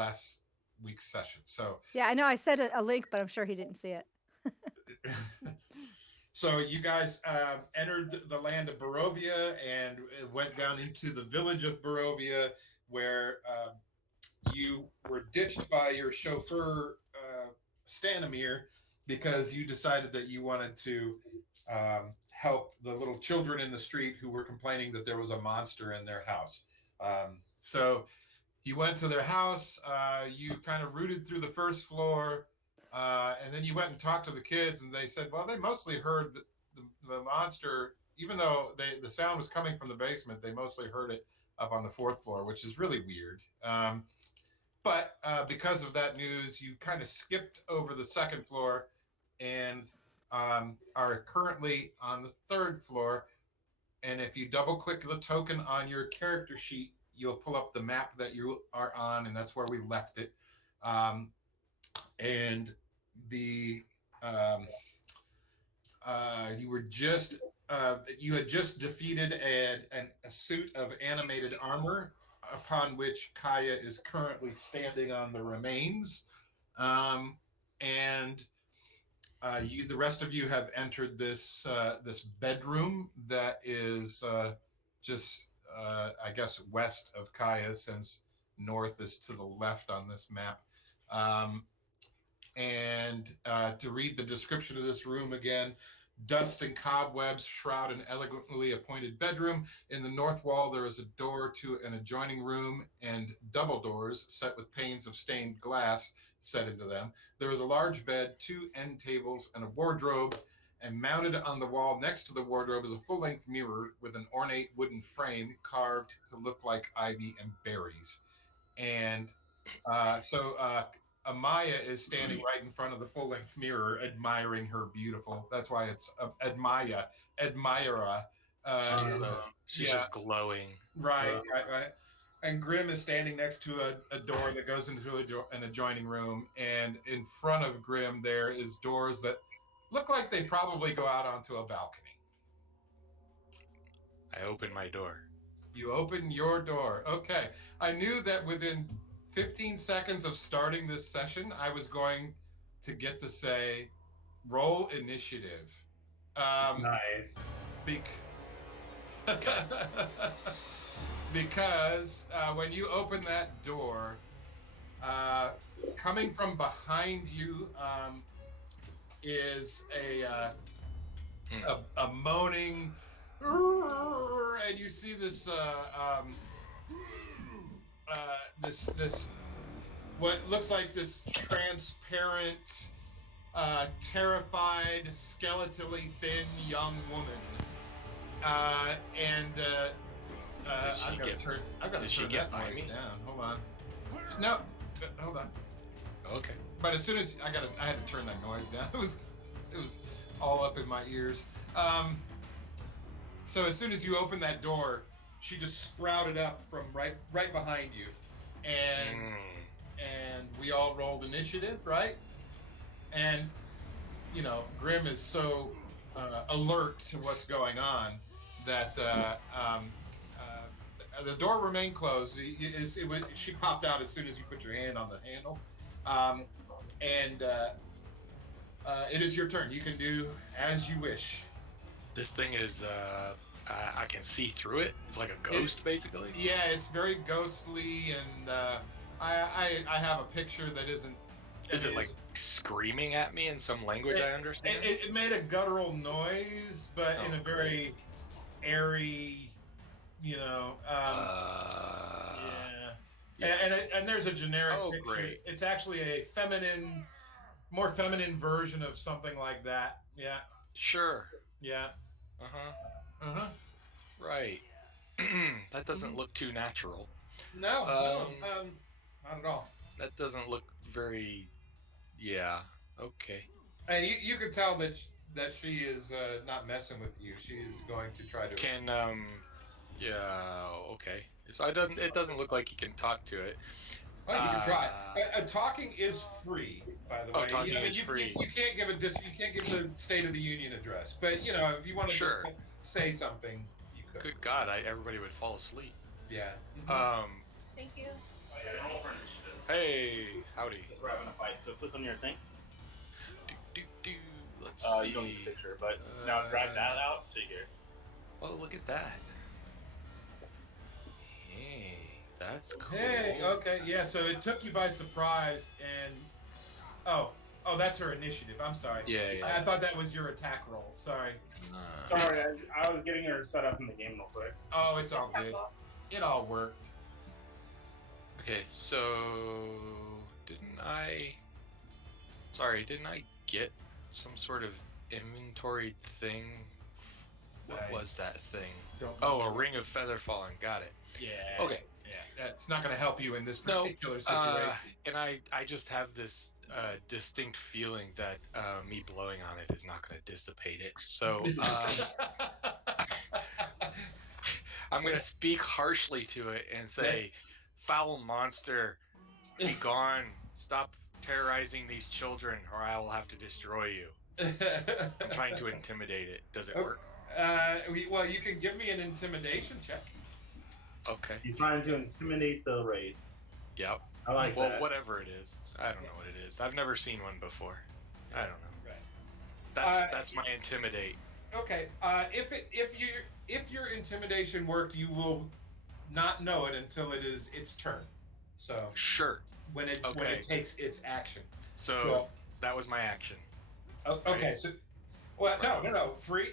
last week's session. So Yeah, I know I said a link, but I'm sure he didn't see it. so you guys entered the land of Barovia and went down into the village of Barovia, where you were ditched by your chauffeur, Stanimir, because you decided that you wanted to help the little children in the street who were complaining that there was a monster in their house. So you went to their house, you kind of rooted through the first floor, and then you went and talked to the kids, and they said, well, they mostly heard the monster, even though the sound was coming from the basement, they mostly heard it up on the fourth floor, which is really weird. But because of that news, you kind of skipped over the second floor and are currently on the third floor. And if you double click the token on your character sheet, you'll pull up the map that you are on, and that's where we left it. And the um, you were just you had just defeated a suit of animated armor upon which Kaya is currently standing on the remains. And the rest of you have entered this bedroom that is just I guess west of Kaya, since north is to the left on this map. Um, and to read the description of this room again: dust and cobwebs shroud an elegantly appointed bedroom. In the north wall, there is a door to an adjoining room and double doors set with panes of stained glass set into them. There is a large bed, two end tables, and a wardrobe. And mounted on the wall next to the wardrobe is a full length mirror with an ornate wooden frame carved to look like ivy and berries. And Amaya is standing right in front of the full length mirror, admiring her beautiful. That's why it's Admira. She's Yeah, just glowing. right. And Grim is standing next to a door that goes into an adjoining room, and in front of Grim there is doors that look like they probably go out onto a balcony. I open my door. You open your door. Okay. I knew that within 15 seconds of starting this session, I was going to get to say, roll initiative. Nice. Bec- because when you open that door, coming from behind you is a moaning, and you see this this what looks like this transparent, terrified, skeletally thin young woman. And I've got to turn that noise down. Hold on. No, hold on. Okay. But as soon as I had to turn that noise down. It was all up in my ears. So as soon as you open that door, she just sprouted up from right behind you, and we all rolled initiative, right? And Grim is so alert to what's going on that the door remained closed. She popped out as soon as you put your hand on the handle, and it is your turn. You can do as you wish. This thing is, I can see through it. It's like a ghost, basically. Yeah, it's very ghostly, and I have a picture that isn't. Is it like screaming at me in some language I understand? It made a guttural noise, but in a very airy, yeah. And there's a generic picture. Great. It's actually a more feminine version of something like that. Yeah. Sure. Yeah. Right. That doesn't look too natural. No, not at all. That doesn't look very. Yeah. Okay. And you could tell that she is not messing with you. She is going to try to. Yeah. Okay. So it doesn't look like you can talk to it. Well, you can try. Talking is free, by the way. Talking is free. You can't give the State of the Union address, but if you want to just say something, you could. Good God! Everybody would fall asleep. Yeah. Thank you. Hey, Howdy. We're having a fight. So click on your thing. Let's see. You don't need the picture, but now drag that out to here. Oh, look at that. Hey, that's cool. Hey, okay, yeah. So it took you by surprise, and oh, that's her initiative. I'm sorry. Yeah. I thought that was your attack roll. Sorry. Sorry, I was getting her set up in the game real quick. Oh, it's all good. It all worked. Okay, so didn't I get some sort of inventory thing? What was that thing? Oh, a ring of feather falling. Got it. Yeah. Okay. Yeah, that's not going to help you in this particular situation. And I just have this distinct feeling that me blowing on it is not going to dissipate it. So I'm going to speak harshly to it and say, "Foul monster, be gone! Stop terrorizing these children, or I will have to destroy you." I'm trying to intimidate it. Does it work? Well, you can give me an intimidation check. Okay. He's trying to intimidate the raid. Yep. I like that. Well, whatever it is. I don't know what it is. I've never seen one before. I don't know. Right. That's my intimidate. Okay. If your intimidation worked, you will not know it until its turn. So sure. When it takes its action. So that was my action. Okay. Right. So. Well, no. Free.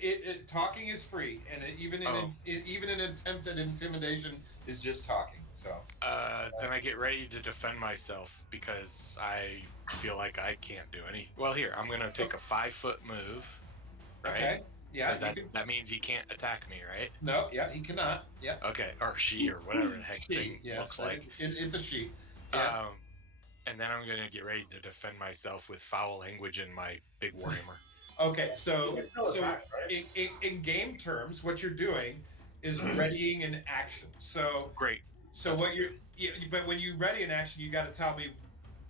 Talking is free, and even an attempt at intimidation is just talking. So. Then I get ready to defend myself because I feel like I can't do any. Well, here I'm gonna take a 5-foot move. Right? Okay. Yeah. That means he can't attack me, right? No. Yeah, he cannot. Yeah. Okay, or she, or whatever the heck thing looks like. It's a she. Yeah. And then I'm gonna get ready to defend myself with foul language in my big warhammer. Okay, so in game terms, what you're doing is readying an action. So great. So but when you ready an action, you got to tell me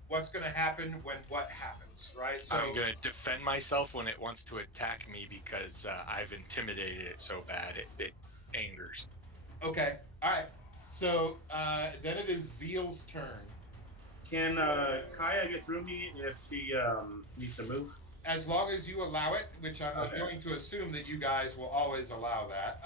what's going to happen when what happens, right? So I'm going to defend myself when it wants to attack me because I've intimidated it so bad it angers. Okay, all right. So then it is Zeal's turn. Can Kaya get through me if she needs to move? As long as you allow it, which I'm going to assume that you guys will always allow that.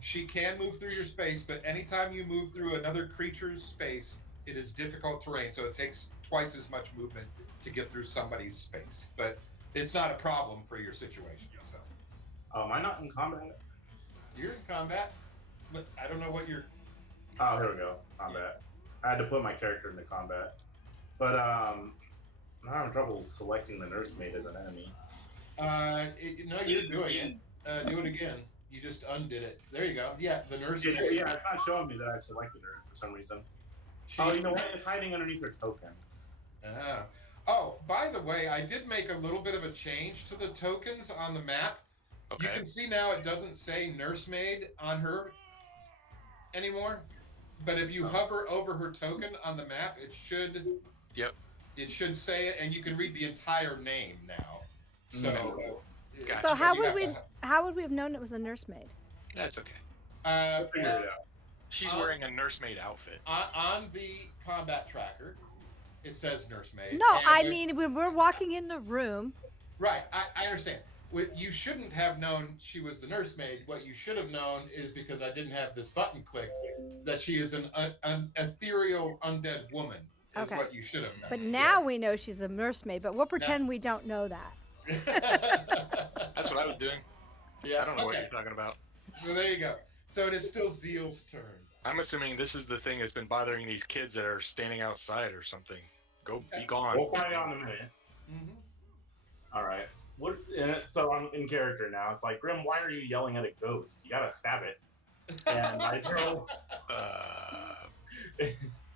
She can move through your space, but anytime you move through another creature's space, it is difficult terrain, so it takes twice as much movement to get through somebody's space. But it's not a problem for your situation. So. Am I not in combat? You're in combat, but I don't know what you're... Oh, here we go. Combat. I had to put my character into combat. But, I'm having trouble selecting the nursemaid as an enemy. No, you're doing it. Do it again. You just undid it. There you go. Yeah, the nursemaid. Yeah, it's not showing me that I've selected her for some reason. You know what? It's hiding underneath her token. Oh, by the way, I did make a little bit of a change to the tokens on the map. Okay. You can see now it doesn't say nursemaid on her anymore. But if you hover over her token on the map, it should... Yep. It should say it, and you can read the entire name now. So, gotcha. So how would we have known it was a nursemaid? That's okay. She's wearing a nursemaid outfit. On the combat tracker, it says nursemaid. No, I mean when we're walking in the room. Right, I understand. You shouldn't have known she was the nursemaid. What you should have known is, because I didn't have this button clicked, that she is an ethereal undead woman. Is what you should have known. But now we know she's a nursemaid, but we'll pretend we don't know that. That's what I was doing. Yeah, I don't know what you're talking about. Well, there you go. So it is still Zeal's turn. I'm assuming this is the thing that's been bothering these kids that are standing outside or something. Go be gone. We'll find out in a minute. Mm-hmm. All right. So I'm in character now. It's like, Grim, why are you yelling at a ghost? You gotta stab it. And I throw...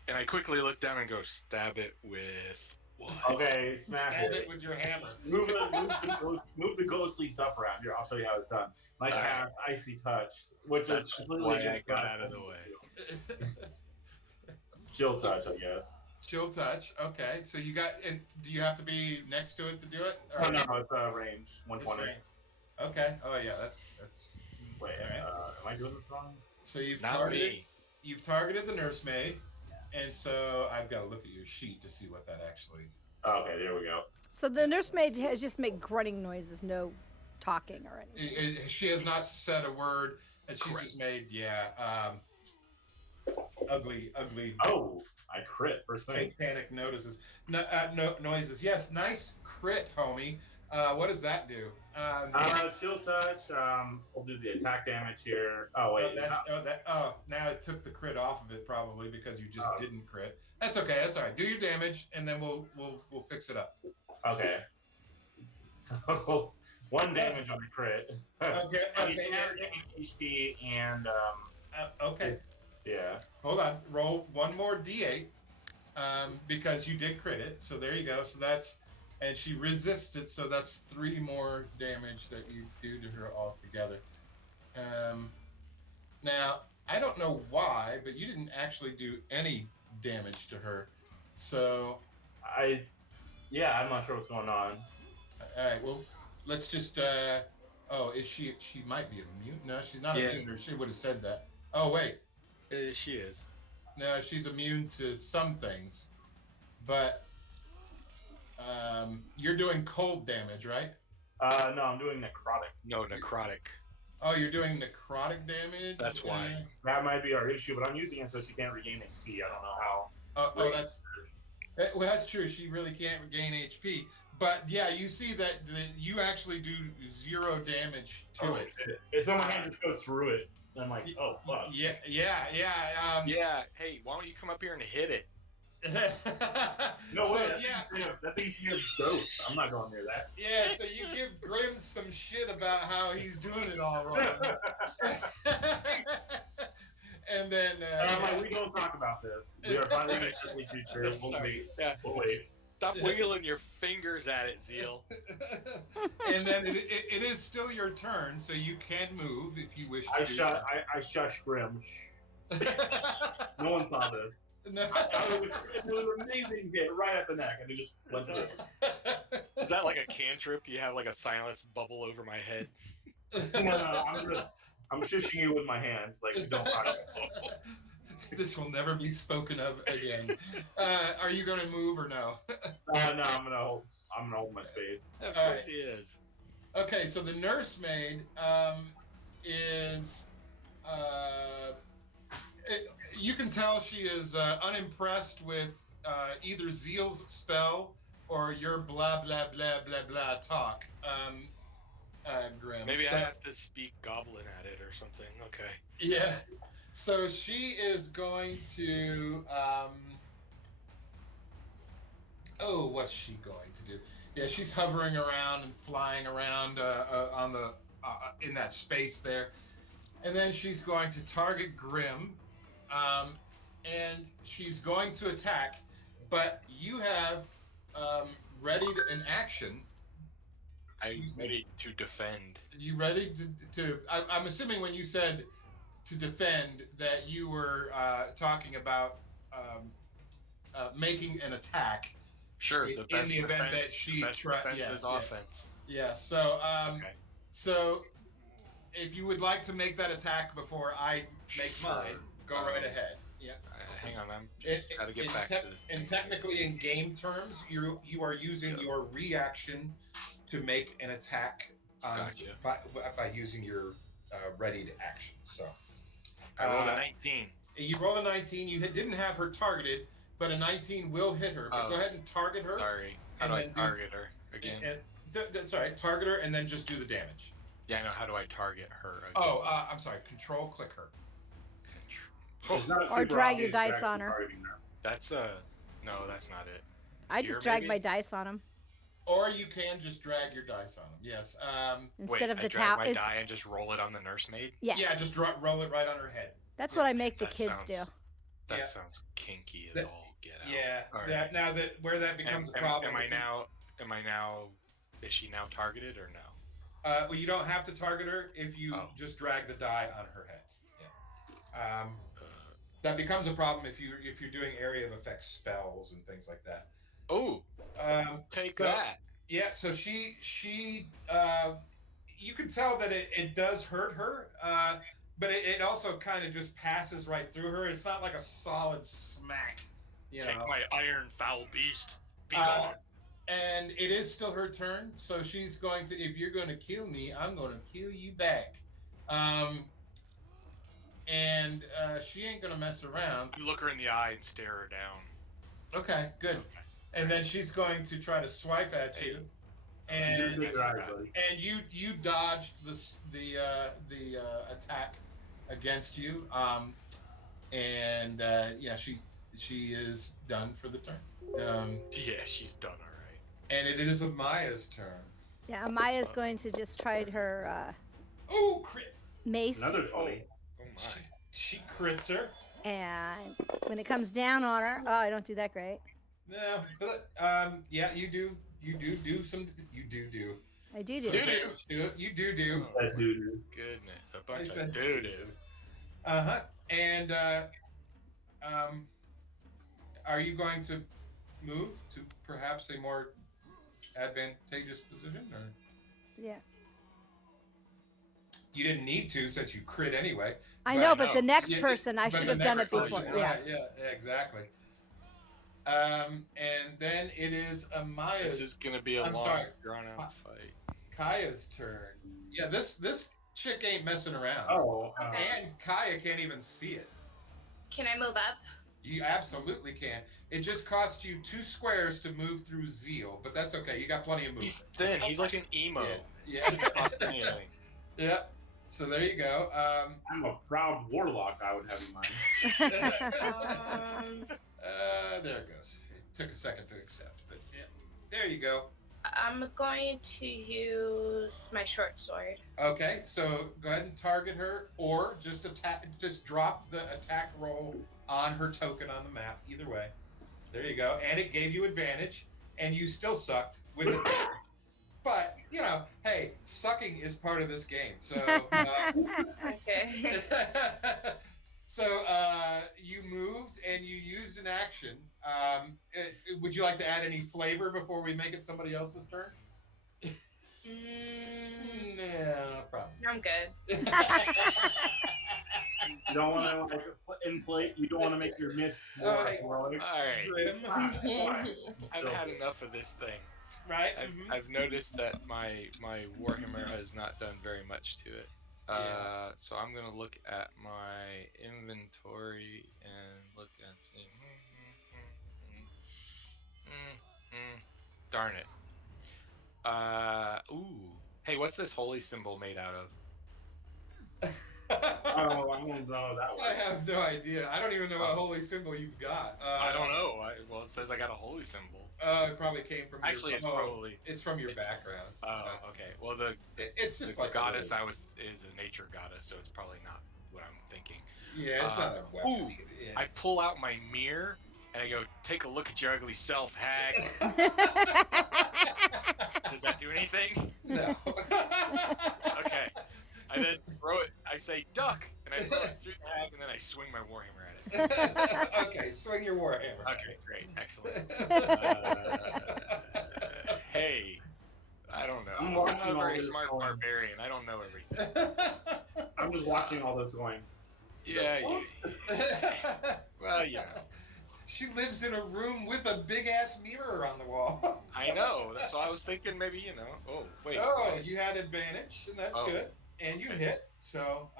And I quickly look down and go, stab it with what? Okay, stab it with your hammer. Move the ghostly stuff around. Here, I'll show you how it's done. I cast Icy Touch, which is completely why I got out of the way. Chill Touch, I guess. Chill Touch. Okay, so you got. And do you have to be next to it to do it? Or? No, it's range 120. Okay. Oh yeah, that's. Wait, am I doing this wrong? So you've targeted the nursemaid, And so I've got to look at your sheet to see what that actually. Okay, there we go. So the nursemaid has just make grunting noises, no talking or anything. She has not said a word, and she's Correct. just made ugly. Oh, I crit first thing. Satanic noises. Noises. Yes, nice crit, homie. What does that do? Chill touch. We'll do the attack damage here. Oh wait, now it took the crit off of it probably because you just Oh. didn't crit. That's okay. That's all right. Do your damage, and then we'll fix it up. okay. So 1 damage on the crit. Okay. Okay. HP and Okay. yeah. Hold on. Roll one more d8 because you did crit it. So there you go. So that's and she resists it. So that's 3 more damage that you do to her altogether. Now I don't know why, but you didn't actually do any damage to her. So I'm not sure what's going on. all right. Well, let's just. Oh, is she? She might be immune. No, she's not immune, or she would have said that. Oh wait. She is. No, she's immune to some things, but you're doing cold damage, right? No, I'm doing necrotic. No, necrotic. Oh, you're doing necrotic damage. That's why. That might be our issue, but I'm using it so she can't regain HP. I don't know how. Oh, that's true. She really can't regain HP. But yeah, you see that you actually do 0 damage to it. Shit. If someone hand just goes through it, I'm like, oh fuck. Yeah. Yeah. Hey, why don't you come up here and hit it? No So, way. yeah. That thing's near ghost. I'm not going near that. Yeah, so you give Grim some shit about how he's doing it all wrong. And then I'm like, we don't talk about this. We are finally going to future. We'll wait. Yeah. We'll wait. Stop wiggling your fingers at it, Zeal. and then it is still your turn, so you can move if you wish to. I shush Grim. No one saw this. No. It was amazing. Hit right at the neck, and it just went through. Is that like a cantrip? You have like a silence bubble over my head. No, I'm shushing you with my hands, like don't talk about it. This will never be spoken of again. Are you going to move or no? No, I'm gonna hold my space. Of All course right. he is. Okay, so the nursemaid is. You can tell she is unimpressed with either Zeal's spell or your blah blah blah blah blah talk, Grim. Maybe So- I have to speak goblin at it or something. Okay. Yeah. So she is going to. What's she going to do? Yeah, she's hovering around and flying around on the in that space there, and then she's going to target Grim, and she's going to attack. But you have readied an action. I'm Excuse me. ready to defend. You ready to I'm assuming when you said to defend that you were talking about making an attack. Sure. In The best the event defense, that she best defense is offense. Yeah. So Okay. so if you would like to make that attack before I make mine, go right ahead. Yeah. Hang on, I'm just gotta get back to this. And technically, in game terms, you are using your reaction to make an attack Gotcha. by using your readied action. So I rolled a 19. you roll a 19. You didn't have her targeted, but a 19 will hit her. But Oh. go ahead and target her. Sorry. How And do I then target her again? That's all right. Target her and then just do the damage. Yeah, I know. How do I target her again? Oh, I'm sorry. Control, click her. It's not Or super drag your obvious dice actually on her. targeting her. That's no, that's not it. I just Here, drag maybe? my dice on him Or you can just drag your dice on them. Yes. instead of I the drag towel. my It's die and just roll it on the nursemaid. yeah. Yeah, just roll it right on her head. That's what I make the That kids sounds- do. That Yeah. sounds kinky as That- all get out. Yeah. All right. That now that where that becomes a Am problem. I now? Am I now? Is she now targeted or no? Well, you don't have to target her if you Oh. just drag the die on her head. Yeah. Uh, That becomes a problem if you're doing area of effect spells and things like that. oh, take so- that. Yeah. So she you can tell that it does hurt her, but it also kind of just passes right through her. It's not like a solid smack. Take my iron foul beast. Be Uh, gone. And it is still her turn, so she's going to. If you're going to kill me, I'm going to kill you back. And she ain't going to mess around. I look her in the eye and stare her down. Okay, good. And then she's going to try to swipe at you, and you dodged the attack against you. And yeah, she is done for the turn. Yeah, she's done all right. And it is Amaya's turn. Yeah, Amaya's going to just try her Oh, crit! mace. Another 20. Oh my. She crits her. And when it comes down on her, oh, I don't do that great. No, but yeah, you do some. You do. I do. You do. Oh, goodness, a bunch of doo-doo. And are you going to move to perhaps a more advantageous position, or? Yeah. You didn't need to since you crit anyway. I know, but the next person, I should have done it before. Yeah, exactly. And then it is Amaya's. This is gonna be a drawn-out fight. Kaya's turn. Yeah, this chick ain't messing around. Oh, And Kaya can't even see it. Can I move up? You absolutely can. It just costs you 2 squares to move through Zeal, but that's okay. You got plenty of movement. He's thin. He's like an emo. Yeah. Cost anything. Yep. So there you go. I'm a proud warlock, I would have in mind. There it goes. It took a second to accept, but yeah. There you go. I'm going to use my short sword. Okay, so go ahead and target her, or just attack. Just drop the attack roll on her token on the map. Either way, there you go. And it gave you advantage, and you still sucked with it. But you know, hey, sucking is part of this game. So. Okay. So you moved and you used an action. Would you like to add any flavor before we make it somebody else's turn? No problem. I'm good. You don't want to like inflate. You don't want to make your myth more heroic. All right. Grim. I've had enough of this thing. Right. I've noticed that my Warhammer has not done very much to it. So I'm gonna look at my inventory and look and see. Darn it. Ooh. Hey, what's this holy symbol made out of? Oh, I don't know that one. I have no idea. I don't even know what holy symbol you've got. I don't know. Well, it says I got a holy symbol. It probably came from. Actually, it's from your background. Oh, okay. Well, it's just the like goddess is a nature goddess, so it's probably not what I'm thinking. Yeah, it's not a weapon. Yeah. I pull out my mirror and I go, "Take a look at your ugly self, hag." Does that do anything? No. Okay. I then throw it. I say, "Duck," and I throw it through the hag, and then I swing my warhammer at it. Okay, swing your warhammer. Okay, great, excellent. Hey, I don't know. I'm not a very smart barbarian. I don't know everything. I'm just watching all this going. Yeah. Well, you know. She lives in a room with a big ass mirror on the wall. I know. That's why I was thinking maybe, you know. Oh, wait. Oh, you had advantage, and that's good. And you hit. So,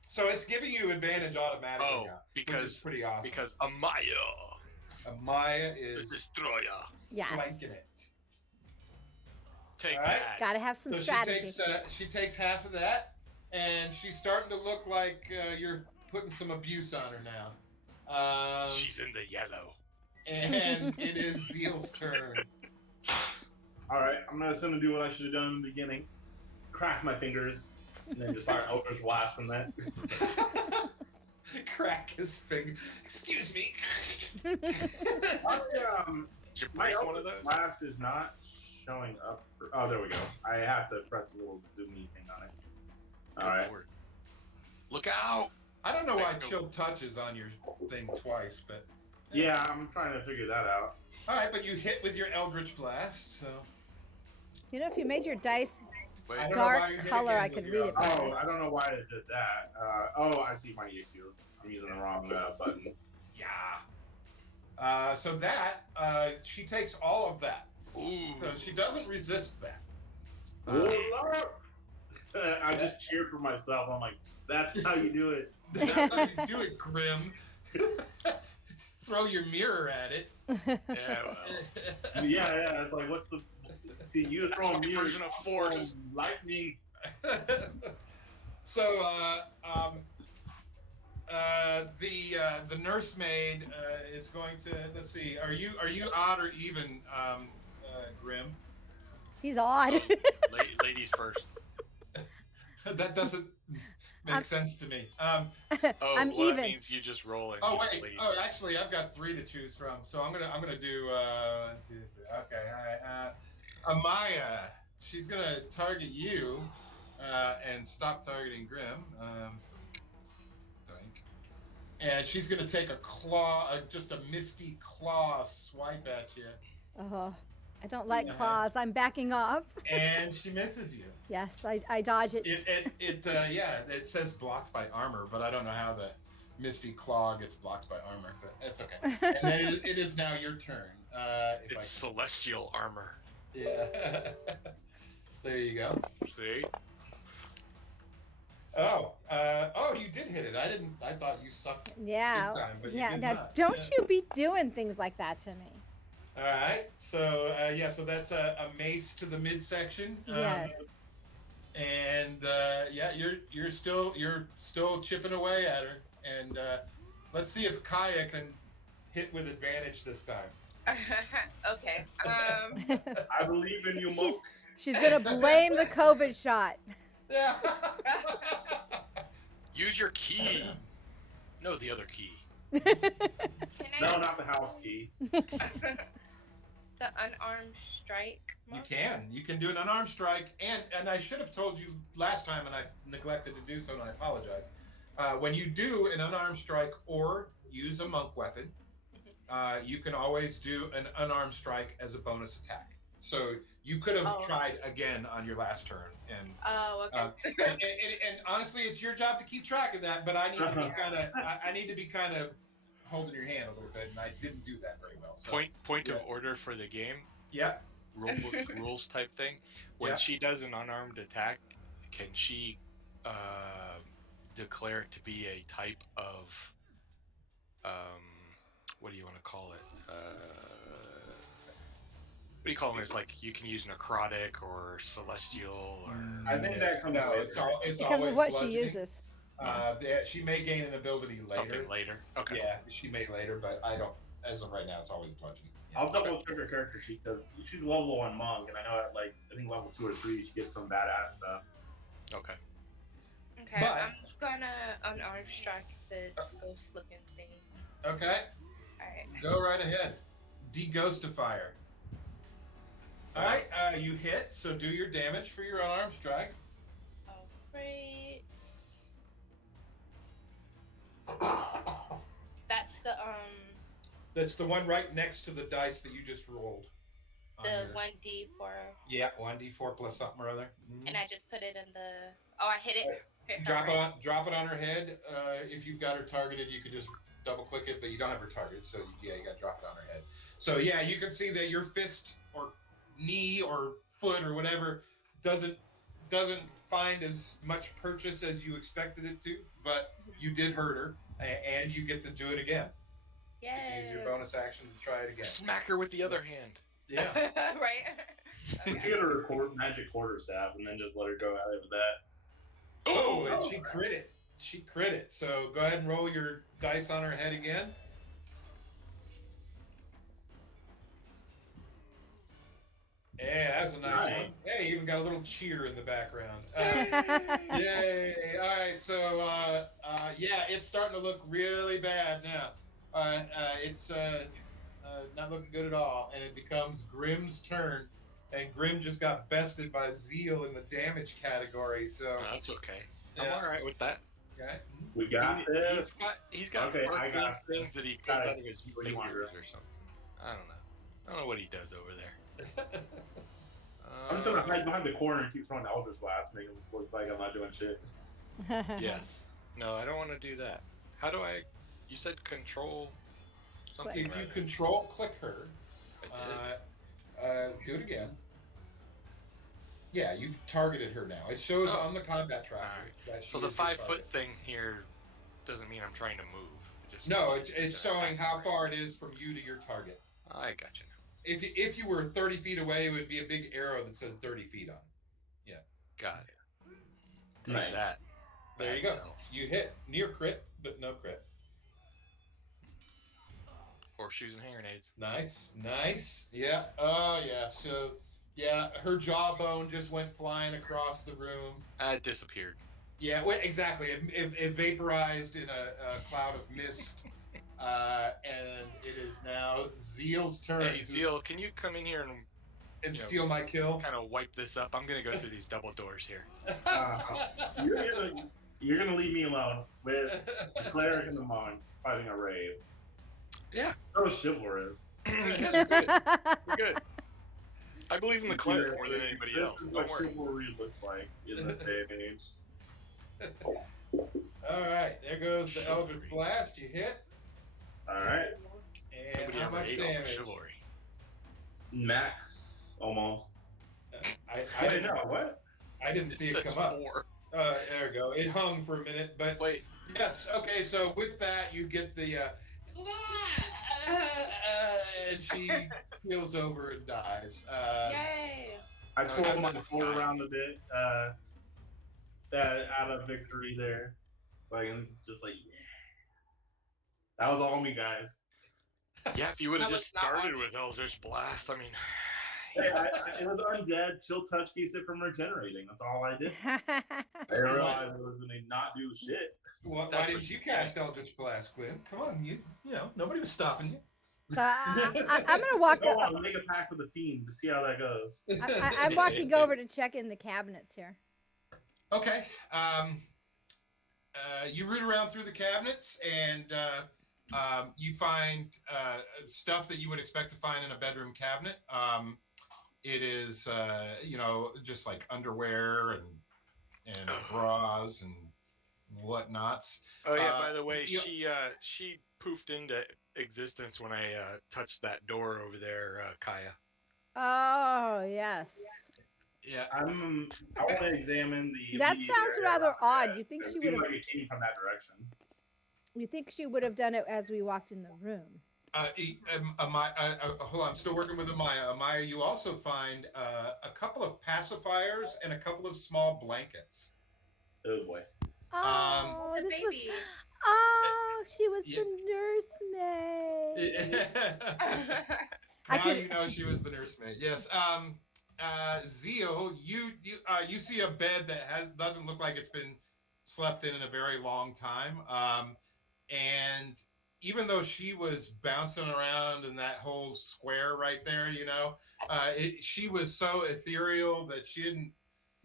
so it's giving you advantage automatically now, which is pretty awesome. Because Amaya the is destroyer. Yes. flanking it. Take All right. that. Gotta have some So strategy. she takes half of that, and she's starting to look like you're putting some abuse on her now. She's in the yellow. And it is Zeal's turn. Alright, I'm just gonna do what I should have done in the beginning. Crack my fingers, and then just fire Eldritch Blast from that. Crack his finger. Excuse me. Did you My break one of Eldritch those? Blast is not showing up. Oh, there we go. I have to press the little zoomy thing on it. Alright. Lord. Look out! I don't know why chill touch is on your thing twice, but Yeah, I'm trying to figure that out. all right. But you hit with your Eldritch Blast, so You know, if you made your dice Wait. I don't know why Dark you did color, again I with could your read it own- better. Oh, I don't know why it did that. I see my issue. I'm using the wrong button. Yeah. So that she takes all of that. Ooh. So she doesn't resist that. I just cheered for myself. I'm like, that's how you do it. That's how you do it, Grim. Throw your mirror at it. Yeah, well. Yeah. It's like, what's the? See, you That's throwing my me version of force. lightning. So the nursemaid is going to, let's see, are you odd or even, Grim? He's odd. Ladies first. That doesn't make sense to me. Oh, I'm well, even. that means you just roll it. Oh You just wait. leave. Oh, actually, I've got 3 to choose from. So I'm gonna do 1, 2, 3. Okay. All right. Amaya, she's gonna target you, and stop targeting Grim. And she's gonna take a claw, just a misty claw swipe at you, Oh, I don't like Uh-huh. claws. I'm backing off. and she misses you. Yes, I dodge it. It says blocked by armor, but I don't know how the misty claw gets blocked by armor, but that's okay. And then it is now your turn. It's celestial armor. Yeah. There you go. See? Oh, you did hit it. I thought you sucked. Yeah. Big time, but you Yeah. did Now, not. don't Yeah. you be doing things like that to me. All right. So so that's a mace to the midsection. Yes. And you're still chipping away at her, and let's see if Kaya can hit with advantage this time. Okay. I believe in you, Monk. She's gonna blame the COVID shot. Yeah. Use your key. No, the other key. Can No, I not the house key. the unarmed strike? You can do an unarmed strike, and I should have told you last time, and I neglected to do so, and I apologize. When you do an unarmed strike or use a monk weapon, you can always do an unarmed strike as a bonus attack. So you could have tried again on your last turn, and Oh, okay. and honestly, it's your job to keep track of that. But I need to be kind of holding your hand a little bit, and I didn't do that very well. So Point of order for the game. yeah. Rulebook rules type thing. When Yeah. she does an unarmed attack, can she declare it to be a type of what do you want to call it? What do you call them? It's like you can use necrotic or celestial or. I think that comes No, later. it's Because always of what she bludgeoning. uses. She may gain an ability later. Something later. Okay. Yeah, she may later, but I don't. As of right now, it's always bludgeoning. Yeah. I'll double check her character sheet because she's level 1 monk, and I know at I think level 2 or 3 she gets some badass stuff. Okay. Okay. But- I'm gonna unarmed strike this ghost looking thing. Okay, Alright. go right ahead. Deghostifier. All right, you hit, so do your damage for your unarmed strike. Oh, great. That's the That's the one right next to the dice that you just rolled. on your- 1d4, Yeah, 1d4 plus something or other. Mhm. and I just put it in the. Oh, I hit it. Hit her, Drop right? it on her head. If you've got her targeted, you can just double click it, but you don't have her targeted, so yeah, you got to drop it on her head. So yeah, you can see that your fist or knee or foot or whatever doesn't find as much purchase as you expected it to, but you did hurt her, and you get to do it again. You get to use your Yay. bonus action to try it again. Smack her with the other hand. Yeah. Right. You Okay. get a magic quarterstaff and then just let her go at it with that. Oh, and she crit it. She crit it. So go ahead and roll your dice on her head again. Yeah, that's a nice one. Hey, even got a little cheer in the background. Yay! All right, so yeah, it's starting to look really bad now. It's not looking good at all, and it becomes Grim's turn, and Grim just got bested by Zeal in the damage category. So No, that's okay. Yeah. I'm all right with that. okay. We got this. He's got Okay, I got things that he got pulls it. out of his What do you want, fingers or something. I don't know what he does over there. I'm just gonna hide behind the corner and keep throwing Eldritch Blast, make him look like I'm not doing shit. Yes. No, I don't want to do that. How do I? You said control something. If you control click her, I did. do it again. Yeah, you've targeted her now. It shows Oh. on the combat tracker. Alright. That she So the is your 5-foot target. thing here doesn't mean I'm trying to move. It just No, means it's that I'm showing how passing far it is from you to your target. around. I got you now. If you were 30 feet away, it would be a big arrow that says 30 feet on it. Yeah. Got it. Take Right. that. There you go. You hit near crit, but no crit. Horseshoes and hair grenades. Nice. Yeah. Oh, yeah. So, yeah, her jawbone just went flying across the room. It disappeared. Yeah, well, exactly. It vaporized in a cloud of mist. And it is now Zeal's turn. Hey, Zeal, can you come in here and steal my kill? kind of wipe this up? I'm gonna go through these double doors here. You're gonna leave me alone with the cleric and the monk fighting a raid. Yeah. So chivalrous. We're good. I believe in the cleric more than anybody else. This is Don't what worry. chivalry looks like in this day and age. All right, there goes the Eldritch Blast. You hit. All right, And Nobody how ever much ate all the damage? chivalry. max almost. I didn't know what. I didn't see it says come up. 4. There we go. It hung for a minute, but Wait. yes. Okay, so with that, you get the and she keels over and dies. Yay! I So twirled that's my not sword dying. around a bit. Out of victory there. Like, and it's just like, yeah. That was all me, guys. Yeah, if you would have That just was not started on with Eldritch Blast, I mean. Hey, it was undead. Chill touch keeps it from regenerating. That's all I did. I realized it was gonna not do shit. Why That's didn't what you you cast Eldritch Blast, Glenn? Come on, you know nobody was stopping you. So I'm gonna walk Go up. on, make a pact with the fiend to see how that goes. I'm walking over to check in the cabinets here. Okay. You root around through the cabinets and you find stuff that you would expect to find in a bedroom cabinet. It is, just like underwear and bras and whatnots. Oh yeah, by the way, you- she poofed into existence when I touched that door over there, Kaya. Oh yes. Yeah. I want to examine the. That immediate sounds area rather around the odd. bed. You think It she seemed would have? like it came from that direction. You think she would have done it as we walked in the room? Hold on, I'm still working with Amaya. Amaya, you also find a couple of pacifiers and a couple of small blankets. Oh boy. Oh, The this was. baby. Oh, she was Yeah. the nursemaid. Now you know she was the nursemaid. Yes. Zeal, you see a bed that doesn't look like it's been slept in a very long time. And even though she was bouncing around in that whole square right there, she was so ethereal that she didn't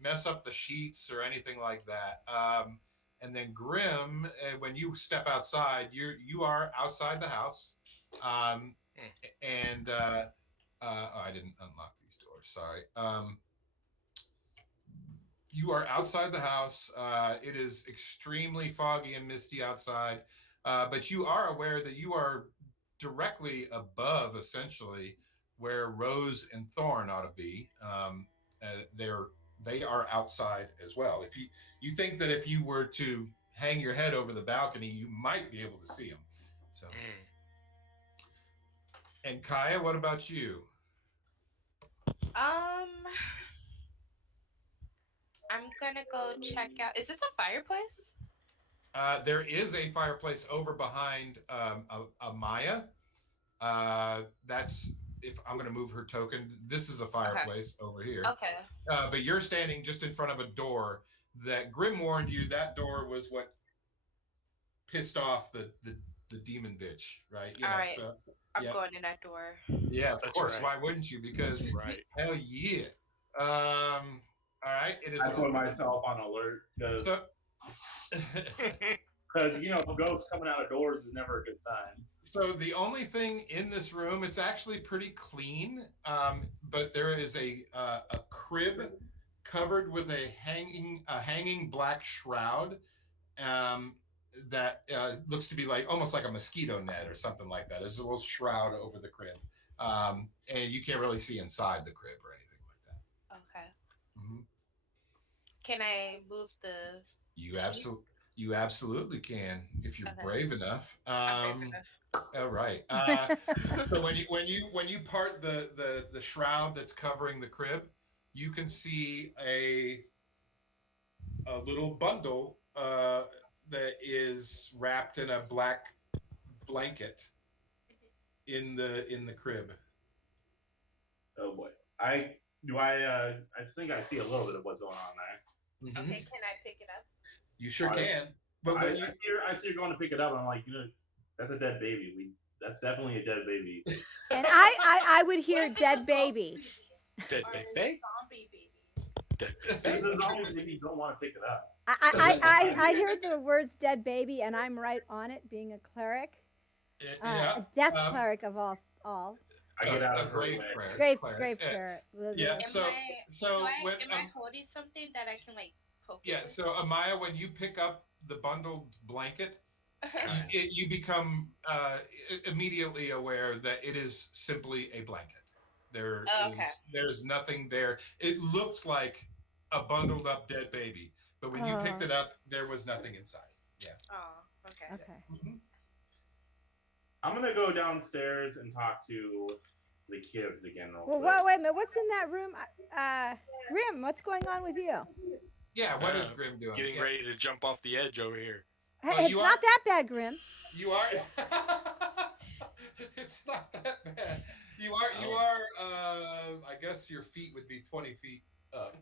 mess up the sheets or anything like that. And then Grim, when you step outside, you are outside the house. And I didn't unlock these doors. Sorry. You are outside the house. It is extremely foggy and misty outside, but you are aware that you are directly above, essentially, where Rose and Thorn ought to be. They are outside as well. If you think that if you were to hang your head over the balcony, you might be able to see them. So. And Kaya, what about you? I'm gonna go check out. Is this a fireplace? There is a fireplace over behind Amaya. That's if I'm going to move her token. This is a fireplace over here. Okay. But you're standing just in front of a door that Grim warned you that door was what pissed off the demon bitch, right? All right. So, I'm yeah. going in that door. Yeah, of That's course. right. Why wouldn't you? Because Right. hell yeah. All right. It is. I put myself on alert because So, Because ghosts coming out of doors is never a good sign. So the only thing in this room, it's actually pretty clean, but there is a crib covered with a hanging black shroud that looks to be almost like a mosquito net or something like that. There's a little shroud over the crib, and you can't really see inside the crib or anything like that. Okay. Mm-hmm. Can I move the? You absolutely can if you're brave enough. I'm brave enough. All right. So when you part the shroud that's covering the crib, you can see a little bundle that is wrapped in a black blanket in the crib. Oh boy. I think I see a little bit of what's going on there. Mm-hmm. Okay, can I pick it up? You sure can. But I see you're going to pick it up. And I'm like, that's a dead baby. That's definitely a dead baby. And I would hear dead baby. Dead Or baby? zombie baby. Dead This baby? is always if you don't want to pick it up. I hear the words dead baby, and I'm right on it, being a cleric. A death cleric of all. I get out of grave way. Grave cleric. Yeah. Am So I holding something that I can poke? yeah. So Amaya, when you pick up the bundled blanket, you become immediately aware that it is simply a blanket. There's nothing there. It looked like a bundled up dead baby, but when you picked it up, there was nothing inside. Yeah. Oh, okay. Okay. Mm-hmm. I'm gonna go downstairs and talk to the kids again. Well, wait a minute. What's in that room? Grim, what's going on with you? Yeah. What is Grim doing? Getting ready to jump off the edge over here. Hey, it's not that bad, Grim. You are. It's not that bad. You are. I guess your feet would be 20 feet up.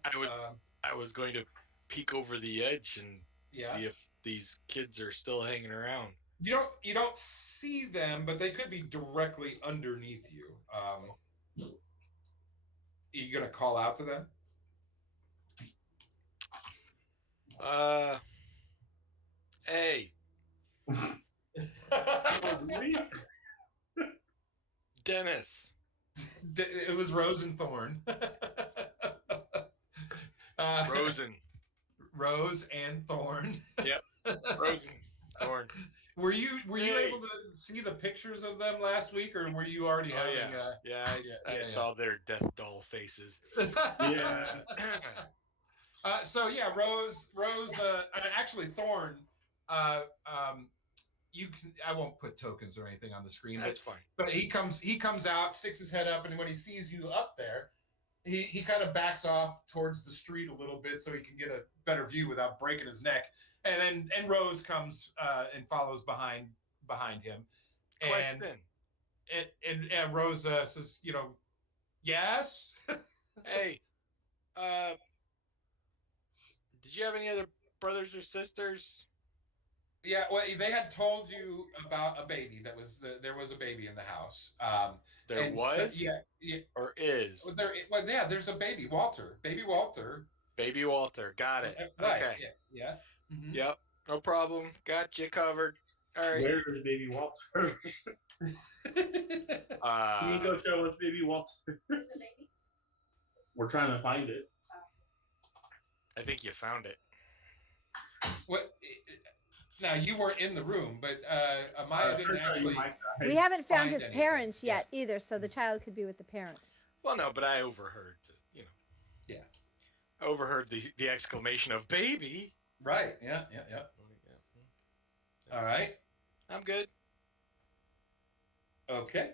I was going to peek over the edge and see if these kids are still hanging around. You don't see them, but they could be directly underneath you. Are you gonna call out to them? Hey. Dennis. It was Rose and Thorn. Rose and Thorn. Yep. Rose and Thorn. Were you able to see the pictures of them last week, or were you already having? I saw their death doll faces. Yeah. So yeah, Rose, actually Thorn. You can. I won't put tokens or anything on the screen. That's fine. But he comes out, sticks his head up, and when he sees you up there, he kind of backs off towards the street a little bit so he can get a better view without breaking his neck. And Rose comes and follows behind him. Question. And Rose says, yes. Hey, did you have any other brothers or sisters? Yeah, well, they had told you about a baby. There was a baby in the house. There was? So, yeah. Or is? There's a baby, Walter. Baby Walter. Baby Walter. Got it. Right. Okay. Yeah. Mm-hmm. Yep. No problem. Got you covered. All right. Where is Baby Walter? Can you go show us Baby Walter? We're trying to find it. I think you found it. What? Now you weren't in the room, but Amaya didn't actually. We haven't found his parents yet either, so the child could be with the parents. Well, no, but I overheard. Yeah. I overheard the exclamation of "baby." Right. Yeah. All right. I'm good. Okay.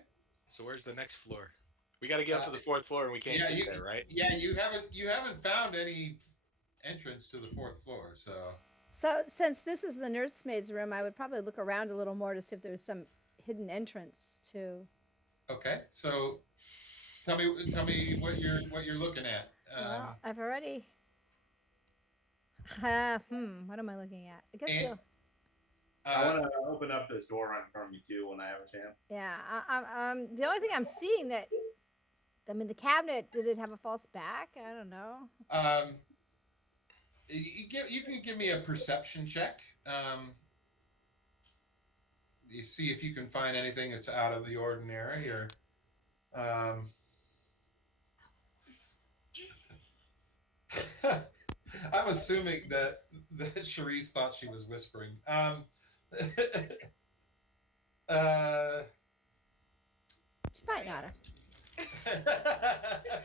So where's the next floor? We got to get up to the fourth floor, and we can't get there, right? Yeah, you haven't found any entrance to the fourth floor, so. So since this is the nursemaid's room, I would probably look around a little more to see if there's some hidden entrance to. Okay, so tell me what you're looking at. Well, I've already. What am I looking at? I guess. I want to open up this door right in front of me too when I have a chance. Yeah, the only thing I'm seeing the cabinet, did it have a false back? I don't know. You can give me a perception check. you see if you can find anything that's out of the ordinary, or I'm assuming that Charisse thought she was whispering. She might not have.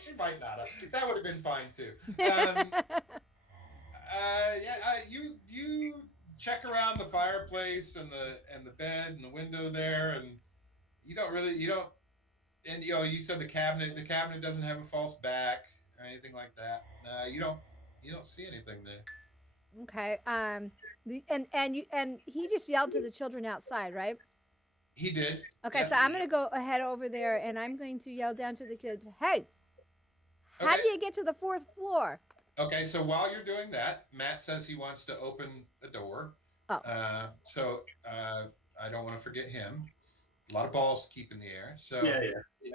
She might not have. That would have been fine too. You check around the fireplace and the bed and the window there, and you don't. And you said the cabinet doesn't have a false back or anything like that. You don't see anything there. Okay. And he just yelled to the children outside, right? He did. Okay, Yep. so I'm going to go ahead over there, and I'm going to yell down to the kids, hey, how do you get to the 4th floor? Okay, so while you're doing that, Matt says he wants to open a door. Oh. So I don't want to forget him. A lot of balls to keep in the air. So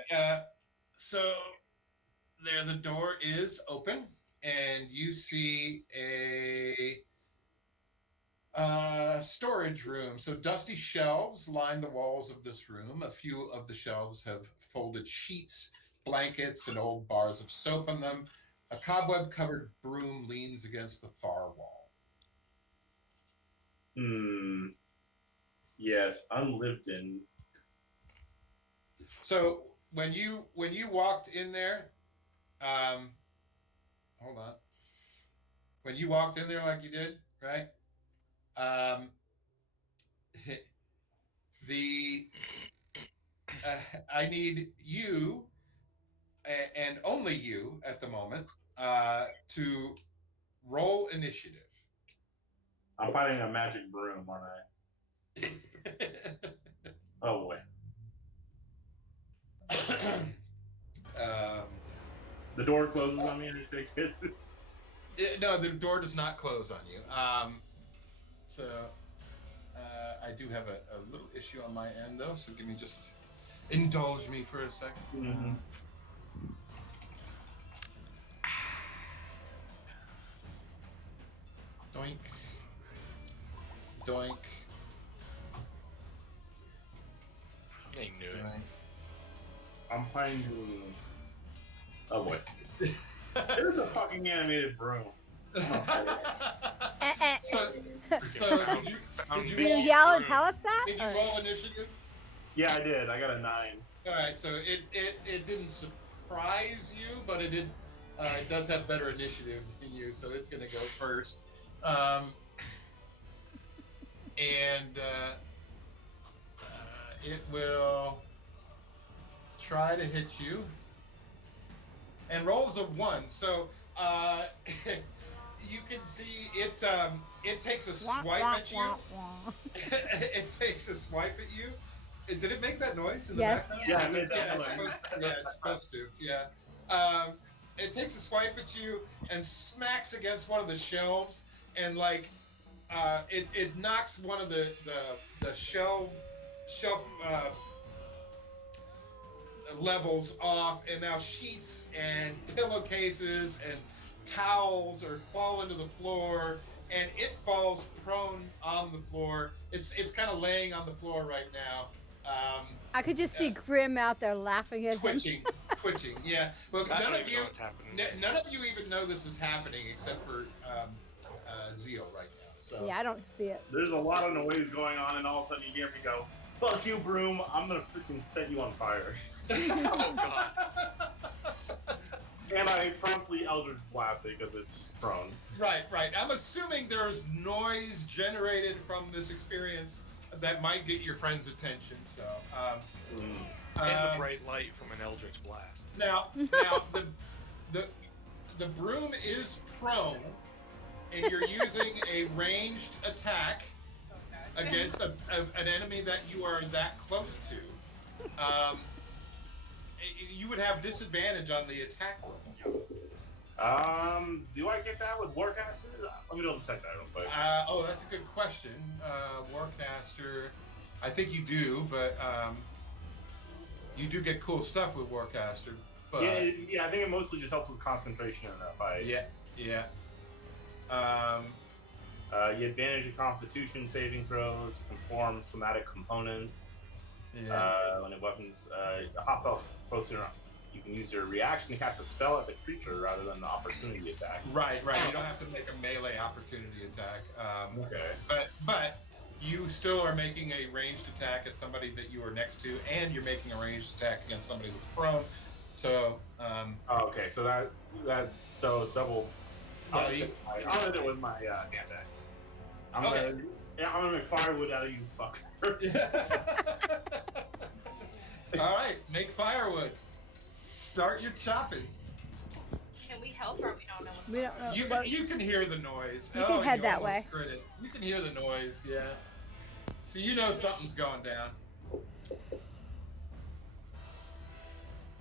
Yeah. So there, the door is open, and you see a storage room. So dusty shelves line the walls of this room. A few of the shelves have folded sheets, blankets, and old bars of soap on them. A cobweb-covered broom leans against the far wall. Yes, unlived in. So when you walked in there, hold on. When you walked in there like you did, right? I need you, and only you at the moment, to roll initiative. I'm finding a magic broom, aren't I? Oh boy. The door closes on me and it takes his. No, the door does not close on you. So I do have a little issue on my end, though, so indulge me for a second. Mm-hmm. Doink. Doink. I knew it. Doink. I'm finding. Oh boy. There's a fucking animated broom. So did Do you yell and tell us that? Did you roll initiative? Yeah, I did. I got a 9. All right, so it didn't surprise you, but it did. It does have better initiative than you, so it's going to go first. And it will try to hit you. And rolls a 1, so you can see it. It takes a swipe at you. It takes a swipe at you. Did it make that noise in the background? Yeah, it made that noise. It's supposed to. Yeah. It takes a swipe at you and smacks against one of the shelves, and it knocks one of the shelf levels off, and now sheets and pillowcases and towels are falling to the floor, and it falls prone on the floor. It's kind of laying on the floor right now. I could just see Grim out there laughing at him. Twitching. Yeah. Well, I none don't of even you, know what's happening. none of you even know this is happening except for Zeal right now. So Yeah, I don't see it. There's a lot of noise going on, and all of a sudden you hear me go, "Fuck you, broom! I'm gonna freaking set you on fire." Oh god. And I promptly Eldritch Blast it because it's prone. Right. I'm assuming there's noise generated from this experience that might get your friend's attention. So. And the bright light from an Eldritch Blast. Now the broom is prone, and you're using a ranged attack against an enemy that you are that close to. You would have disadvantage on the attack roll. Do I get that with Warcaster? Let me double check that real quick. That's a good question. Warcaster, I think you do, but you do get cool stuff with Warcaster. But yeah, I think it mostly just helps with concentration in that fight. Yeah. You advantage your Constitution saving throws. You can form somatic components. Yeah. When a weapon's a hostile close to you can use your reaction to cast a spell at the creature rather than the opportunity attack. Right. You don't have to make a melee opportunity attack. Okay. But you still are making a ranged attack at somebody that you are next to, and you're making a ranged attack against somebody that's prone. So. Okay. So so double. Well, I'll hit it with my hand axe. I'm gonna make firewood out of you, fucker. All right, make firewood. Start your chopping. Can we help or we don't know what's We don't know. You can hear the noise. You can head that almost way. crit it. You can hear the noise, yeah. So you know something's going down.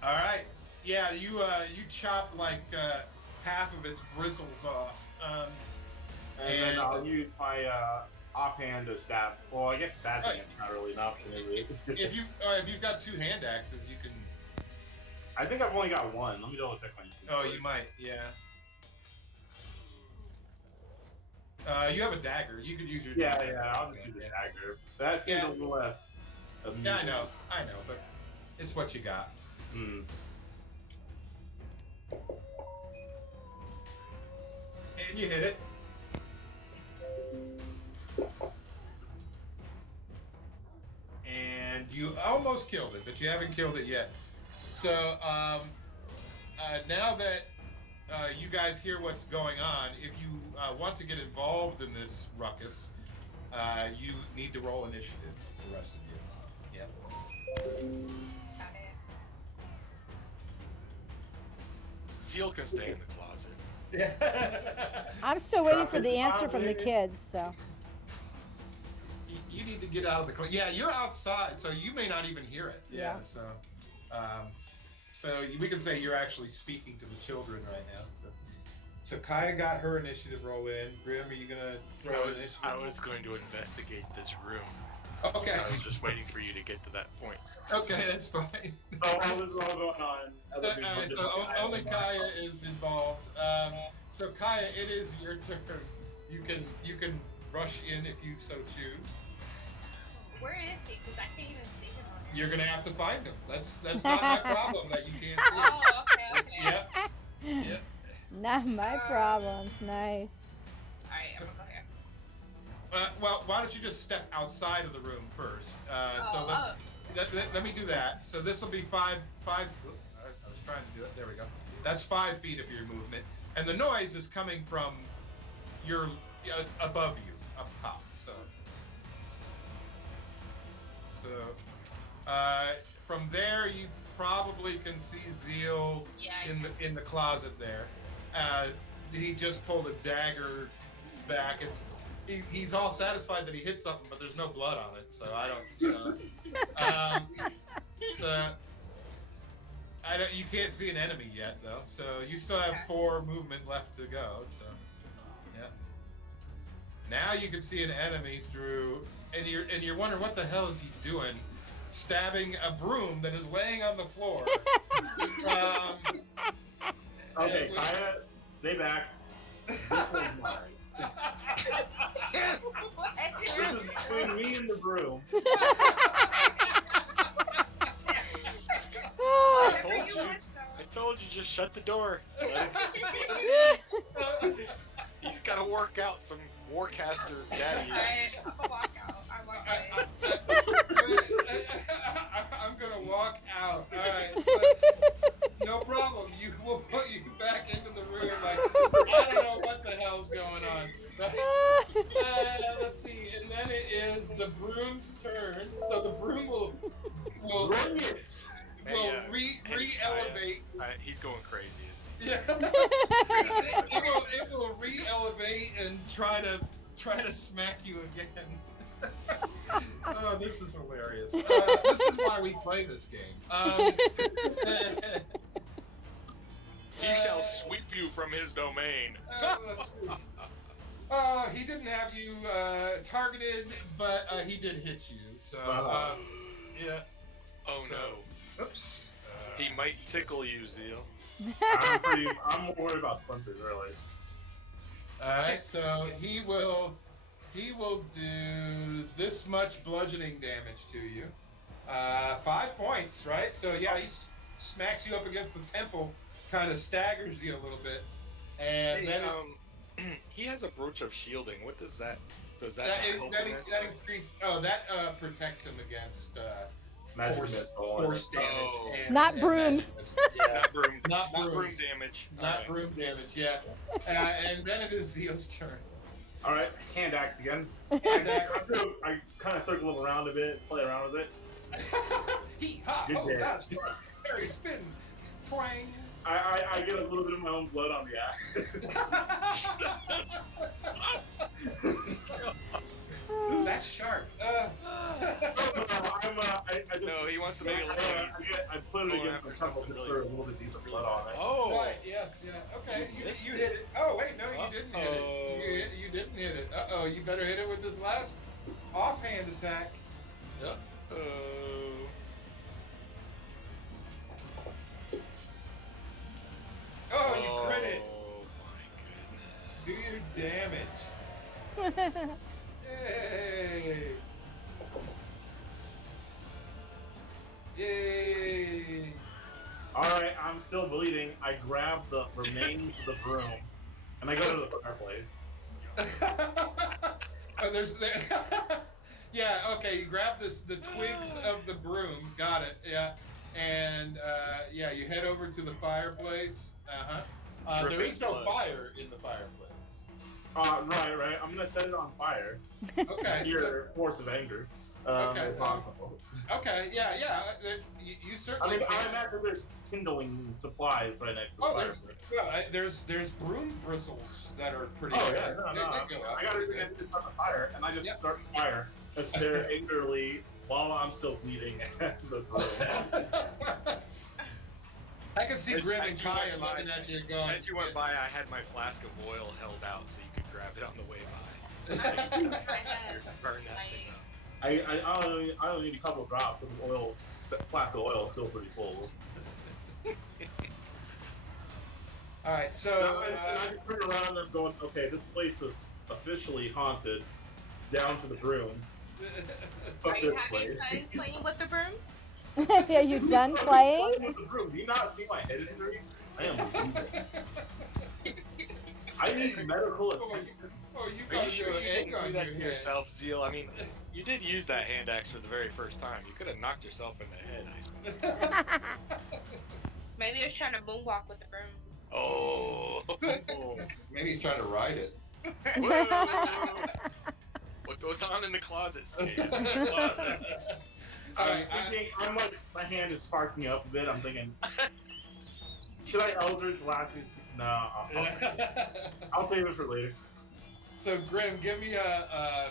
All right. Yeah, you chop like half of its bristles off. And then I'll use my offhand to stab. Well, I guess stabbing is not really an option, is it? If you've got two hand axes, you can. I think I've only got one. Let me double check my. Oh, you might, yeah. You have a dagger. You could use your dagger. Yeah, I'll just use the dagger. That seems a little less. Yeah, I know, but it's what you got. Hmm. And you hit it. And you almost killed it, but you haven't killed it yet. So now that you guys hear what's going on, if you want to get involved in this ruckus, you need to roll initiative. The rest of you. Yep. Got it. Zeal can stay in the closet. Yeah. I'm still waiting for the answer from the kids, so. You need to get out of the yeah, you're outside, so you may not even hear it. Yeah. So we can say you're actually speaking to the children right now. So Kaya got her initiative roll in. Grim, are you gonna throw an initiative? I was going to investigate this room. Okay. I was just waiting for you to get to that point. Okay, that's fine. So while this is all going on, So only Kaya is involved. So Kaya, it is your turn. You can rush in if you so choose. Where is he? Because I can't even see him on here. You're gonna have to find him. That's not my problem that you can't see. Oh, okay. Yep. Not my problem. Nice. Alright, I'm gonna go here. Well, why don't you just step outside of the room first? Let me do that. So this will be five. I was trying to do it. There we go. That's 5 feet of your movement, and the noise is coming from your above you, up top. So from there, you probably can see Zeal in the closet there. He just pulled a dagger back. He's all satisfied that he hit something, but there's no blood on it, so I don't. You can't see an enemy yet, though. So you still have 4 movement left to go. So yeah. Now you can see an enemy through, and you're wondering what the hell is he doing? Stabbing a broom that is laying on the floor. Okay, Kaya, stay back. This one's mine. This is between me and the broom. I told you, just shut the door. He's got to work out some Warcaster daddy. Alright, I'm gonna walk out. I walk away. I'm gonna walk out. Alright, so no problem. We'll put you back into the room. Like, I don't know what the hell's going on. Let's see, and then it is the broom's turn. So the broom will re-elevate. He's going crazy. Yeah. it will re-elevate and try to smack you again. Oh, this is hilarious. This is why we play this game. He shall sweep you from his domain. Let's see. He didn't have you targeted, but he did hit you. So yeah. Oh So- no. Oops. He might tickle you, Zeal. I'm more worried about splinters, really. All right, so he will He will do this much bludgeoning damage to you. 5 points, right? So yeah, he smacks you up against the temple, kind of staggers you a little bit, and Hey, then he has a brooch of shielding. What does that? Does that help that him? that increase? Oh, that protects him against Magic force missile. damage. Oh. And, Not and brooms. magic missile. Yeah. Not broom brooms. damage. Not Alright. broom damage. Yeah. And then it is Zeal's turn. All right, hand axe again. Hand axe. I kind of circle him around a bit, play around with it. Hee ha! Good Oh, day. that's very spin. Twang. I get a little bit of my own blood on the axe. Ooh, that's sharp. No, he wants to make it look like I put it against the temple just for a little bit deeper blood on it. Oh. Right, yes, yeah. Okay, you hit it. Oh, wait, no, you didn't hit it. You didn't hit it. Uh-oh, you better hit it with this last offhand attack. Oh, you crit it. Oh my Do your damage. Yay! Yay! Alright, I'm still bleeding. I grab the remains of the broom and I go to the fireplace. Oh, there's there. Yeah, okay. You grab the twigs of the broom. Got it. Yeah, and yeah, you head over to the fireplace. There is no fire in the fireplace. Right. I'm gonna set it on fire. Okay. Your force of anger. Okay. Possible. Okay. Yeah. You I certainly. mean, I can. imagine there's kindling supplies right next to the Oh, fireplace. there's broom bristles that are pretty. Oh good. yeah, no. They go up. I got everything I need to start the fire, and I just Yep. start the fire. I stare angrily while I'm still bleeding at the broom. I can see As- Grim as and you went Kaya by- looking at you going. As you went by, I had my flask of oil held out so you could grab it on the way by. I had Burn that thing up. I only need a couple of drops of the oil. The flask of oil is still pretty full. All right, so And I just turn around and I'm going, okay, this place is officially haunted, down to the brooms. Are Fuck you this having place. fun playing with the broom? Are you done playing? With the broom. Do you not see my head injury? I am bleeding. I need medical attention. oh, you Are you got sure your you egg didn't on do your that to head. yourself, Zeal? I mean, you did use that hand axe for the very first time. You could have knocked yourself in the head, I suppose. Maybe I was trying to moonwalk with the broom. Oh. Maybe he's trying to ride it. Whoa. What goes on in the closet stays in the closet. I'm like, my hand is sparking up a bit. I'm thinking, should I Eldritch Blast these? No, I'll save it for later. So Grim, give me a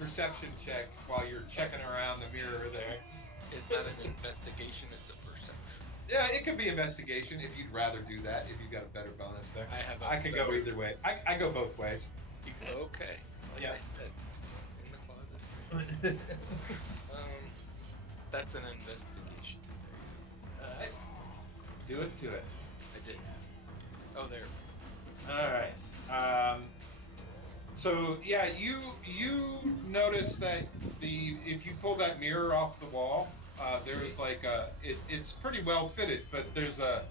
perception check while you're checking around the mirror there. Is that an investigation? It's a perception. Yeah, it could be investigation if you'd rather do that. If you've got a better bonus there, I could go either way. I go both ways. Okay. Like Yeah. I said, in the closet. That's an investigation. Alright. Do it to it. I did. Oh, there. Alright. So yeah, you notice that if you pull that mirror off the wall, there is like it's pretty well fitted, but there's a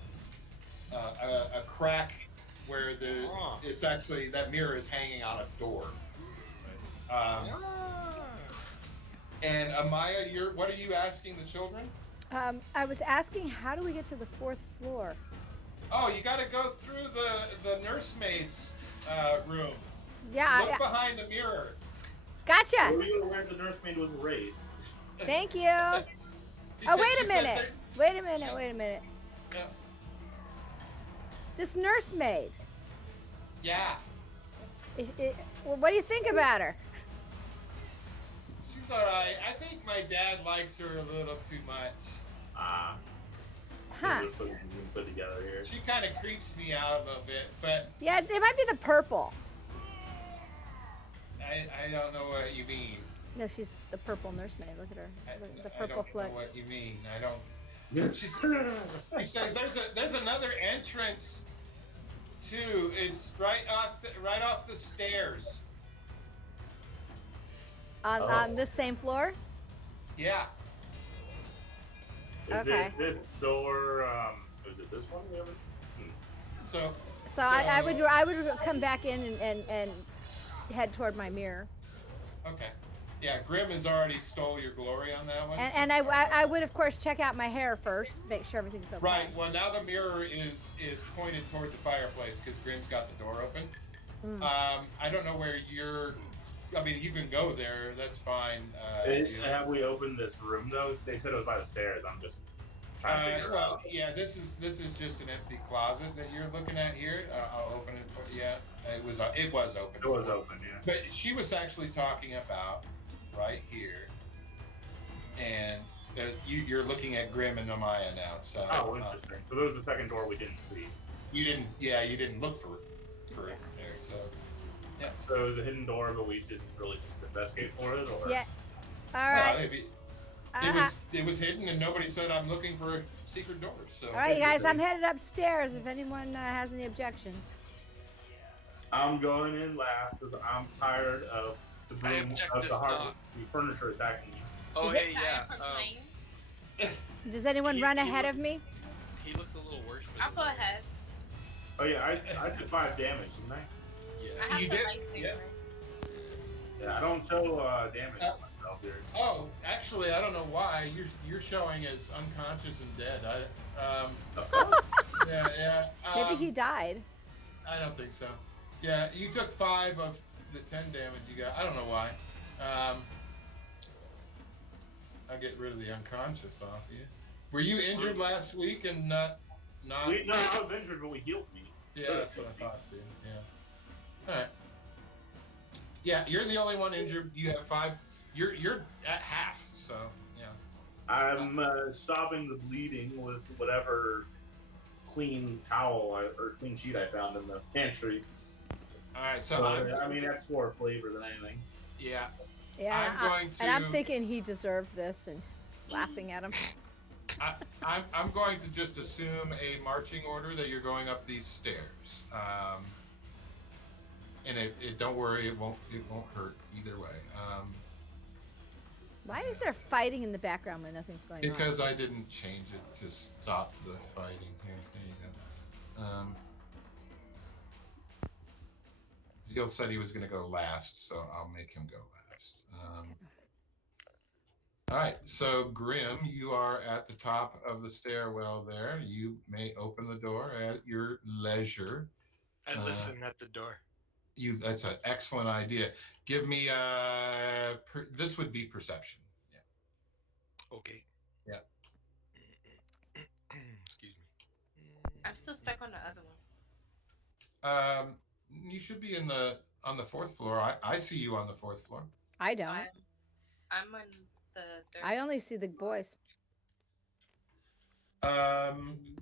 crack where it's actually that mirror is hanging on a door. And Amaya, what are you asking the children? I was asking, how do we get to the 4th floor? Oh, you got to go through the nursemaid's room. Yeah. Look behind the mirror. Gotcha. Were you aware the nursemaid was a raid? Thank you. She Oh, said- wait she a says minute. there- Wait a minute. Yeah. This nursemaid. Yeah. Well, what do you think about her? She's alright. I think my dad likes her a little too much. Huh. Put together here. She kind of creeps me out a little bit, but Yeah, it might be the purple. I don't know what you mean. No, she's the purple nursemaid. Look at her. Look at the I purple don't foot. know what you mean. I don't. She says there's another entrance too. It's right off the stairs. On this same floor? Yeah. Is Okay. it this door? Is it this one? So I would come back in and head toward my mirror. Okay. Yeah, Grim has already stole your glory on that one. And I would of course check out my hair first, make sure everything's okay. Right. Well, now the mirror is pointed toward the fireplace because Grim's got the door open. I don't know where you're. I mean, you can go there. That's fine. Have we opened this room though? They said it was by the stairs. I'm just trying to figure out. Yeah, this is just an empty closet that you're looking at here. I'll open it for you. Yeah, it was open. It was open, yeah. But she was actually talking about right here, and you're looking at Grim and Amaya now. So interesting. So there was the second door we didn't see. You didn't look for it there. So yeah. So it was a hidden door, but we didn't really investigate for it, or yeah. All right. No, it was hidden, and nobody said I'm looking for secret doors. So. All right, guys, I'm headed upstairs. If anyone has any objections. I'm going in last because I'm tired of the furniture attacking me. Oh, Is hey, yeah. Does anyone run ahead of me? He looks a little worse. I'll go ahead. Oh yeah, I took 5 damage, didn't I? Yeah. I have You the did? lightsaber. Yeah, I don't show damage on myself here. Oh, actually, I don't know why you're showing as unconscious and dead. Yeah. Maybe he died. I don't think so. Yeah, you took 5 of the 10 damage you got. I don't know why. I'll get rid of the unconscious off you. Were you injured last week and not? No, I was injured, but we healed me. Yeah, that's what I thought too. Yeah. All right. Yeah, you're the only one injured. You have 5. You're at half. So yeah. I'm stopping the bleeding with whatever clean towel or clean sheet I found in the pantry. All right. So I mean, that's more flavor than anything. Yeah. Yeah. I'm going to. And I'm thinking he deserved this and laughing at him. I'm going to just assume a marching order that you're going up these stairs. And it don't worry, it won't hurt either way. Why is there fighting in the background when nothing's going on? Because I didn't change it to stop the fighting. Here, there you go. Zeal said he was going to go last, so I'll make him go last. All right, so Grim, you are at the top of the stairwell there. You may open the door at your leisure. And listen at the door. That's an excellent idea. Give me this would be perception. Yeah. Okay. Yeah. Excuse me. I'm still stuck on the other one. You should be on the 4th floor. I see you on the 4th floor. I don't. I'm on the 3rd. I only see the boys.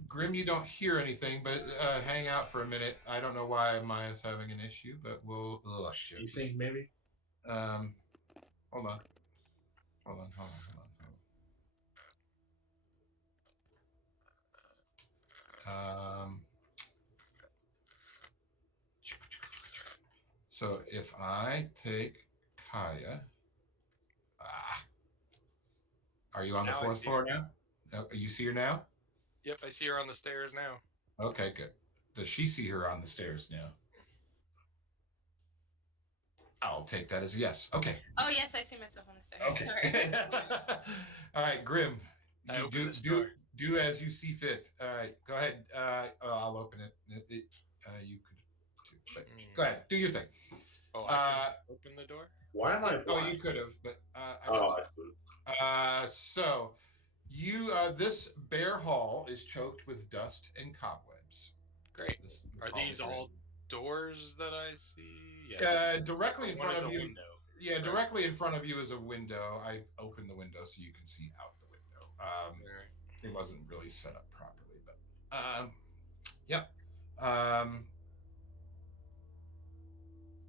Grim, you don't hear anything, but hang out for a minute. I don't know why Maya's having an issue, but we'll. Oh shit. You think maybe? Hold on. So if I take Kaya, are you on the 4th floor now? You see her now? Yep, I see her on the stairs now. Okay, good. Does she see her on the stairs now? I'll take that as a yes. Okay. Oh yes, I see myself on the stairs. Okay. Sorry. All right, Grim. I open this door. Do as you see fit. All right, go ahead. I'll open it. You could too. But go ahead. Do your thing. Oh, I can open the door? Why am I? Oh, you could have, but I see. So you this bare hall is choked with dust and cobwebs. Great. This Are hall these is all doors that I see? Directly in front of you. Window. Yeah, directly in front of you is a window. I opened the window so you can see out the window. It wasn't really set up properly, but yep.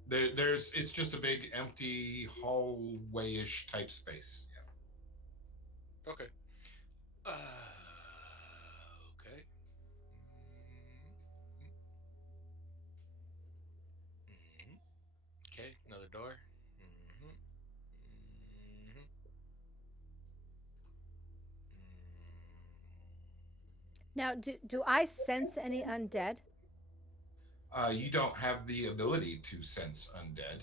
There's it's just a big empty hallway-ish type space. Yeah. Okay. Okay. Okay, another door. Now, do I sense any undead? You don't have the ability to sense undead.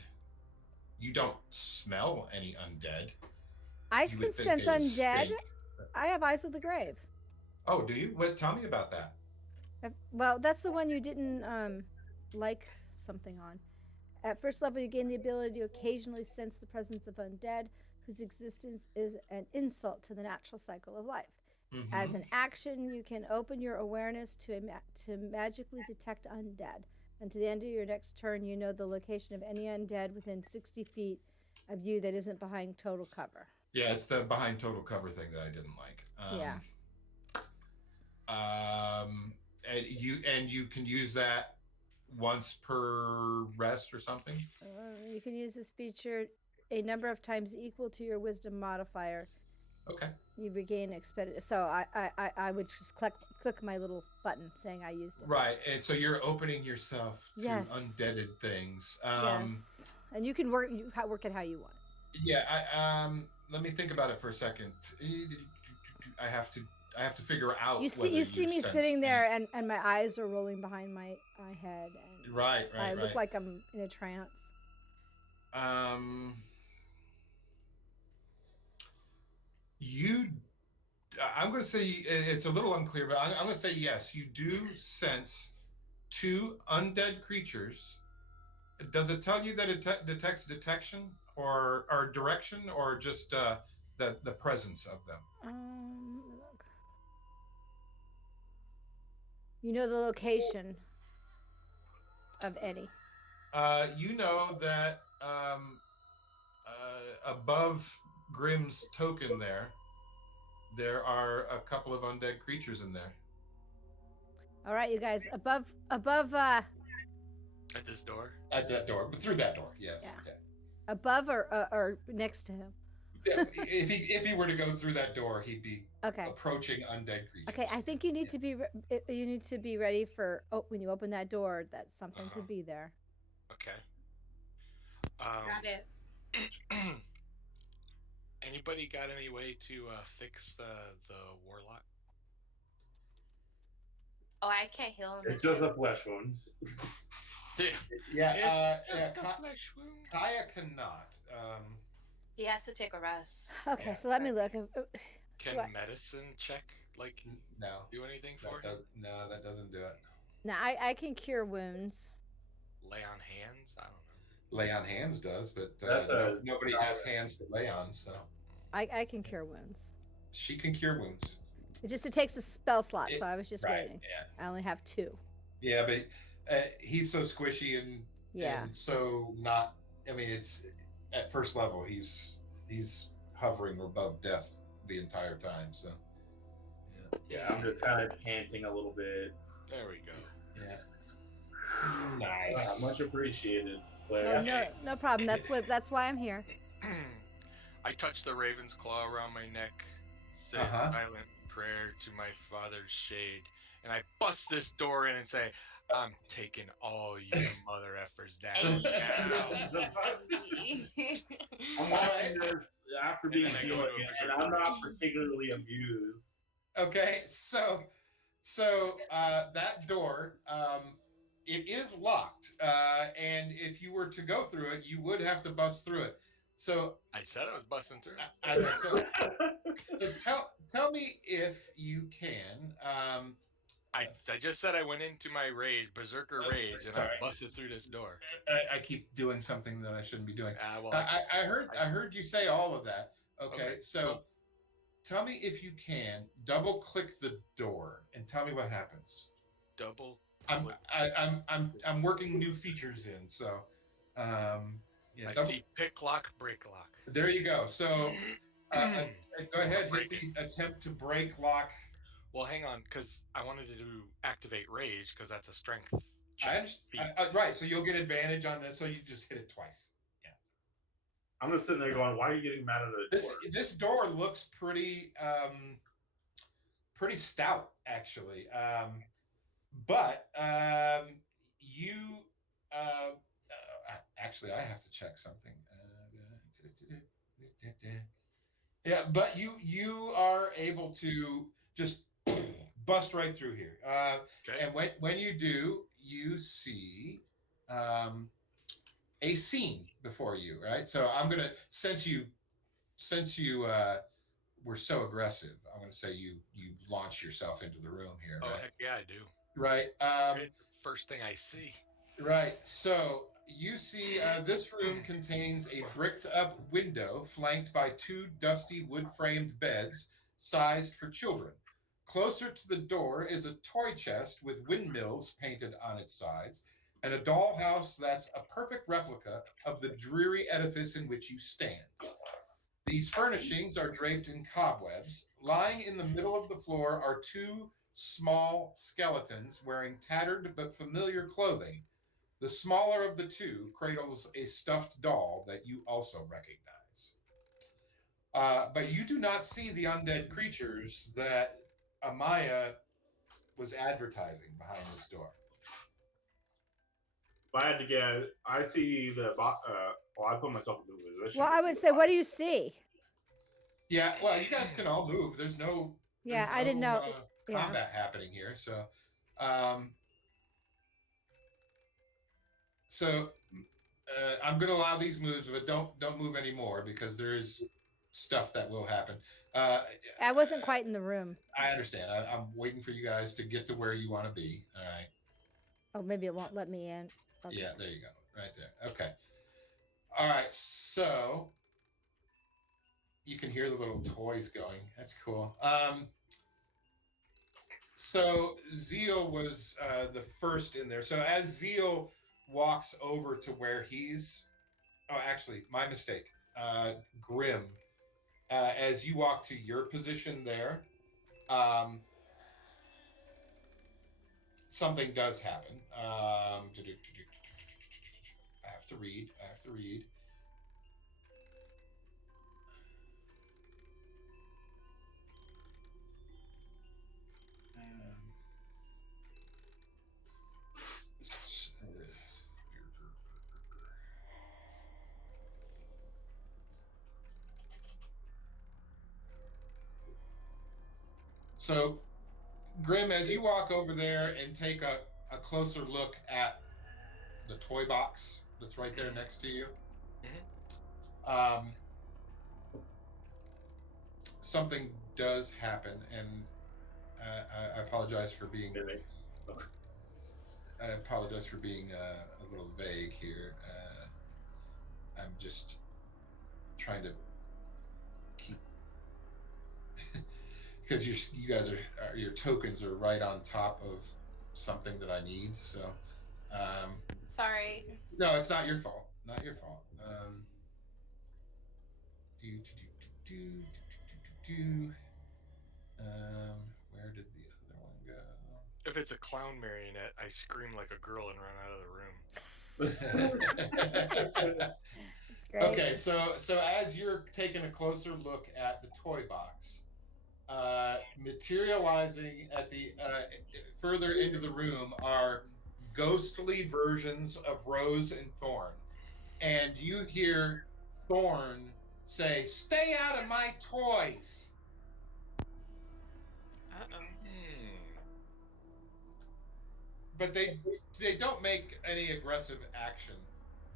You don't smell any undead. I You can would think sense they would undead. stink. I have eyes of the grave. Oh, do you? What? Tell me about that. Well, that's the one you didn't like something on. At first level, you gain the ability to occasionally sense the presence of undead, whose existence is an insult to the natural cycle of life. Mm-hmm. As an action, you can open your awareness to magically detect undead. And to the end of your next turn, you know the location of any undead within 60 feet of you that isn't behind total cover. Yeah, it's the behind total cover thing that I didn't like. Yeah. And you can use that once per rest or something. You can use this feature a number of times equal to your wisdom modifier. Okay. You regain expedit. So I would just click my little button saying I used it. Right, and so you're opening yourself to Yes. undeaded things. Yes, and you can work it how you want. Yeah, let me think about it for a second. I have to figure out. You see me sitting there, and my eyes are rolling behind my head, and right. I look like I'm in a trance. I'm going to say it's a little unclear, but I'm going to say yes. You do sense two undead creatures. Does it tell you that it detects detection or direction, or just the presence of them? Look. You know the location of Eddie. You know that above Grimm's token there are a couple of undead creatures in there. All right, you guys, above. At this door. At that door, but through that door, yes. Yeah. Okay. Above or next to him. Yeah, if he were to go through that door, he'd be okay. Approaching undead creatures. Okay, I think you need to be ready for when you open that door that something could be there. Okay. Got it. Anybody got any way to fix the warlock? Oh, I can't heal him. It's just a flesh wound. Yeah. Kaya cannot. He has to take a rest. Okay, Yeah. so let me look. Can medicine check no do anything for him? No, that doesn't do it. No, I can cure wounds. Lay on hands? I don't know. Lay on hands does, but nobody has hands to lay on, so. I can cure wounds. She can cure wounds. It takes a spell slot, so I was just waiting. Yeah. I only have 2. Yeah, but he's so squishy and so not. I mean, it's at first level. He's hovering above death the entire time. So. Yeah, I'm just kind of panting a little bit. There we go. Yeah. Nice. Much appreciated. No problem. That's why I'm here. I touch the raven's claw around my neck, say a silent prayer to my father's shade, and I bust this door in and say, "I'm taking all you mother effers down." I'm watching this after being healed, and I'm not particularly amused. Okay, so that door, it is locked, and if you were to go through it, you would have to bust through it. So I said I was busting through. I know. So tell me if you can. I just said I went into my rage, berserker rage, and I busted through this door. I keep doing something that I shouldn't be doing. Well, I heard you say all of that. Okay, so. Cool. Tell me if you can double click the door and tell me what happens. Double. I'm working new features in, so I see pick lock, break lock. There you go. So go ahead, hit the attempt to break lock. Well, hang on, because I wanted to activate rage because that's a strength check. Right, so you'll get advantage on this. So you just hit it twice. I'm just sitting there going, "Why are you getting mad at the door?" This door looks pretty stout, actually. But you actually, I have to check something. Yeah, but you are able to just bust right through here. Okay. And when you do, you see a scene before you, right? So I'm gonna since you were so aggressive, I'm gonna say you launch yourself into the room here, Oh right? heck yeah, I do. Right. First thing I see. Right. So you see this room contains a bricked up window flanked by two dusty wood framed beds sized for children. Closer to the door is a toy chest with windmills painted on its sides and a dollhouse that's a perfect replica of the dreary edifice in which you stand. These furnishings are draped in cobwebs. Lying in the middle of the floor are two small skeletons wearing tattered but familiar clothing. The smaller of the two cradles a stuffed doll that you also recognize. But you do not see the undead creatures that Amaya was advertising behind this door. If I had to get, I see the. Well, I put myself in the position. Well, to I see would the say, bot- what do you see? Yeah, well, you guys can all move. There's no Yeah, I didn't know. Yeah. combat happening here. Um, so I'm going to allow these moves, but don't move anymore because there's stuff that will happen. I wasn't quite in the room. I understand. I'm waiting for you guys to get to where you want to be. All right. Oh, maybe it won't let me in. Okay. Yeah, there you go. Right there. Okay. All right. So you can hear the little toys going. That's cool. So Zeal was the first in there. So as Zeal walks over to where he's, oh, actually, my mistake. Grim, as you walk to your position there, something does happen. I have to read. So, Grim, as you walk over there and take a closer look at the toy box that's right there next to you, something does happen, and I apologize for being. I apologize for being a little vague here. I'm just trying to keep because you guys are your tokens are right on top of something that I need. So, Sorry. no, it's not your fault. Not your fault. Where did the other one go? If it's a clown marionette, I scream like a girl and run out of the room. It's great. Okay, so as you're taking a closer look at the toy box, materializing at the further into the room are ghostly versions of Rose and Thorn, and you hear Thorn say, "Stay out of my toys." But they don't make any aggressive action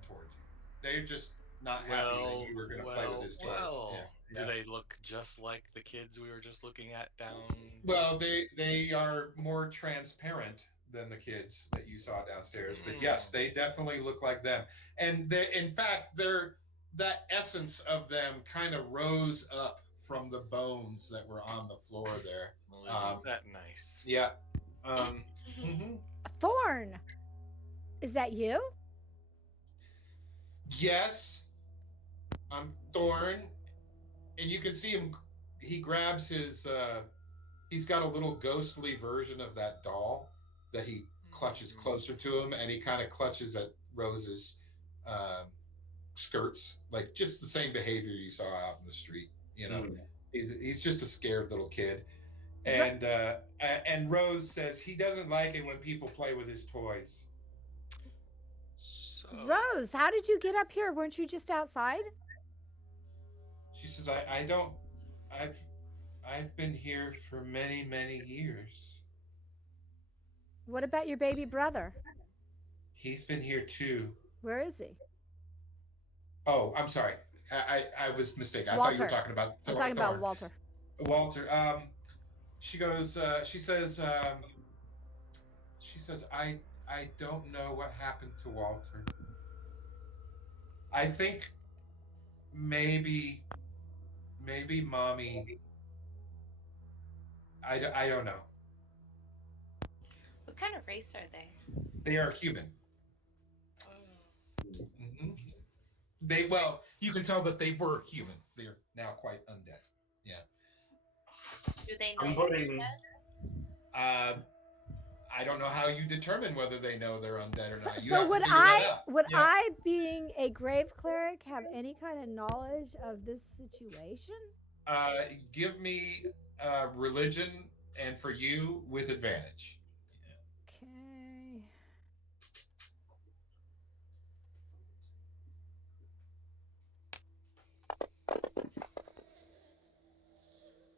towards you. They're just not happy that you were going to play with his toys. Yeah. Do they look just like the kids we were just looking at down? Well, they are more transparent than the kids that you saw downstairs. But yes, they definitely look like them. And in fact, that essence of them kind of rose up from the bones that were on the floor there. Well, isn't that nice? Yeah. Thorn, is that you? Yes, I'm Thorn, and you can see him. He grabs his. He's got a little ghostly version of that doll that he clutches closer to him, and he kind of clutches at Rose's skirts, like just the same behavior you saw out in the street. You know, he's just a scared little kid. And Rose says he doesn't like it when people play with his toys. So, Rose, how did you get up here? Weren't you just outside? She says, I don't. I've been here for many years. What about your baby brother? He's been here too. Where is he? Oh, I'm sorry. I was mistaken. I thought you were Walter. talking about I'm talking about Thorn. Walter. Walter. She goes. She says. I don't know what happened to Walter. I think maybe mommy. I don't know. What kind of race are they? They are human. Mm-hmm. You can tell that they were human. They're now quite undead. Yeah. Do they I'm know they're voting. dead? I don't know how you determine whether they know they're undead or not. You So have would to figure that out. would Yeah. I, being a grave cleric, have any kind of knowledge of this situation? Give me religion, and for you with advantage. Okay.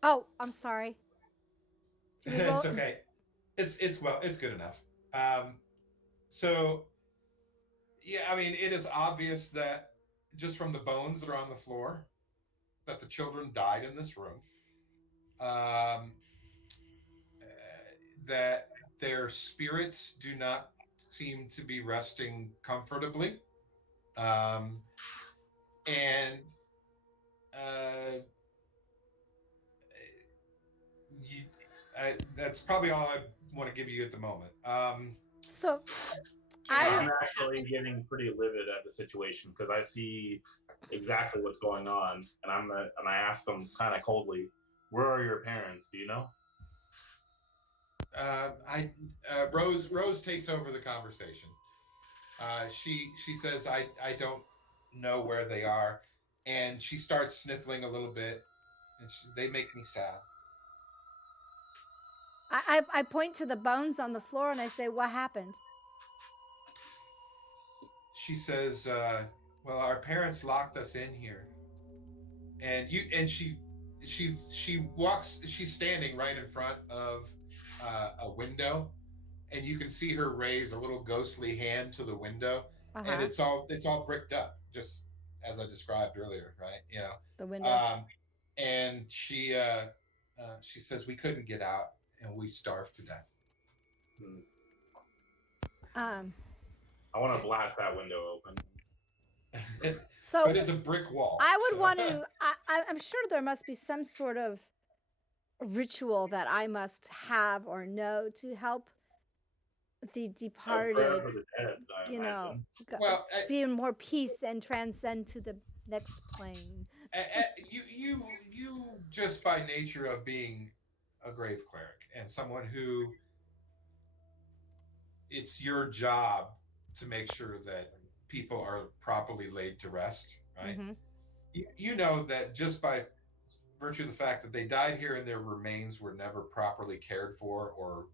Oh, I'm sorry. It's okay. It's good enough. So yeah, I mean, it is obvious that just from the bones that are on the floor, that the children died in this room. That their spirits do not seem to be resting comfortably. And you, that's probably all I want to give you at the moment. So Can I I I'm ask what actually happened? getting pretty livid at the situation because I see exactly what's going on, and I ask them kind of coldly, "Where are your parents? Do you know?" Rose takes over the conversation. She says, I don't know where they are, and she starts sniffling a little bit, and they make me sad. I point to the bones on the floor and I say, "What happened?" She says, well, our parents locked us in here, and she walks. She's standing right in front of a window, and you can see her raise a little ghostly hand to the window, and Uh-huh. it's all bricked up, just as I described earlier, right? The window. And she says we couldn't get out, and we starved to death. Um I want to blast that window open. so But it's a brick wall. I would so. want to I'm sure there must be some sort of ritual that I must have or know to help the A prayer departed, for the dead, I you know, imagine. Well, be in more peace and transcend to the next plane. you just by nature of being a grave cleric and someone who it's your job to make sure that people are properly laid to rest, right? Mm-hmm. You know that just by virtue of the fact that they died here and their remains were never properly cared for or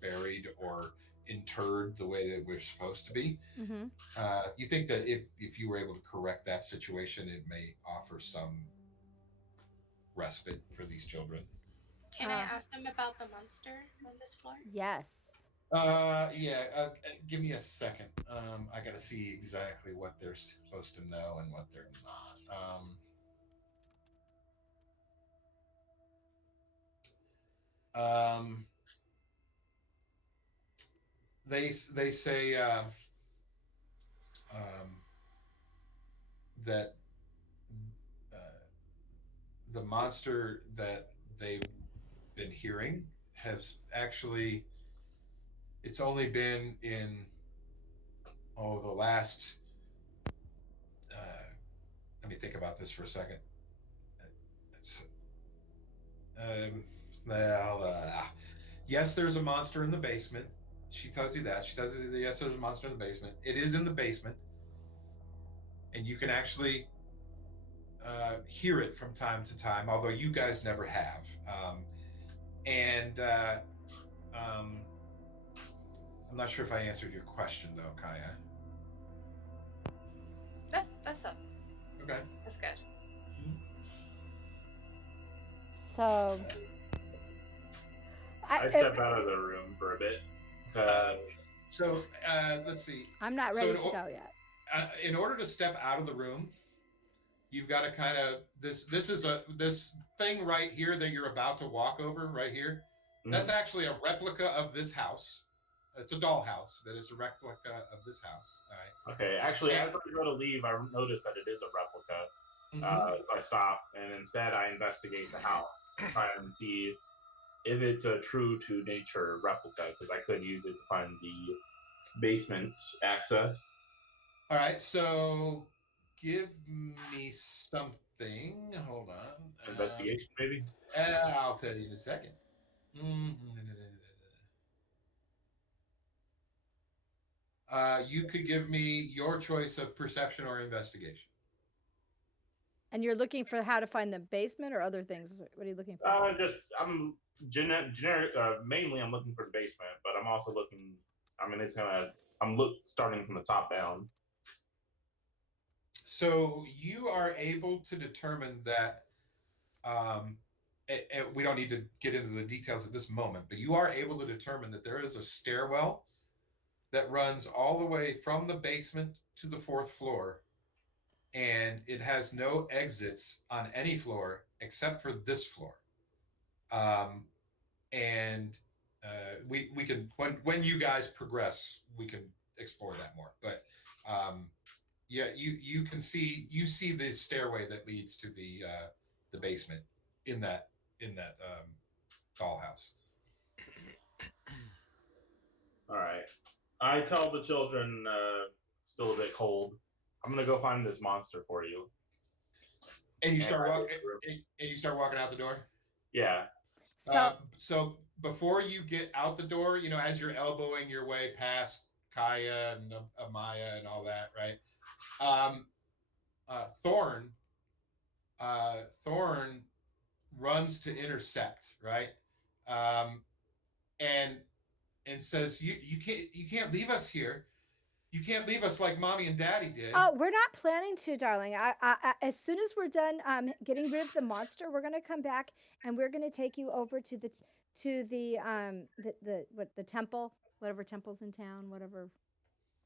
buried or interred the way they were supposed to be. Mm-hmm. You think that if you were able to correct that situation, it may offer some respite for these children. Can I ask them about the monster on this floor? Yes. Yeah. Give me a second. I got to see exactly what they're supposed to know and what they're not. They say that uh, the monster that they've been hearing has actually it's only been in the last let me think about this for a second. It's well yes, there's a monster in the basement. She tells you that. She tells you that yes, there's a monster in the basement. It is in the basement, and you can actually hear it from time to time, although you guys never have. And I'm not sure if I answered your question though, Kaya. That's up. Okay. That's good. So I step out of the room for a bit. So let's see. I'm not So ready to go yet. in order to step out of the room, you've got to kind of this thing right here that you're about to walk over right here. That's actually a replica of this house. It's a doll house that is a replica of this house. All right. Okay, actually, And, as I go to leave, I notice that it is a replica. So I stop, and instead I investigate the house, try and see if it's a true to nature replica, because I could use it to find the basement access. All right, so give me something. Hold on. Investigation, maybe? I'll tell you in a second. You could give me your choice of perception or investigation. And you're looking for how to find the basement or other things? What are you looking for? I'm generic. Mainly, I'm looking for the basement, but I'm also looking. I mean, starting from the top down. So you are able to determine that. We don't need to get into the details at this moment, but you are able to determine that there is a stairwell that runs all the way from the basement to the fourth floor, and it has no exits on any floor except for this floor. And we can when you guys progress, we can explore that more. But yeah, you see the stairway that leads to the basement in that dollhouse. All right. I tell the children, still a bit cold. I'm gonna go find this monster for you. And you start walking out the door. Yeah. So before you get out the door, as you're elbowing your way past Kaya and Amaya and all that, right? Thorn runs to intercept, right? And says, you can't leave us here. You can't leave us like mommy and daddy did. Oh, we're not planning to, darling. I as soon as we're done getting rid of the monster, we're gonna come back and we're gonna take you over to the temple, whatever temple's in town, whatever.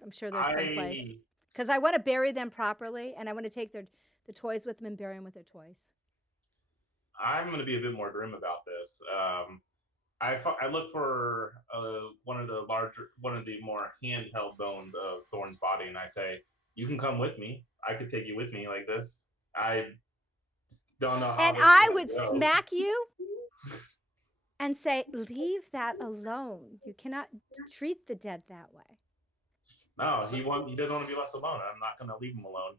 I'm sure there's some place. Because I want to bury them properly, and I want to take the toys with them and bury them with their toys. I'm going to be a bit more grim about this. I look for one of the more handheld bones of Thorn's body, and I say, "You can come with me. I could take you with me like this. I don't know how." And I would smack you and say, "Leave that alone. You cannot treat the dead that way." No, he doesn't want to be left alone. I'm not going to leave him alone.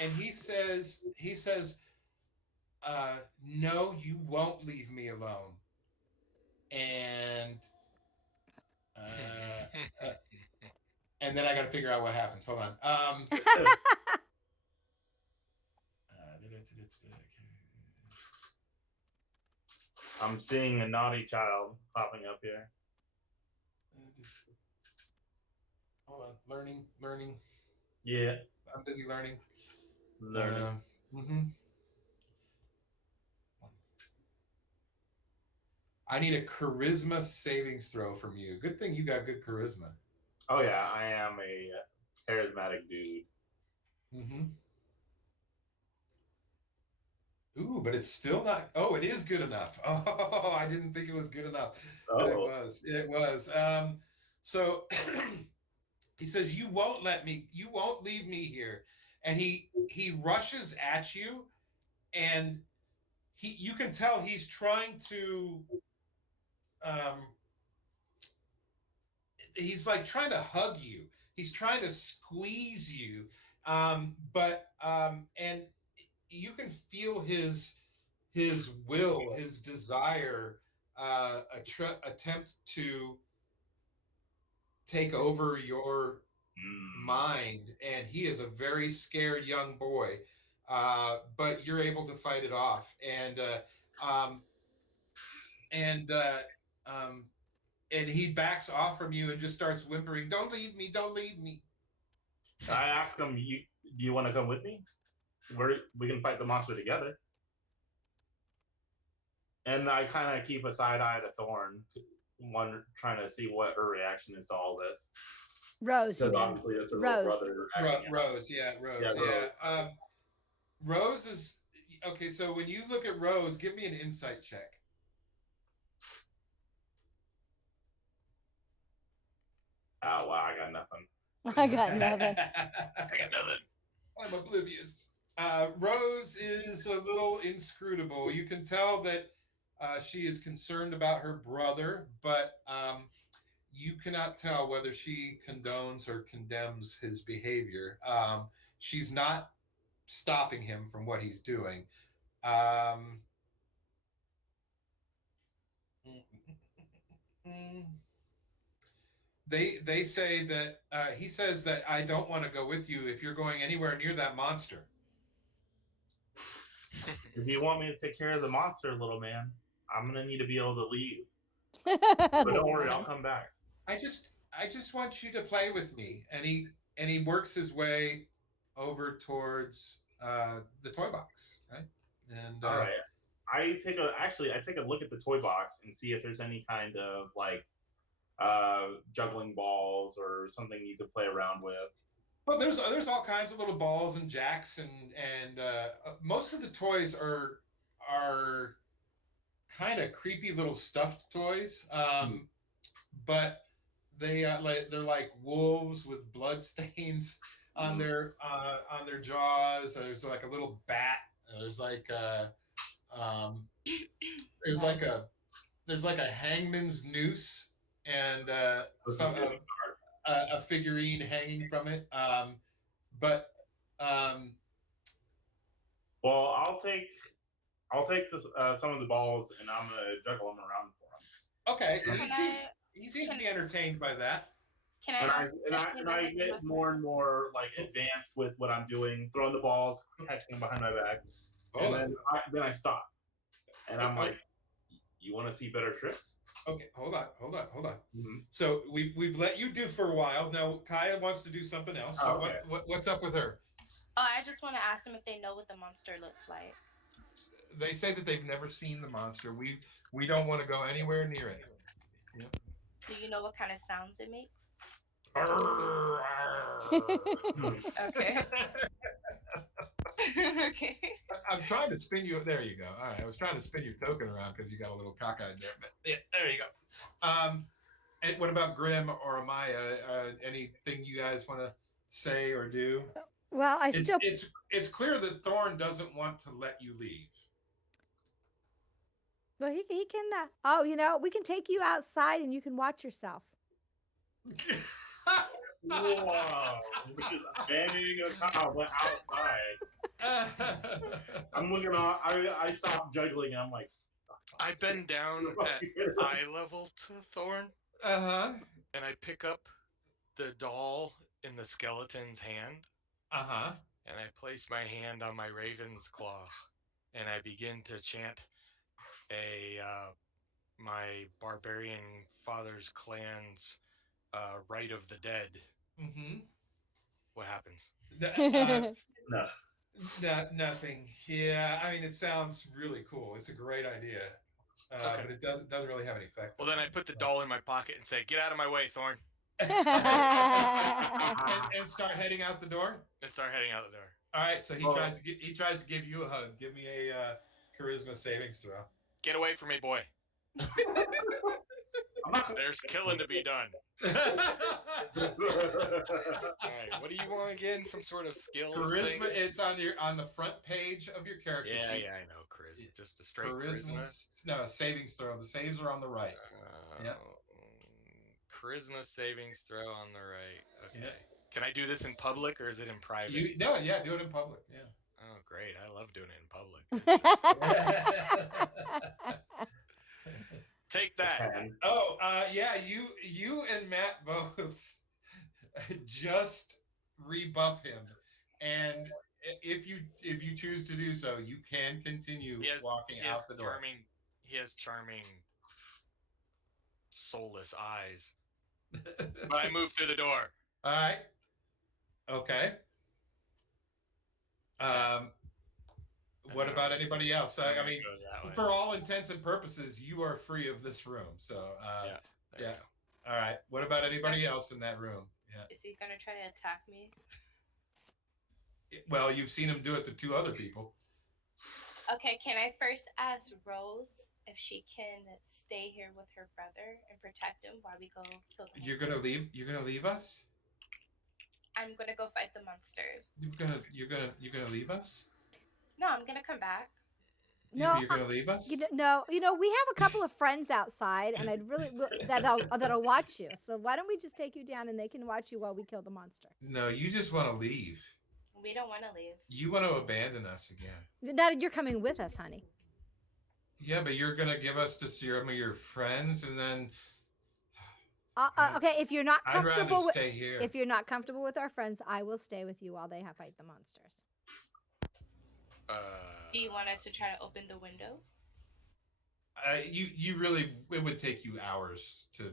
And he says, "No, you won't leave me alone." And and then I got to figure out what happens. Hold on. I'm seeing a naughty child popping up here. Hold on. Learning. Yeah. I'm busy learning. Mm-hmm. I need a charisma savings throw from you. Good thing you got good charisma. Oh yeah, I am a charismatic dude. Mm-hmm. Ooh, but it's still not. Oh, it is good enough. Oh, I didn't think it was good enough, but it was. It was. So he says, "You won't leave me here," and he rushes at you, and you can tell he's trying to. He's like trying to hug you. He's trying to squeeze you, but and you can feel his will, his desire, attempt to take over your mind, and he is a very scared young boy, but you're able to fight it off, and he backs off from you and just starts whimpering, "Don't leave me, don't leave me." I ask him, do you want to come with me? We can fight the monster together. And I kind of keep a side eye to Thorn. trying to see what her reaction is to all this. Rose, you Because mean. obviously that's her little Rose. brother. acting out. Rose, yeah, Rose, Yeah, Rose. yeah. Rose is okay. So when you look at Rose, give me an insight check. Oh wow, I got nothing. I got nothing. I got nothing. I'm oblivious. Rose is a little inscrutable. You can tell that she is concerned about her brother, but you cannot tell whether she condones or condemns his behavior. She's not stopping him from what he's doing. Um, they say that he says that I don't want to go with you if you're going anywhere near that monster. If you want me to take care of the monster, little man, I'm gonna need to be able to leave. But But don't worry, I'll come back. I just want you to play with me, and he works his way over towards the toy box, right? And All right. I take a look at the toy box and see if there's any kind of like juggling balls or something you could play around with. well, there's all kinds of little balls and jacks, and most of the toys are kind of creepy little stuffed toys, but they're like wolves with blood stains on their jaws. There's like a little bat. There's like um, there's like a hangman's noose and a figurine hanging from it. But Well, I'll take some of the balls and I'm gonna juggle them around for him. okay, Can he seems to be entertained by that. Can I And ask? I get more and more like advanced with what I'm doing, throwing the balls, catching them behind my back, and then I stop, and I'm like, "You want to see better tricks?" Okay, hold on. Mm-hmm. So we've let you do for a while. Now Kaya wants to do something else. So Okay. what's up with her? Oh, I just want to ask them if they know what the monster looks like. They say that they've never seen the monster. We don't want to go anywhere near it. Yep. Do you know what kind of sounds it makes? Okay. Okay. I'm trying to spin you. There you go. All right. I was trying to spin your token around because you got a little cockeyed there. But yeah, there you go. And what about Grim or Amaya? Anything you guys want to say or do? Well, It's clear that Thorn doesn't want to let you leave. Well, he can. We can take you outside and you can watch yourself. Whoa! Which is abandoning a child went outside. I'm looking on. I stopped juggling and I'm like, I bend down at eye level to Thorn, Uh-huh. and I pick up the doll in the skeleton's hand, Uh-huh. and I place my hand on my raven's claw, and I begin to chant my barbarian father's clan's rite of the dead. Mm-hmm. What happens? no. Nothing. Yeah, I mean, it sounds really cool. It's a great idea, Okay. but it doesn't really have any effect. Well, then I put the doll in my pocket and say, "Get out of my way, Thorn," and start heading out the door. and start heading out the door. All right, so he tries to give you a hug. Give me a charisma savings throw. Get away from me, boy. There's killing to be done. All right, what do you want again? Some sort of skill? Charisma. Thing? It's on the front page of your character sheet. Yeah, I know. Charisma, just a straight Charisma. charisma. No, savings throw. The saves are on the right. Yeah. Charisma savings throw on the right. Okay. Yeah. Can I do this in public or is it in private? Do it in public. Yeah. Oh, great! I love doing it in public. Take that. Oh, yeah. You and Matt both just rebuff him, and if you choose to do so, you can continue walking out the door. He has charming, soulless eyes. But I move through the door. All right. Okay. What about anybody else? I mean, go that way. for all intents and purposes, you are free of this room. So, there yeah. you go. All right. What about anybody else in that room? Yeah. Is he gonna try to attack me? Well, you've seen him do it to 2 other people. Okay, can I first ask Rose if she can stay here with her brother and protect him while we go kill the You're monster? gonna leave. You're gonna leave us. I'm gonna go fight the monster. You're gonna leave us. No, I'm gonna come back. No, You're gonna leave us. no, we have a couple of friends outside, and I'd really that'll watch you. So why don't we just take you down, and they can watch you while we kill the monster? No, you just want to leave. We don't want to leave. You want to abandon us again. Now you're coming with us, honey. Yeah, but you're gonna give us to some of your friends, and then Okay, if you're not I'd rather comfortable with stay here. if you're not comfortable with our friends, I will stay with you while they fight the monsters. Do you want us to try to open the window? You really, it would take you hours to.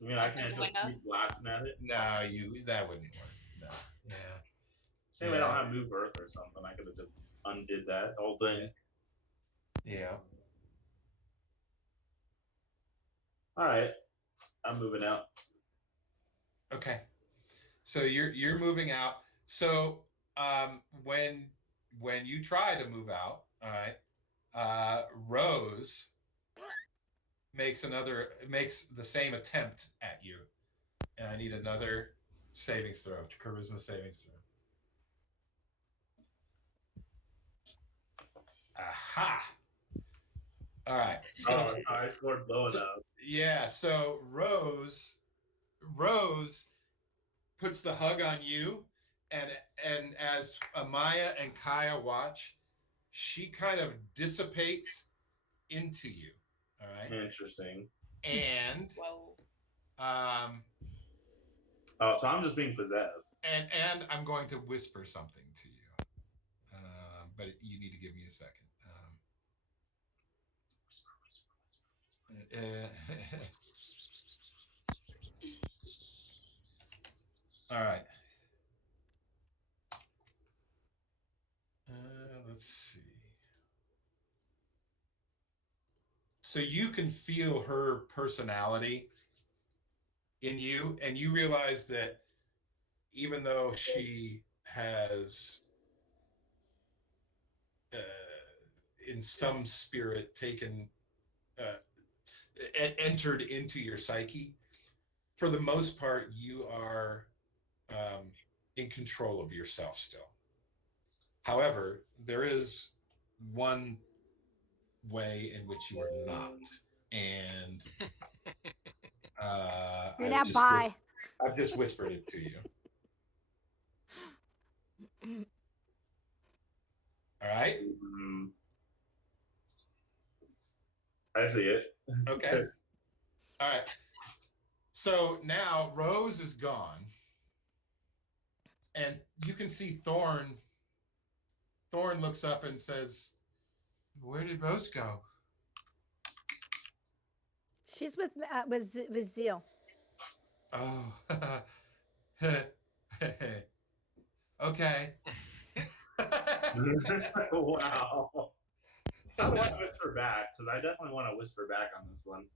I mean, I can't just keep blasting at it. No, that wouldn't work. No. Yeah. Maybe I don't have move earth or something. I could have just undid that whole thing. Yeah. All right, I'm moving out. Okay. So you're moving out. So when you try to move out, all right, Rose makes the same attempt at you, and I need another savings throw, charisma savings throw. Aha! All right. So I scored low enough. yeah. So Rose puts the hug on you, and as Amaya and Kaya watch, she kind of dissipates into you. All right. Interesting. And Whoa. So I'm just being possessed. And I'm going to whisper something to you, but you need to give me a second. All right. Let's see. So you can feel her personality in you, and you realize that even though she has, in some spirit, taken, entered into your psyche, for the most part, you are in control of yourself still. However, there is one way in which you are not, and You're now bi. I've just whispered it to you. All right. I see it. Okay. All right. So now Rose is gone, and you can see Thorn. Thorn looks up and says, "Where did Rose go?" She's with Zeal. Oh. Okay. Wow. I want to whisper back because I definitely want to whisper back on this one.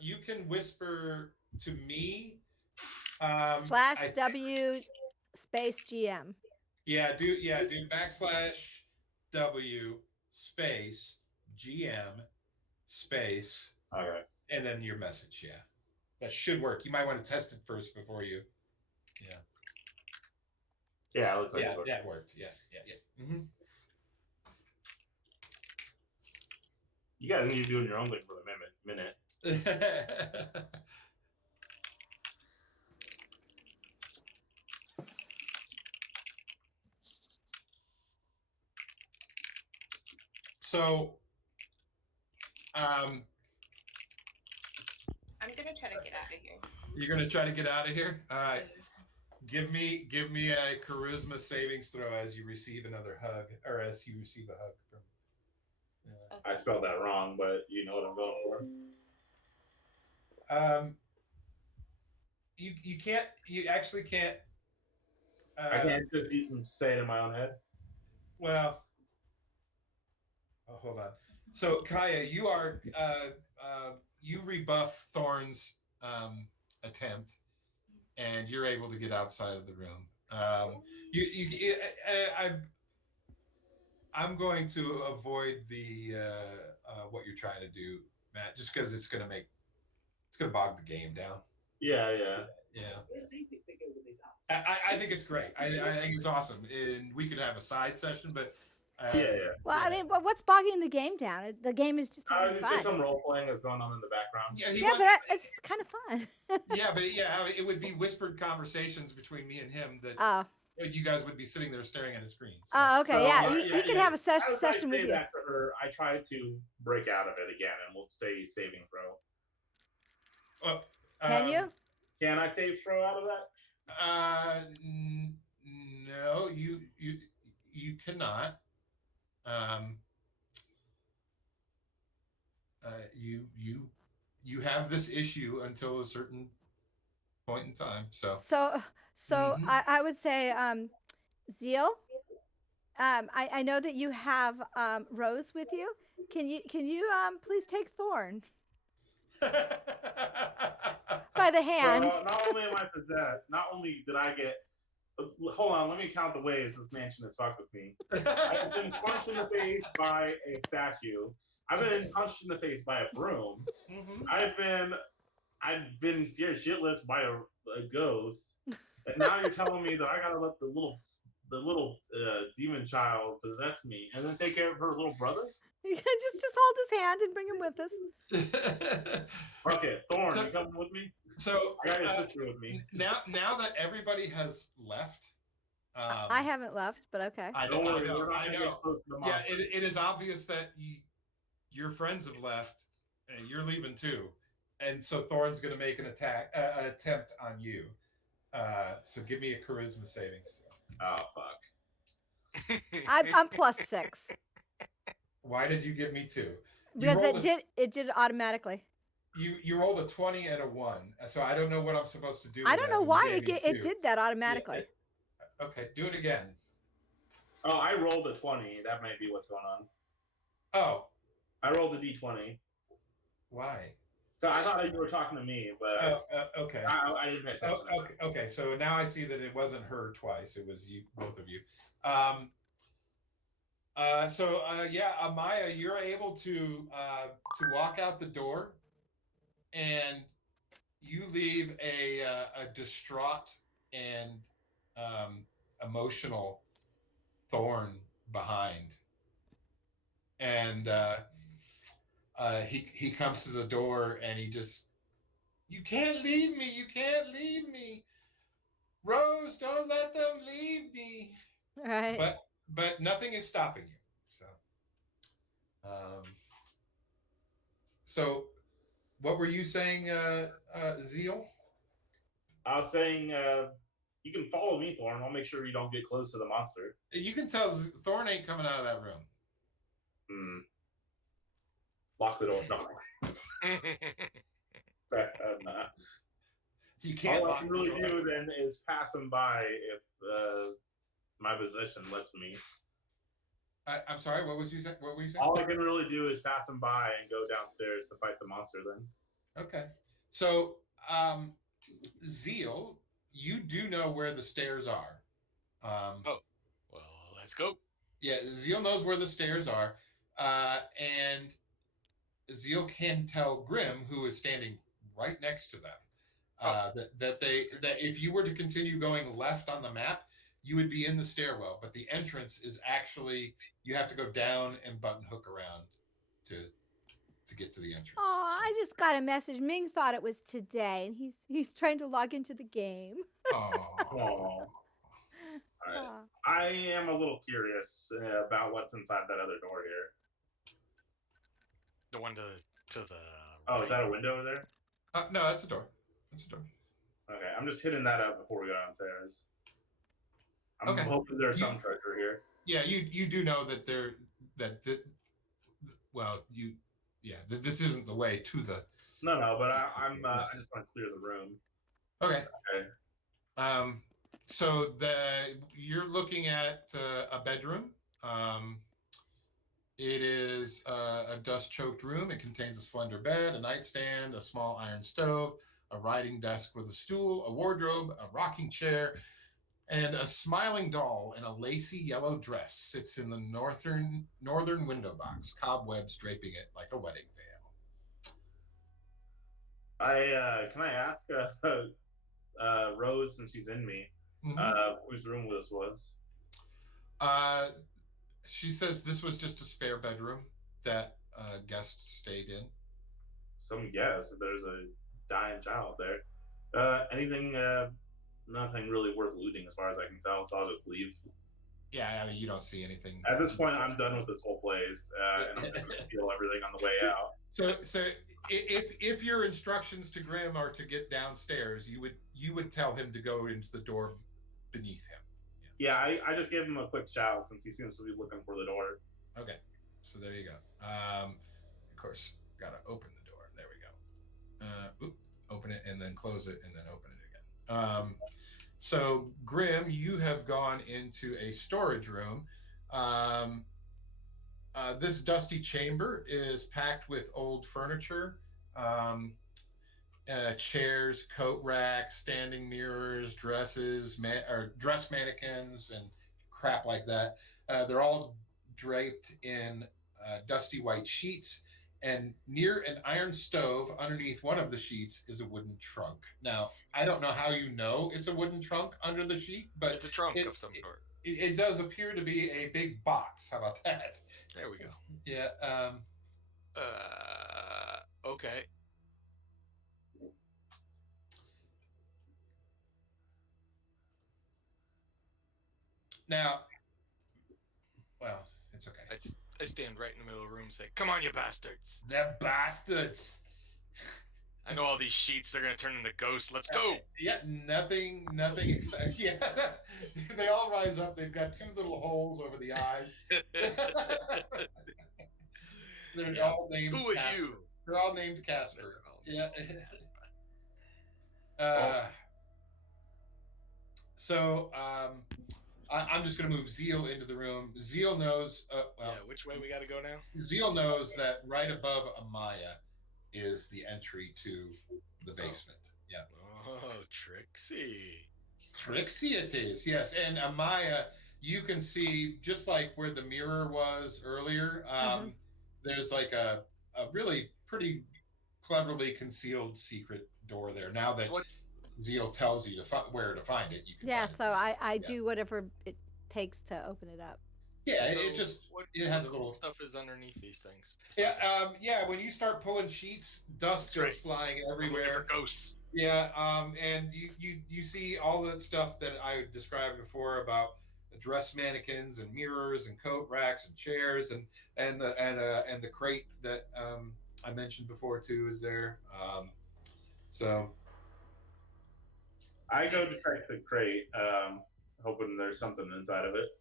You can whisper to me. /W space GM. Yeah, do /W space GM space. All right. And then your message. Yeah, that should work. You might want to test it first before you. Yeah. Yeah, it looks like that worked. Yeah. Mm-hmm. You guys need to be doing your own thing for a minute. So, I'm gonna try to get out of here. You're gonna try to get out of here. All right. Give me a charisma savings throw as you receive another hug, or as you receive a hug from. I spelled that wrong, but you know what I'm going for. You can't. You actually can't. I can't just even say it in my own head. Well, Oh, hold on. So Kaya, you rebuff Thorn's attempt, and you're able to get outside of the room. I'm going to avoid the what you're trying to do, Matt, just because it's going to bog the game down. Yeah. Yeah. I think it's great. I think it's awesome, and we could have a side session, but Yeah. Well, I mean, what's bogging the game down? The game is just having It's fun. just some role playing that's going on in the background. Yeah, but it's kind of fun. Yeah, but it would be whispered conversations between me and him that you guys would be sitting there staring at a screen. So. Oh, okay, he can have a session with you. That for her, I try to break out of it again, and we'll say saving throw. Can you? Can I save throw out of that? No, you cannot. You have this issue until a certain point in time. So I would say, Zeal. I know that you have Rose with you. Can you please take Thorn by the hand? So, not only am I possessed, not only did I get. Hold on, let me count the ways this mansion has fucked with me. I've been punched in the face by a statue. I've been punched in the face by a broom. Mm-hmm. I've been scared shitless by a ghost, and now you're telling me that I gotta let the little demon child possess me, and then take care of her little brother? just hold his hand and bring him with us. Okay, Thorn, you coming with me? So I got your sister with me. Now that everybody has left, I haven't left, but okay. I know. Yeah, it is obvious that your friends have left, and you're leaving too, and so Thorn's going to make an attempt on you. So give me a charisma savings. Oh fuck! I'm +6. Why did you give me 2? Because it did it automatically. You rolled a 20 and a 1, so I don't know what I'm supposed to do. I don't know why it did that automatically. Yeah, okay, do it again. Oh, I rolled a 20. That might be what's going on. Oh, I rolled a d20. Why? So I thought you were talking to me, but okay. I didn't pay attention. Okay, so now I see that it wasn't her twice; it was you, both of you. Amaya, you're able to walk out the door, and you leave a distraught and emotional Thorn behind, and he comes to the door and he just, you can't leave me, Rose, don't let them leave me. All right. But nothing is stopping you. So what were you saying, Zeal? I was saying you can follow me, Thorn. I'll make sure you don't get close to the monster. You can tell Thorn ain't coming out of that room. Lock the door. No. You can't. All I can really do then is pass him by if my position lets me. I'm sorry. What were you saying? All I can really do is pass him by and go downstairs to fight the monster. Then. Okay. So, Zeal, you do know where the stairs are. Well, let's go. Yeah, Zeal knows where the stairs are, and Zeal can tell Grim, who is standing right next to them, that if you were to continue going left on the map, you would be in the stairwell, but the entrance is actually, you have to go down and button hook around to get to the entrance. Oh, I just got a message. Ming thought it was today, and he's trying to log into the game. Oh. Right. I am a little curious about what's inside that other door here. The one to the. Oh, is that a window over there? No, that's a door. Okay, I'm just hitting that up before we go downstairs. I'm hoping there's some treasure here. Yeah, you do know that this isn't the way to the. No, but I just want to clear the room. Okay. So you're looking at a bedroom. It is a dust-choked room. It contains a slender bed, a nightstand, a small iron stove, a writing desk with a stool, a wardrobe, a rocking chair, and a smiling doll in a lacy yellow dress sits in the northern window box, cobwebs draping it like a wedding veil. Can I ask Rose, since she's in me, whose room this was? She says this was just a spare bedroom that guests stayed in. Some guess if there's a dying child there. Anything? Nothing really worth looting, as far as I can tell. So I'll just leave. Yeah, I mean, you don't see anything. At this point, I'm done with this whole place, and I'm going to steal everything on the way out. So if your instructions to Grim are to get downstairs, you would tell him to go into the door beneath him. Yeah, I just gave him a quick shout since he seems to be looking for the door. Okay, so there you go. Of course, gotta open the door. There we go. Open it and then close it and then open it again. So Grim, you have gone into a storage room. This dusty chamber is packed with old furniture, chairs, coat racks, standing mirrors, dresses, or dress mannequins, and crap like that. They're all draped in dusty white sheets, and near an iron stove underneath one of the sheets is a wooden trunk. Now, I don't know how you know it's a wooden trunk under the sheet, but it's a trunk of some sort. It does appear to be a big box. How about that? There we go. Yeah. Okay. Now, well, it's okay. I stand right in the middle of the room and say, "Come on, you bastards!" They're bastards. I know all these sheets. They're gonna turn into ghosts. Let's go. Yeah, nothing exciting. Yeah, they all rise up. They've got two little holes over the eyes. They're all named Who are Casper. you? They're all named Casper. Yeah. So I'm just going to move Zeal into the room. Zeal knows. Which way we got to go now? Zeal knows that right above Amaya is the entry to the basement. Yeah. Oh, Trixie. Trixie it is, yes. And Amaya, you can see just like where the mirror was earlier. There's like a really pretty cleverly concealed secret door there. Now that Zeal tells you where to find it, you can. Yeah, so I do whatever it takes to open it up. Yeah, So it has a little stuff is underneath these things. Yeah. When you start pulling sheets, dust goes flying everywhere. Ghosts. Yeah, and you see all that stuff that I described before about dress mannequins and mirrors and coat racks and chairs and the crate that I mentioned before too is there. So I go to check the crate, hoping there's something inside of it.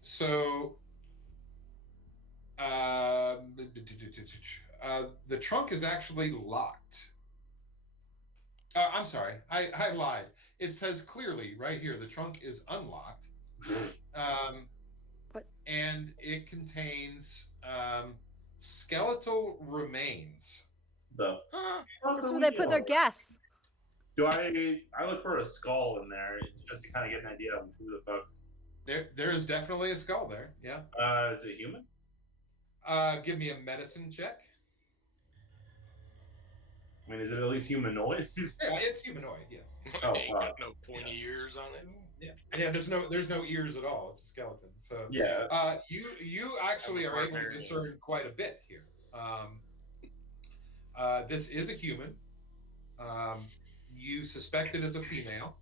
So the trunk is actually locked. I'm sorry, I lied. It says clearly right here the trunk is unlocked. And it contains skeletal remains. That's where they put their guests. Do I look for a skull in there just to kind of get an idea of who the fuck? There is definitely a skull there. Yeah. Is it human? Give me a medicine check. I mean, is it at least humanoid? Yeah, it's humanoid. Yes. Oh, got no pointy ears on it. Yeah. There's no ears at all. It's a skeleton. So yeah. You actually are able to discern quite a bit here. This is a human. You suspect it as a female,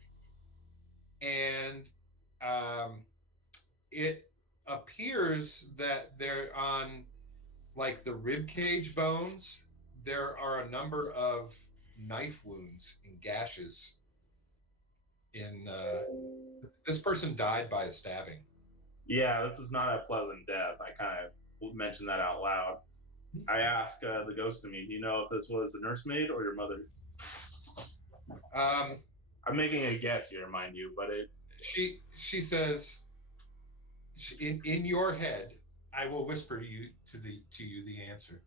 and it appears that they're on like the rib cage bones. There are a number of knife wounds and gashes. This person died by a stabbing. Yeah, this is not a pleasant death. I kind of mentioned that out loud. I asked the ghost in me, do you know if this was a nursemaid or your mother? I'm making a guess here, mind you, but it's... She says, in your head, I will whisper to you the answer.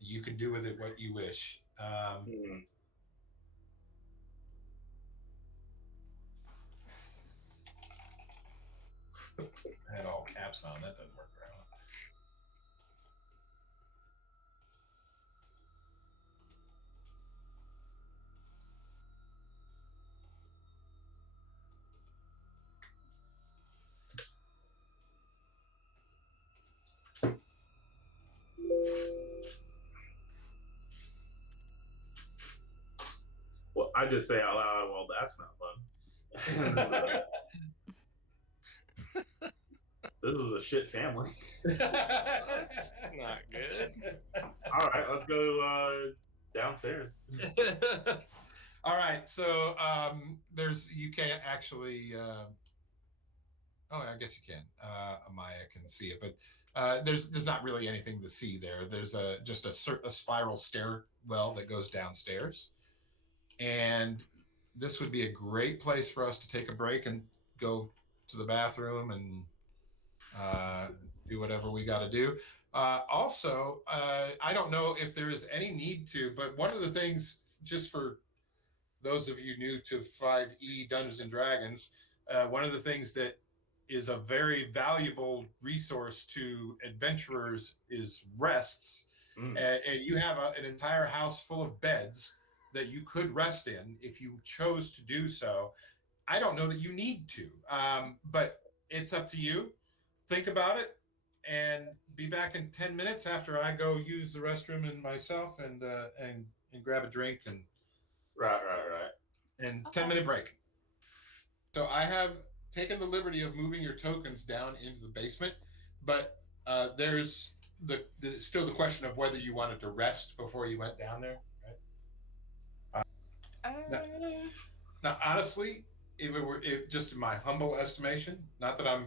You can do with it what you wish. I had all caps on. That doesn't work very well. Well, I just say out loud, well, that's not fun. This is a shit family. That's not good. All right, let's go downstairs. All right, so you can't actually. Oh, I guess you can. Amaya can see it, but there's not really anything to see there. There's just a spiral stairwell that goes downstairs, and this would be a great place for us to take a break and go to the bathroom and do whatever we got to do. Also, I don't know if there is any need to, but one of the things, just for those of you new to 5e Dungeons and Dragons, one of the things that is a very valuable resource to adventurers is rests. And you have an entire house full of beds that you could rest in if you chose to do so. I don't know that you need to, but it's up to you. Think about it and be back in 10 minutes after I go use the restroom and myself and grab a drink and Right. and 10-minute break. So I have taken the liberty of moving your tokens down into the basement, but there's still the question of whether you wanted to rest before you went down there, right? Now, honestly, if just in my humble estimation, not that I'm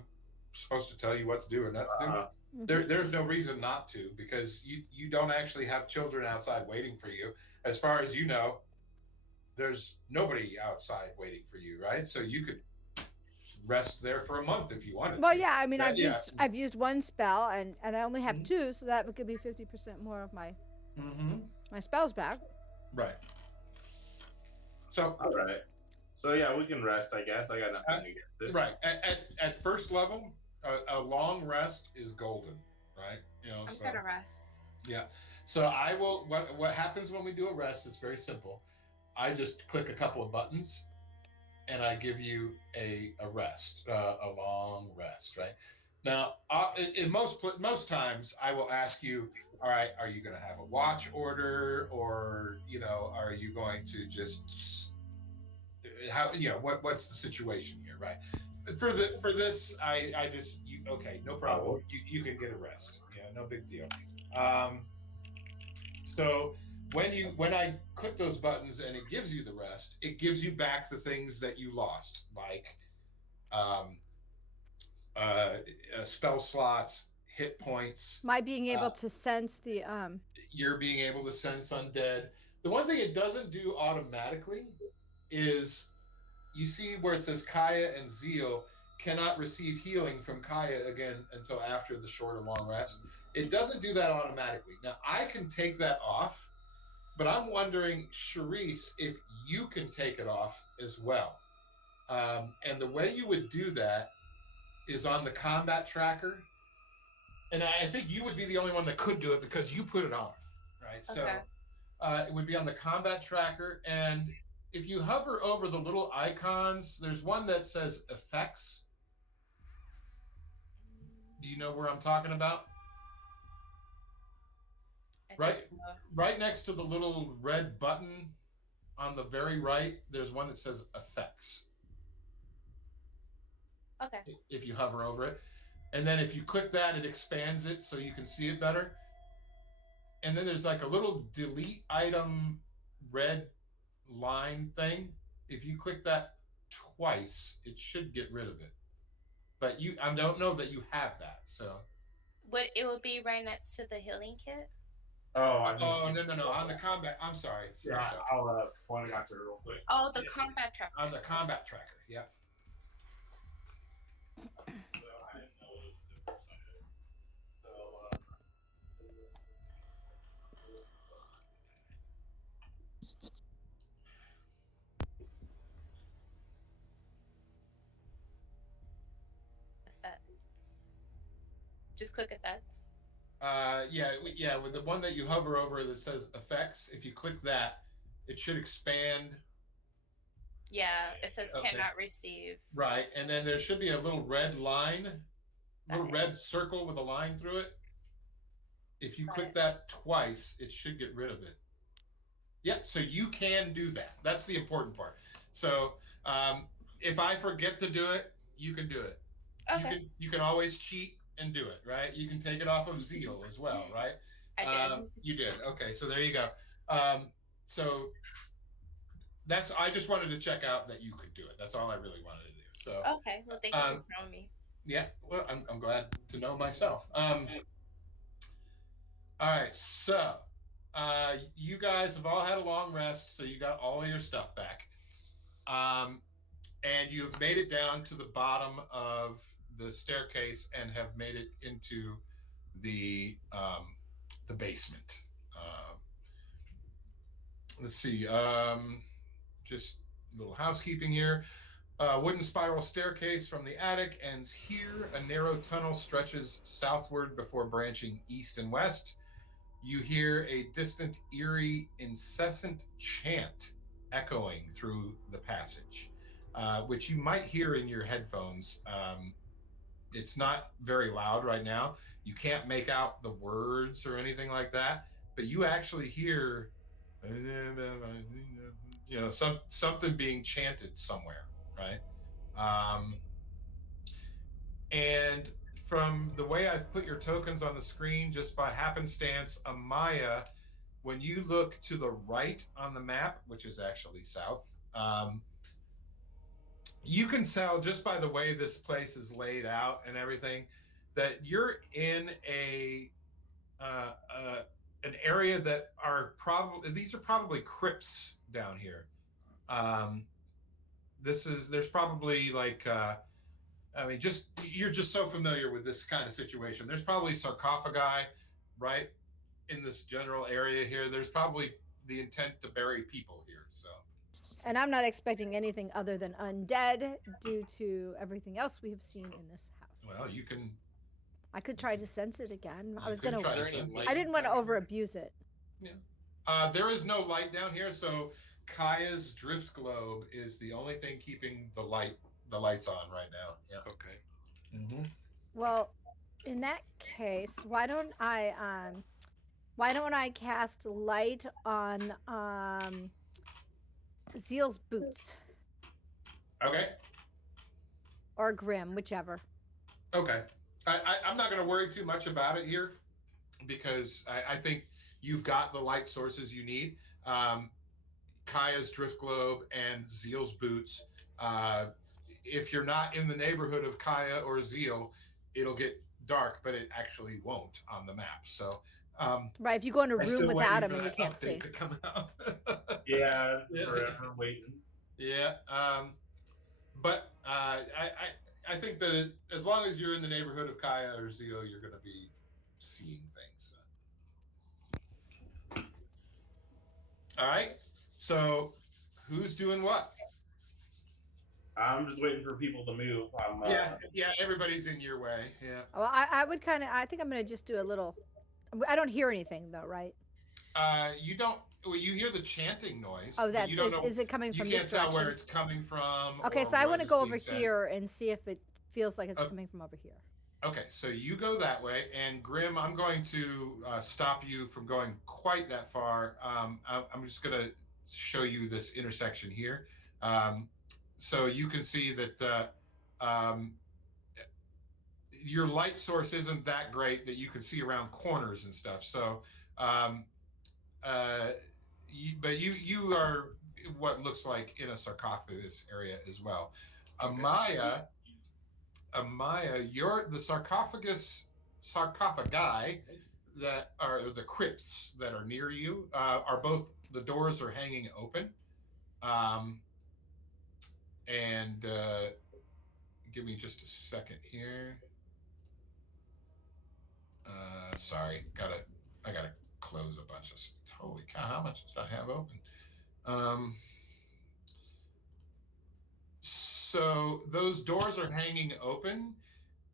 supposed to tell you what to do or not to do, there's no reason not to, because you don't actually have children outside waiting for you. As far as you know, there's nobody outside waiting for you, right? So you could rest there for a month if you wanted. Well, to. yeah, I mean, I've used one spell, and I only have two, so that would give me 50% more of my my spells back. Right. So all right. So yeah, we can rest. I guess I got nothing against it. Right. At first level, a long rest is golden, right? I'm gonna rest. Yeah. So I will. What happens when we do a rest? It's very simple. I just click a couple of buttons, and I give you a rest, a long rest, right? Now, in most times, I will ask you, all right, are you going to have a watch order, or are you going to just what's the situation here, right? For this, I just okay, no problem. You can get a rest. No big deal. So when I click those buttons and it gives you the rest, it gives you back the things that you lost, like spell slots, hit points. My being able to sense the You're being able to sense undead. The one thing it doesn't do automatically is, you see where it says Kaya and Zeal cannot receive healing from Kaya again until after the short or long rest. It doesn't do that automatically. Now, I can take that off, but I'm wondering, Charisse, if you can take it off as well. And the way you would do that is on the combat tracker. And I think you would be the only one that could do it because you put it on, right? Okay. So it would be on the combat tracker. And if you hover over the little icons, there's one that says effects. Do you know where I'm talking about? Right next to the little red button on the very right, there's one that says effects. Okay. If you hover over it. And then if you click that, it expands it so you can see it better. And then there's like a little delete item red line thing. If you click that twice, it should get rid of it. But I don't know that you have that. So it would be right next to the healing kit? Oh, no. On the combat. I'm sorry. Yeah, I'll point it out to her real quick. Oh, the combat tracker. On the combat tracker, yeah. Just quick effects. Yeah. With the one that you hover over that says effects, if you click that, it should expand. Yeah, it says Okay. cannot receive. Right, and then there should be a little red line, little red circle with a line through it. If you click that twice, it should get rid of it. Yeah, so you can do that. That's the important part. So if I forget to do it, you can do it. Okay. You can always cheat and do it, right? You can take it off of Zeal as well, right? I did. You did. Okay, so there you go. So I just wanted to check out that you could do it. That's all I really wanted to do. So Okay. Well, thank you for showing me. yeah, well, I'm glad to know myself. All right, so you guys have all had a long rest, so you got all of your stuff back, and you've made it down to the bottom of the staircase and have made it into the basement. Let's see, just a little housekeeping here. Wooden spiral staircase from the attic ends here. A narrow tunnel stretches southward before branching east and west. You hear a distant, eerie, incessant chant echoing through the passage, which you might hear in your headphones. It's not very loud right now. You can't make out the words or anything like that, but you actually hear, something being chanted somewhere, right? And from the way I've put your tokens on the screen, just by happenstance, Amaya, when you look to the right on the map, which is actually south, you can tell just by the way this place is laid out and everything that you're in an area that these are probably crypts down here. There's probably like you're just so familiar with this kind of situation. There's probably sarcophagi right in this general area here. There's probably the intent to bury people here. So, and I'm not expecting anything other than undead due to everything else we have seen in this house. Well, you can. I could try to sense it again. I was could gonna. try to sense it. I didn't want to over abuse it. Yeah. There is no light down here, so Kaya's drift globe is the only thing keeping the lights on right now. Yeah. Okay. Mm-hmm. Well, in that case, why don't I cast light on Zeal's boots? Okay. Or Grim, whichever. Okay. I'm not going to worry too much about it here because I think you've got the light sources you need. Kaya's drift globe and Zeal's boots. If you're not in the neighborhood of Kaya or Zeal, it'll get dark, but it actually won't on the map. So right, if you go in a room without him and you can't see. To come out. Yeah, forever waiting. Yeah, but I think that as long as you're in the neighborhood of Kaya or Zeal, you're going to be seeing things. All right. So, who's doing what? I'm just waiting for people to move. Yeah, everybody's in your way. Yeah. Well, I think I'm gonna just do a little. I don't hear anything though, right? You don't. Well, you hear the chanting noise. Oh, you don't know. Is it coming from this this direction? You can't tell where it's coming from. Okay, so I want to go over here and see if it feels like it's coming from over here. Okay, so you go that way, and Grim, I'm going to stop you from going quite that far. I'm just going to show you this intersection here. So you can see that your light source isn't that great that you can see around corners and stuff. So, but you are what looks like in a sarcophagus area as well. Amaya, you're the sarcophagi that are the crypts that are near you are both, the doors are hanging open. And give me just a second here. Sorry, I gotta close a bunch of, holy cow, how much did I have open? So those doors are hanging open,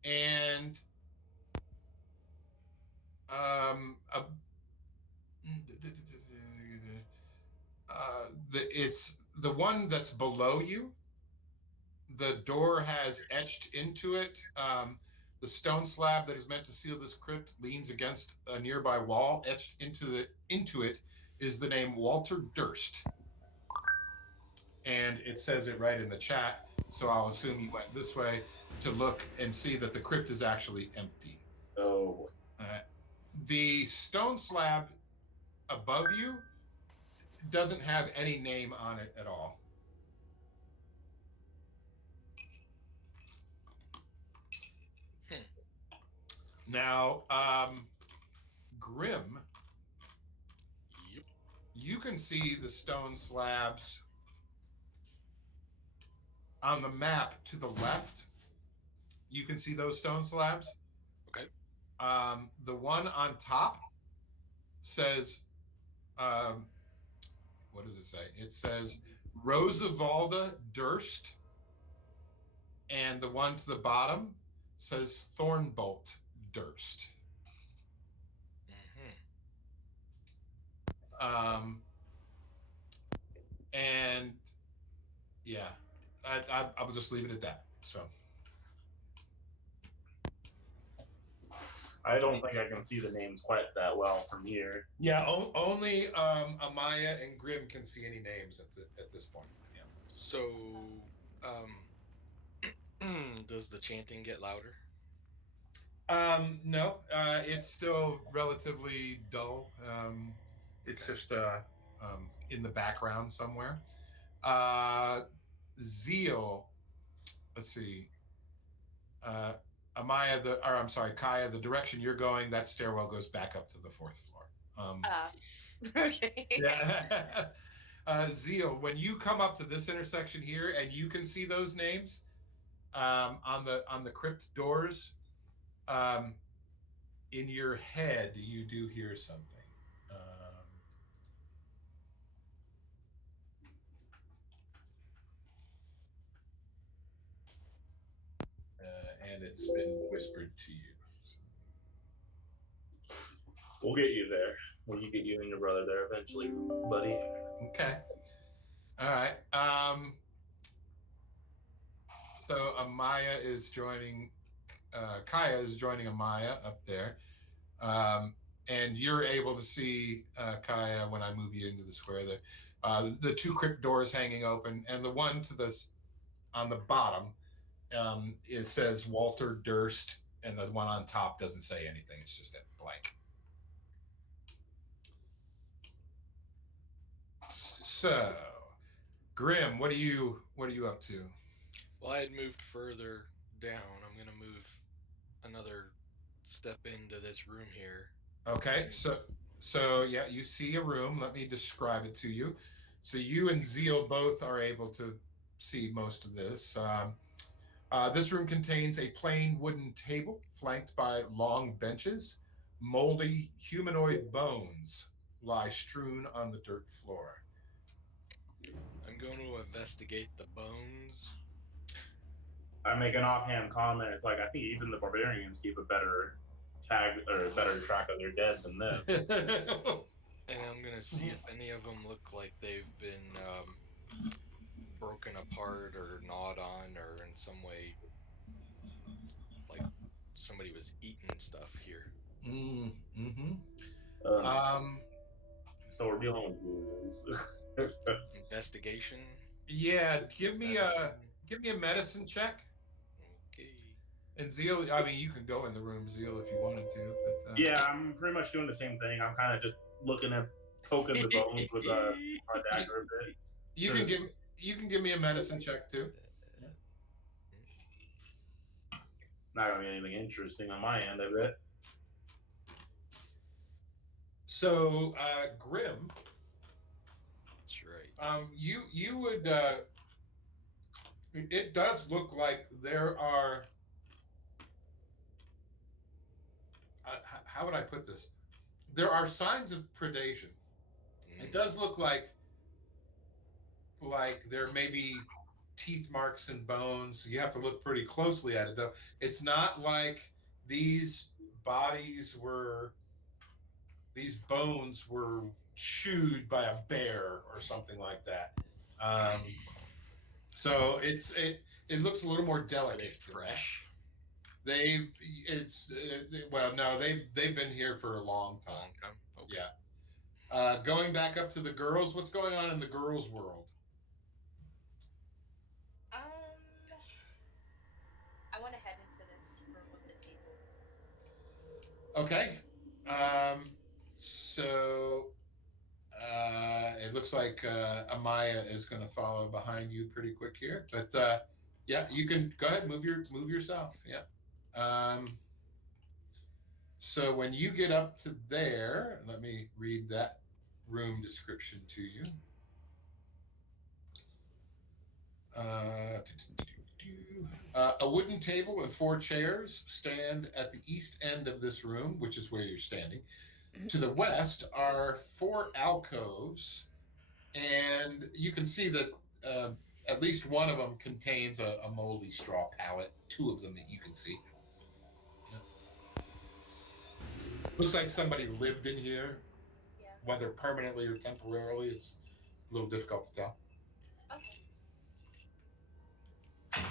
and It's the one that's below you. The door has etched into it. The stone slab that is meant to seal this crypt leans against a nearby wall. Etched into it is the name Walter Durst, and it says it right in the chat. So I'll assume you went this way to look and see that the crypt is actually empty. Oh. The stone slab above you doesn't have any name on it at all. Now, Grim, Yep. you can see the stone slabs on the map to the left. You can see those stone slabs. Okay. The one on top says, what does it say? It says Rosavalda Durst, and the one to the bottom says Thornbolt Durst. Mm-hmm. And yeah, I will just leave it at that. So I don't think I can see the names quite that well from here. yeah, only Amaya and Grim can see any names at this point. Yeah. So, does the chanting get louder? No, it's still relatively dull. It's Okay. just in the background somewhere. Zeal, let's see. Amaya, I'm sorry, Kaya, the direction you're going, that stairwell goes back up to the fourth floor. Okay. Yeah. Zeal, when you come up to this intersection here and you can see those names on the crypt doors, in your head you do hear something. And it's been whispered to you. So. We'll get you there. We'll get you and your brother there eventually, buddy. Okay. All right. So Amaya is joining. Kaya is joining Amaya up there, and you're able to see Kaya when I move you into the square. The two crypt doors hanging open, and the one to this on the bottom, it says Walter Durst, and the one on top doesn't say anything. It's just a blank. So, Grim, what are you up to? Well, I had moved further down. I'm gonna move another step into this room here. Okay, so yeah, you see a room. Let me describe it to you. So you and Zeal both are able to see most of this. This room contains a plain wooden table flanked by long benches. Moldy humanoid bones lie strewn on the dirt floor. I'm going to investigate the bones. I make an offhand comment. It's like I think even the barbarians keep a better tag or a better track of their dead than this. And I'm gonna see if any of them look like they've been broken apart or gnawed on, or in some way, like somebody was eating stuff here. Mm-hmm. So we're dealing with ghouls. Investigation. Yeah, give me a medicine check. Okay. And Zeal, I mean, you can go in the room, Zeal, if you wanted to. But yeah, I'm pretty much doing the same thing. I'm kind of just looking at poking the bones with my dagger a bit. You can give me a medicine check too. Not gonna be anything interesting on my end, I bet. So, Grim. That's right. You would. It does look like there are. How would I put this? There are signs of predation. It does look like there may be teeth marks and bones. You have to look pretty closely at it, though. It's not like these bodies were these bones were chewed by a bear or something like that. So it looks a little more Are they delicate than that. fresh? Well, no, they've been here for a long time. Long time. Okay. Yeah. Going back up to the girls, what's going on in the girls' world? I want to head into this room with the table. Okay. So it looks like Amaya is going to follow behind you pretty quick here, but yeah, you can go ahead, move yourself. Yeah. So when you get up to there, let me read that room description to you. A wooden table and 4 chairs stand at the east end of this room, which is where you're standing. To the west are 4 alcoves, and you can see that at least one of them contains a moldy straw pallet. 2 of them that you can see. Yeah. Looks like somebody lived in here, Yeah. whether permanently or temporarily. It's a little difficult to tell. Okay.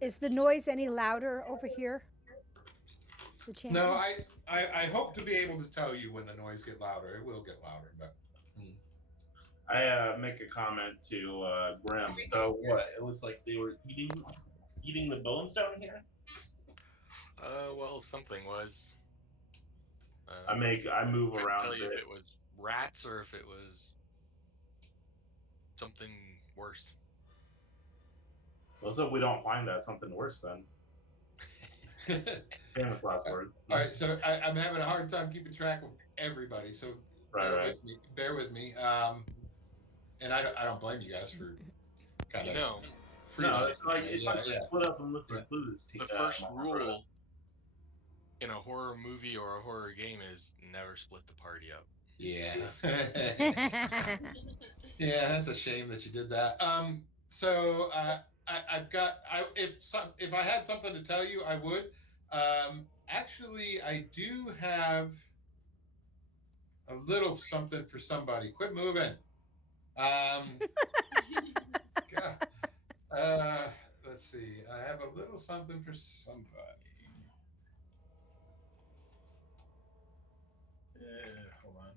Is the noise any louder over here? The chanting? No, I hope to be able to tell you when the noise get louder. It will get louder, but. I make a comment to Grim. So what? It looks like they were eating the bones down here. Well, something was. I move Couldn't around tell a you bit. if it was rats or if it was something worse. Let's hope we don't find that something worse then. Famous last words. All right, so I'm having a hard time keeping track of everybody, so with me. Bear with me. And I don't blame you guys for kind of. No, It's like split up and look for clues. The first rule in a horror movie or a horror game is never split the party up. Yeah. Yeah, that's a shame that you did that. So if I had something to tell you, I would. Actually, I do have a little something for somebody. Quit moving. Let's see. I have a little something for somebody. Hold on.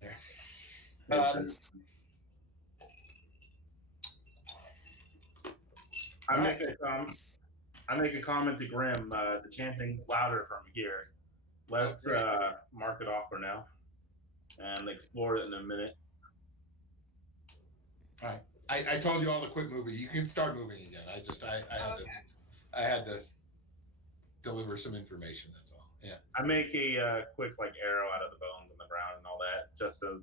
There. I make a comment to Grim. The chanting's louder from here. Let's mark it off for now and explore it in a minute. All right. I told you all to quit moving. You can start moving again. I had to deliver some information. That's all. Yeah. I make a quick arrow out of the bones on the ground and all that, just to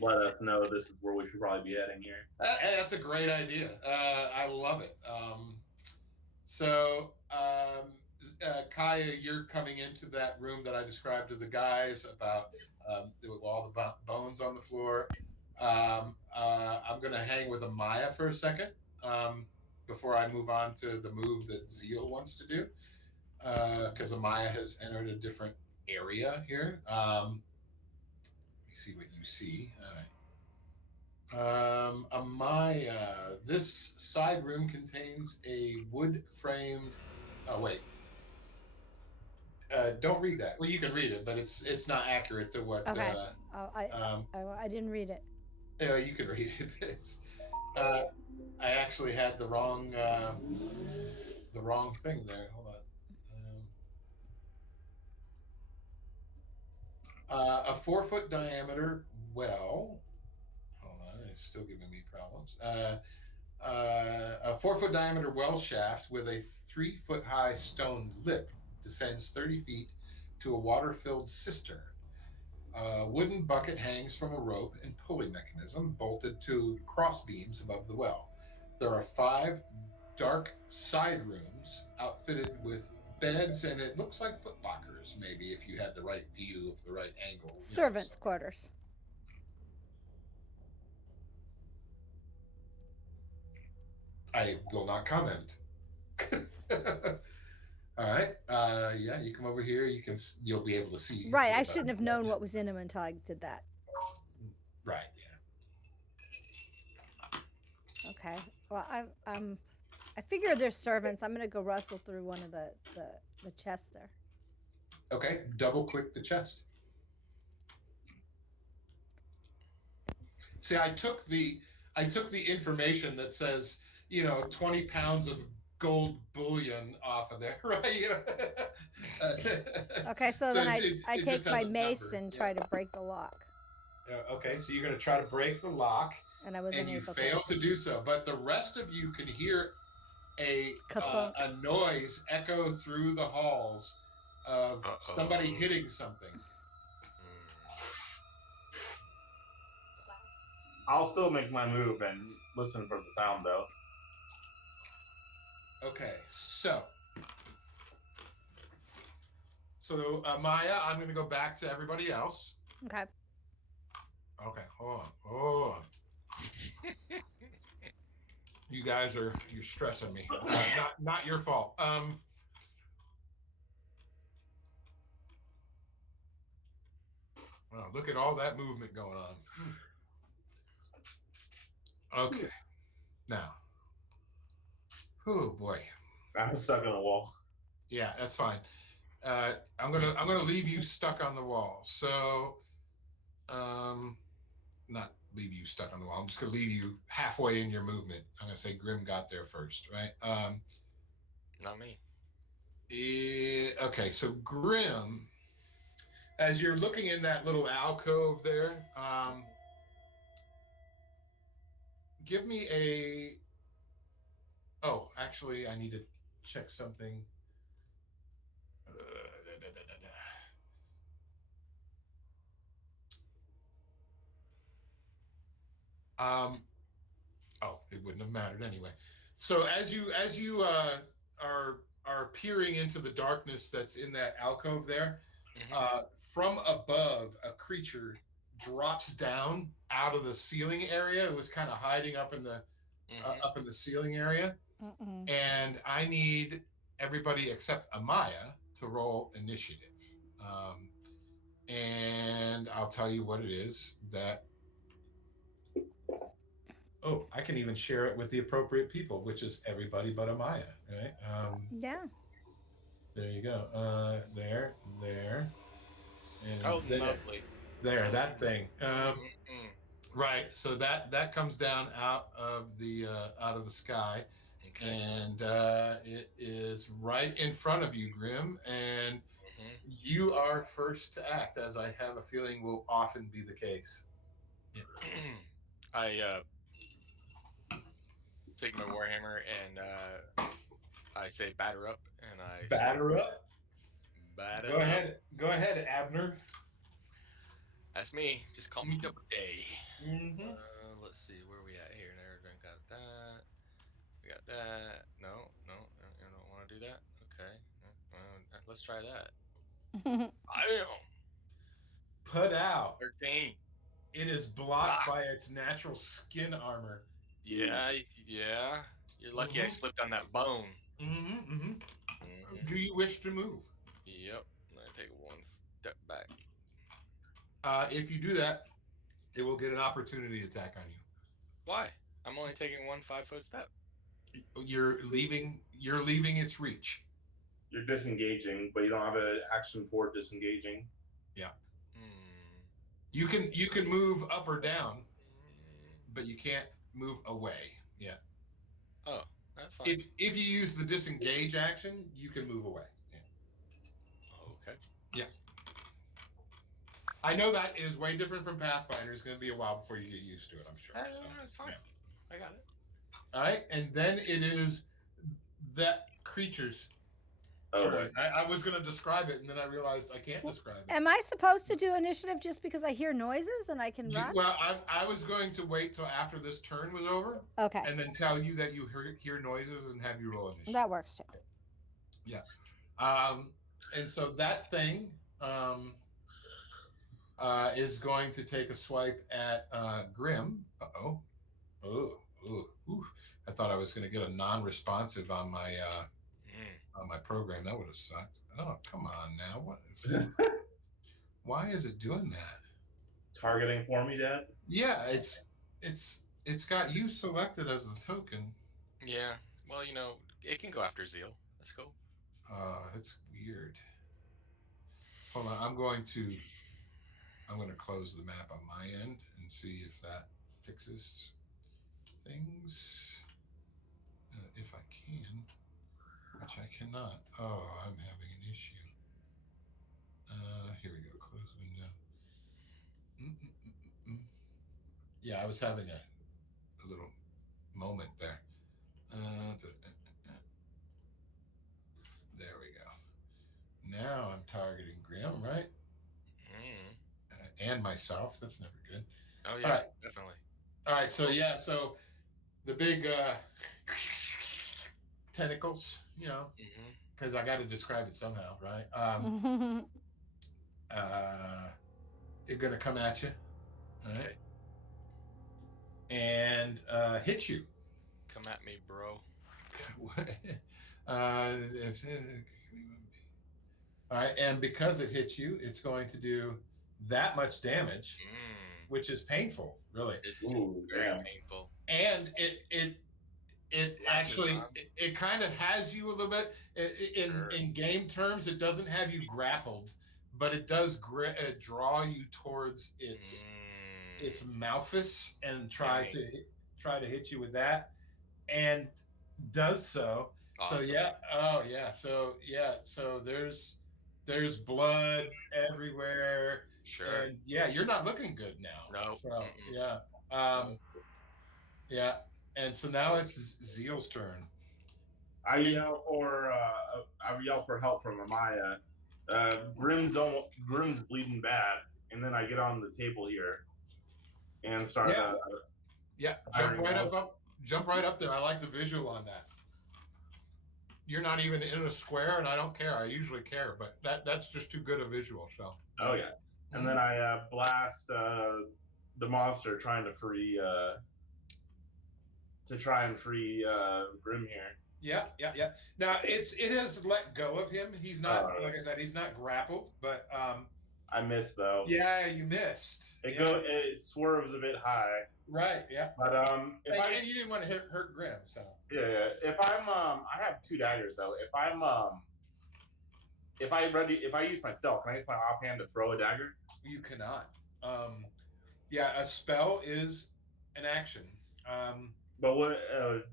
let us know this is where we should probably be heading here. That's a great idea. I love it. So, Kaya, you're coming into that room that I described to the guys about all the bones on the floor. I'm going to hang with Amaya for a second before I move on to the move that Zeal wants to do, because Amaya has entered a different area here. Let me see what you see. All right. Amaya, this side room contains a wood-framed. Oh wait. Don't read that. Well, you can read it, but it's not accurate to what. Okay. I didn't read it. Yeah, you can read it. It's. I actually had the wrong thing there. Hold on. A 4-foot diameter well. Hold on, it's still giving me problems. A 4-foot diameter well shaft with a 3-foot high stone lip descends 30 feet to a water-filled cistern. A wooden bucket hangs from a rope and pulley mechanism bolted to cross beams above the well. There are 5 dark side rooms outfitted with beds, and it looks like foot lockers, maybe, if you had the right view of the right angle. Servants' quarters. I will not comment. All right. Yeah, you come over here. You'll be able to see. Right, I shouldn't have known what was in him until I did that. Right. Yeah. Okay. Well, I figure they're servants. I'm gonna go rustle through one of the chests there. Okay. Double click the chest. See, I took the information that says 20 pounds of gold bullion off of there, right? Okay, so then I take my mace and try to break the lock. Okay, so you're going to try to break the lock, and I wasn't you able fail to do so. But the rest of you can hear a noise echo through the halls of somebody hitting something. I'll still make my move and listen for the sound, though. Okay, so Maya, I'm going to go back to everybody else. Okay. Okay, hold on. You guys you're stressing me. Not your fault. Wow, look at all that movement going on. Okay, now. Oh boy. I'm stuck on the wall. Yeah, that's fine. I'm gonna leave you stuck on the wall. So, not leave you stuck on the wall. I'm just gonna leave you halfway in your movement. I'm gonna say Grim got there first, right? Not me. Okay, so Grim, as you're looking in that little alcove there, give me a. Oh, actually, I need to check something. It wouldn't have mattered anyway. So as you are peering into the darkness that's in that alcove there, from above, a creature drops down out of the ceiling area. It was kind of hiding up in the ceiling area, and I need everybody except Amaya to roll initiative. And I'll tell you what it is that. Oh, I can even share it with the appropriate people, which is everybody but Amaya, right? Yeah. There you go. There, and lovely. There, that thing. Right. So that comes down out of the sky, and it is right in front of you, Grim, and you are first to act, as I have a feeling will often be the case. Yeah. I take my warhammer and I say batter up, and I batter up. Go ahead, Abner. That's me. Just call me Double A. Mm-hmm. Let's see where we at here. There, got that. We got that. No, you don't want to do that. Okay, let's try that. I am. Put out. 13. It is blocked by its natural skin armor. Yeah. You're lucky I slipped on that bone. Do you wish to move? Yep. I take one step back. If you do that, it will get an opportunity attack on you. Why? I'm only taking 1 5-foot step. You're leaving its reach. You're disengaging, but you don't have an action for disengaging. Yeah. You can move up or down, but you can't move away. Yeah. Oh, that's fine. If you use the disengage action, you can move away. Yeah. Okay. Yeah. I know that is way different from Pathfinder. It's going to be a while before you get used to it, I'm sure. That's fine. Yeah. I got it. All right, and then it is that creature's turn. I was going to describe it, and then I realized I can't describe it. Am I supposed to do initiative just because I hear noises and I can run? Well, I was going to wait till after this turn was over. Okay. And then tell you that you hear noises and have you roll initiative. That works too. Yeah. And so that thing is going to take a swipe at Grim. Oh, ooh, I thought I was going to get a non-responsive on my program. That would have sucked. Oh, come on now. What is why is it doing that? Targeting for me, Dad? Yeah, it's got you selected as the token. Yeah. Well, it can go after Zeal. Let's go. It's weird. Hold on, I'm going to close the map on my end and see if that fixes things. If I can, which I cannot. Oh, I'm having an issue. Here we go. Close window. Mm-mm-mm-mm. Yeah, I was having a little moment there. There we go. Now I'm targeting Grim, right? And myself. That's never good. Oh yeah, All right. definitely. All right. So yeah. So the big tentacles, because I got to describe it somehow, right? They're gonna come at you, all right? Okay. And hit you. Come at me, bro. All right, and because it hits you, it's going to do that much damage, which is painful, really. It's Ooh, very damn. painful. And it actually it kind of has you a little bit in game terms. It doesn't have you grappled, but it does draw you towards its mouthus and try to hit you with that, and does so. Awesome. So yeah, oh yeah, so there's blood everywhere. Sure. And yeah, you're not looking good now. No. So yeah, yeah, and so now it's Zeal's turn. I yell for help from Amaya. Grim's bleeding bad, and then I get on the table here and start. Jump right up there. I like the visual on that. You're not even in a square, and I don't care. I usually care, but that's just too good a visual. So. Oh yeah, and then I blast the monster trying to free. To try and free Grim here. Yeah. Now it has let go of him. He's not like I said. He's not grappled, but I missed though. Yeah, you missed. It swerves a bit high. Right. Yeah. But and you didn't want to hurt Grim, so. Yeah. If I'm I have 2 daggers though. If I use my stealth, can I use my offhand to throw a dagger? You cannot. Yeah, a spell is an action. But what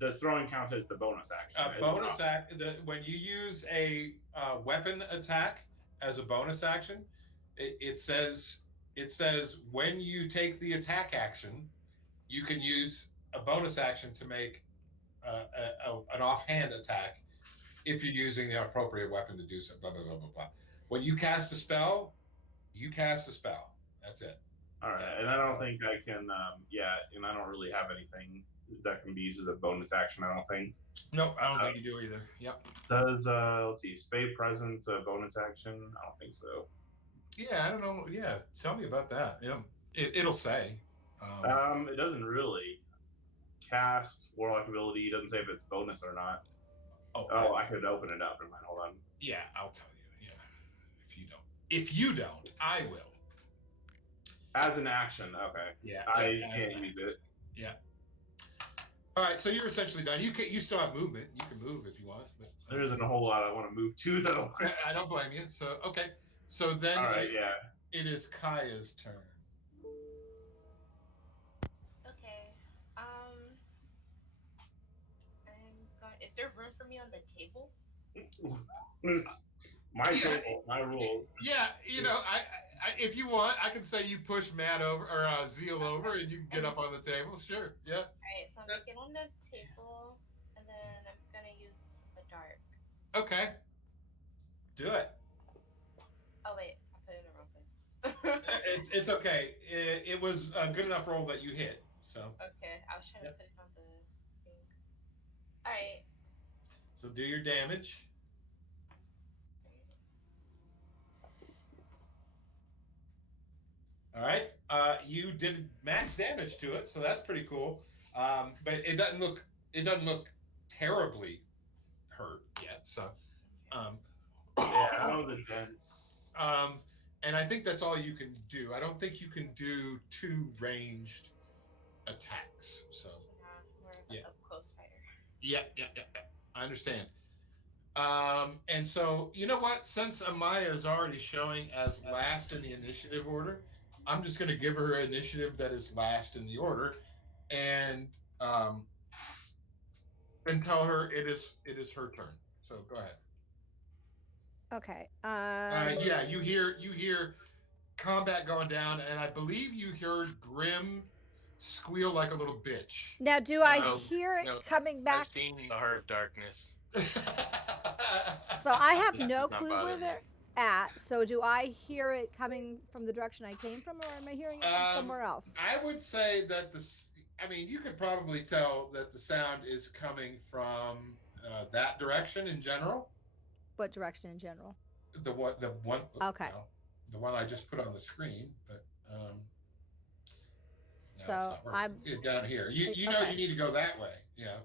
does throwing count as the bonus action? A bonus act. When you use a weapon attack as a bonus action, it says when you take the attack action, you can use a bonus action to make an offhand attack if you're using the appropriate weapon to do so. Blah blah blah blah blah. When you cast a spell, you cast a spell. That's it. All right, and I don't think I can. And I don't really have anything that can be used as a bonus action. I don't think. Nope, I don't think you do either. Yep. Does let's see, Spade Presence a bonus action? I don't think so. Yeah, I don't know. Yeah, tell me about that. Yeah, it'll say. It doesn't really. Cast Warlock ability. It doesn't say if it's bonus or not. Oh, I could open it up. Hold on. Yeah, I'll tell you. Yeah, if you don't, I will. As an action, okay. Yeah, I can't use it. Yeah. All right, so you're essentially done. You still have movement. You can move if you want. But, there isn't a whole lot I want to move to, though. I don't blame you. So okay, so then it is Kaya's turn. Okay. Is there room for me on the table? My table, my rules. Yeah, I if you want, I can say you push Matt over or Zeal over, and you can get up on the table. Sure, yeah. All right, so I'm gonna get on the table, and then I'm gonna use a dart. Okay. Do it. Oh wait, I put it in the wrong place. It's okay. It was a good enough roll that you hit. So. Okay, I was trying to put it on the thing. All right. So do your damage. All right. You did max damage to it, so that's pretty cool. But it doesn't look terribly hurt yet. So, um, Yeah, that was intense. and I think that's all you can do. I don't think you can do 2 ranged attacks. So, We're Yeah. a close fighter. yeah. I understand. And so, you know what? Since Amaya is already showing as last in the initiative order, I'm just going to give her initiative that is last in the order, and um, and tell her it is her turn. So go ahead. Okay. Yeah, you hear combat going down, and I believe you heard Grim squeal like a little bitch. Now, do I No, hear it no, coming back? I've seen the Heart of Darkness. So I have This no does not clue bother where me. they're at. So do I hear it coming from the direction I came from, or am I hearing it from somewhere else? I would say that you could probably tell that the sound is coming from that direction in general. What direction in general? The one, Okay. well, the one I just put on the screen, but no, it's So not working. I'm Get down here. You know okay. you need to go that way. Yeah.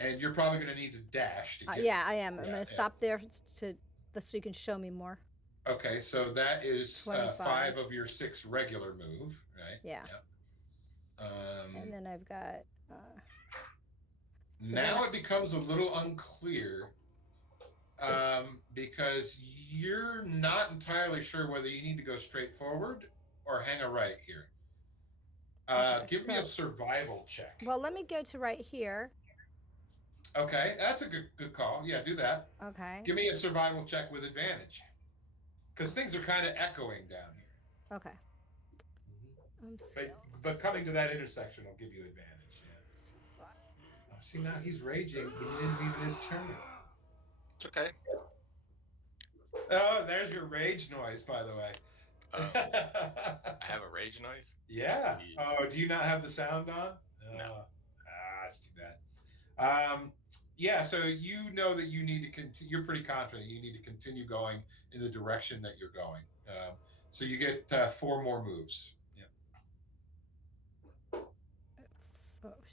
And you're probably going to need to dash to get. Yeah, I am. I'm Yeah, gonna stop there so you can show me more. Okay, so that is 25. 5 of your 6 regular move, right? Yeah. And then I've got. Now it becomes a little unclear because you're not entirely sure whether you need to go straight forward or hang a right here. Give me a survival check. Well, let me go to right here. Okay, that's a good call. Yeah, do that. Okay. Give me a survival check with advantage, because things are kind of echoing down here. Okay. But coming to that intersection will give you advantage. Yeah. See, now he's raging. It isn't even his turn. It's okay. Oh, there's your rage noise, by the way. I have a rage noise? Yeah. Oh, do you not have the sound on? No. That's too bad. Yeah, so you know that you need to continue. You're pretty confident you need to continue going in the direction that you're going. So you get 4 more moves. Yeah.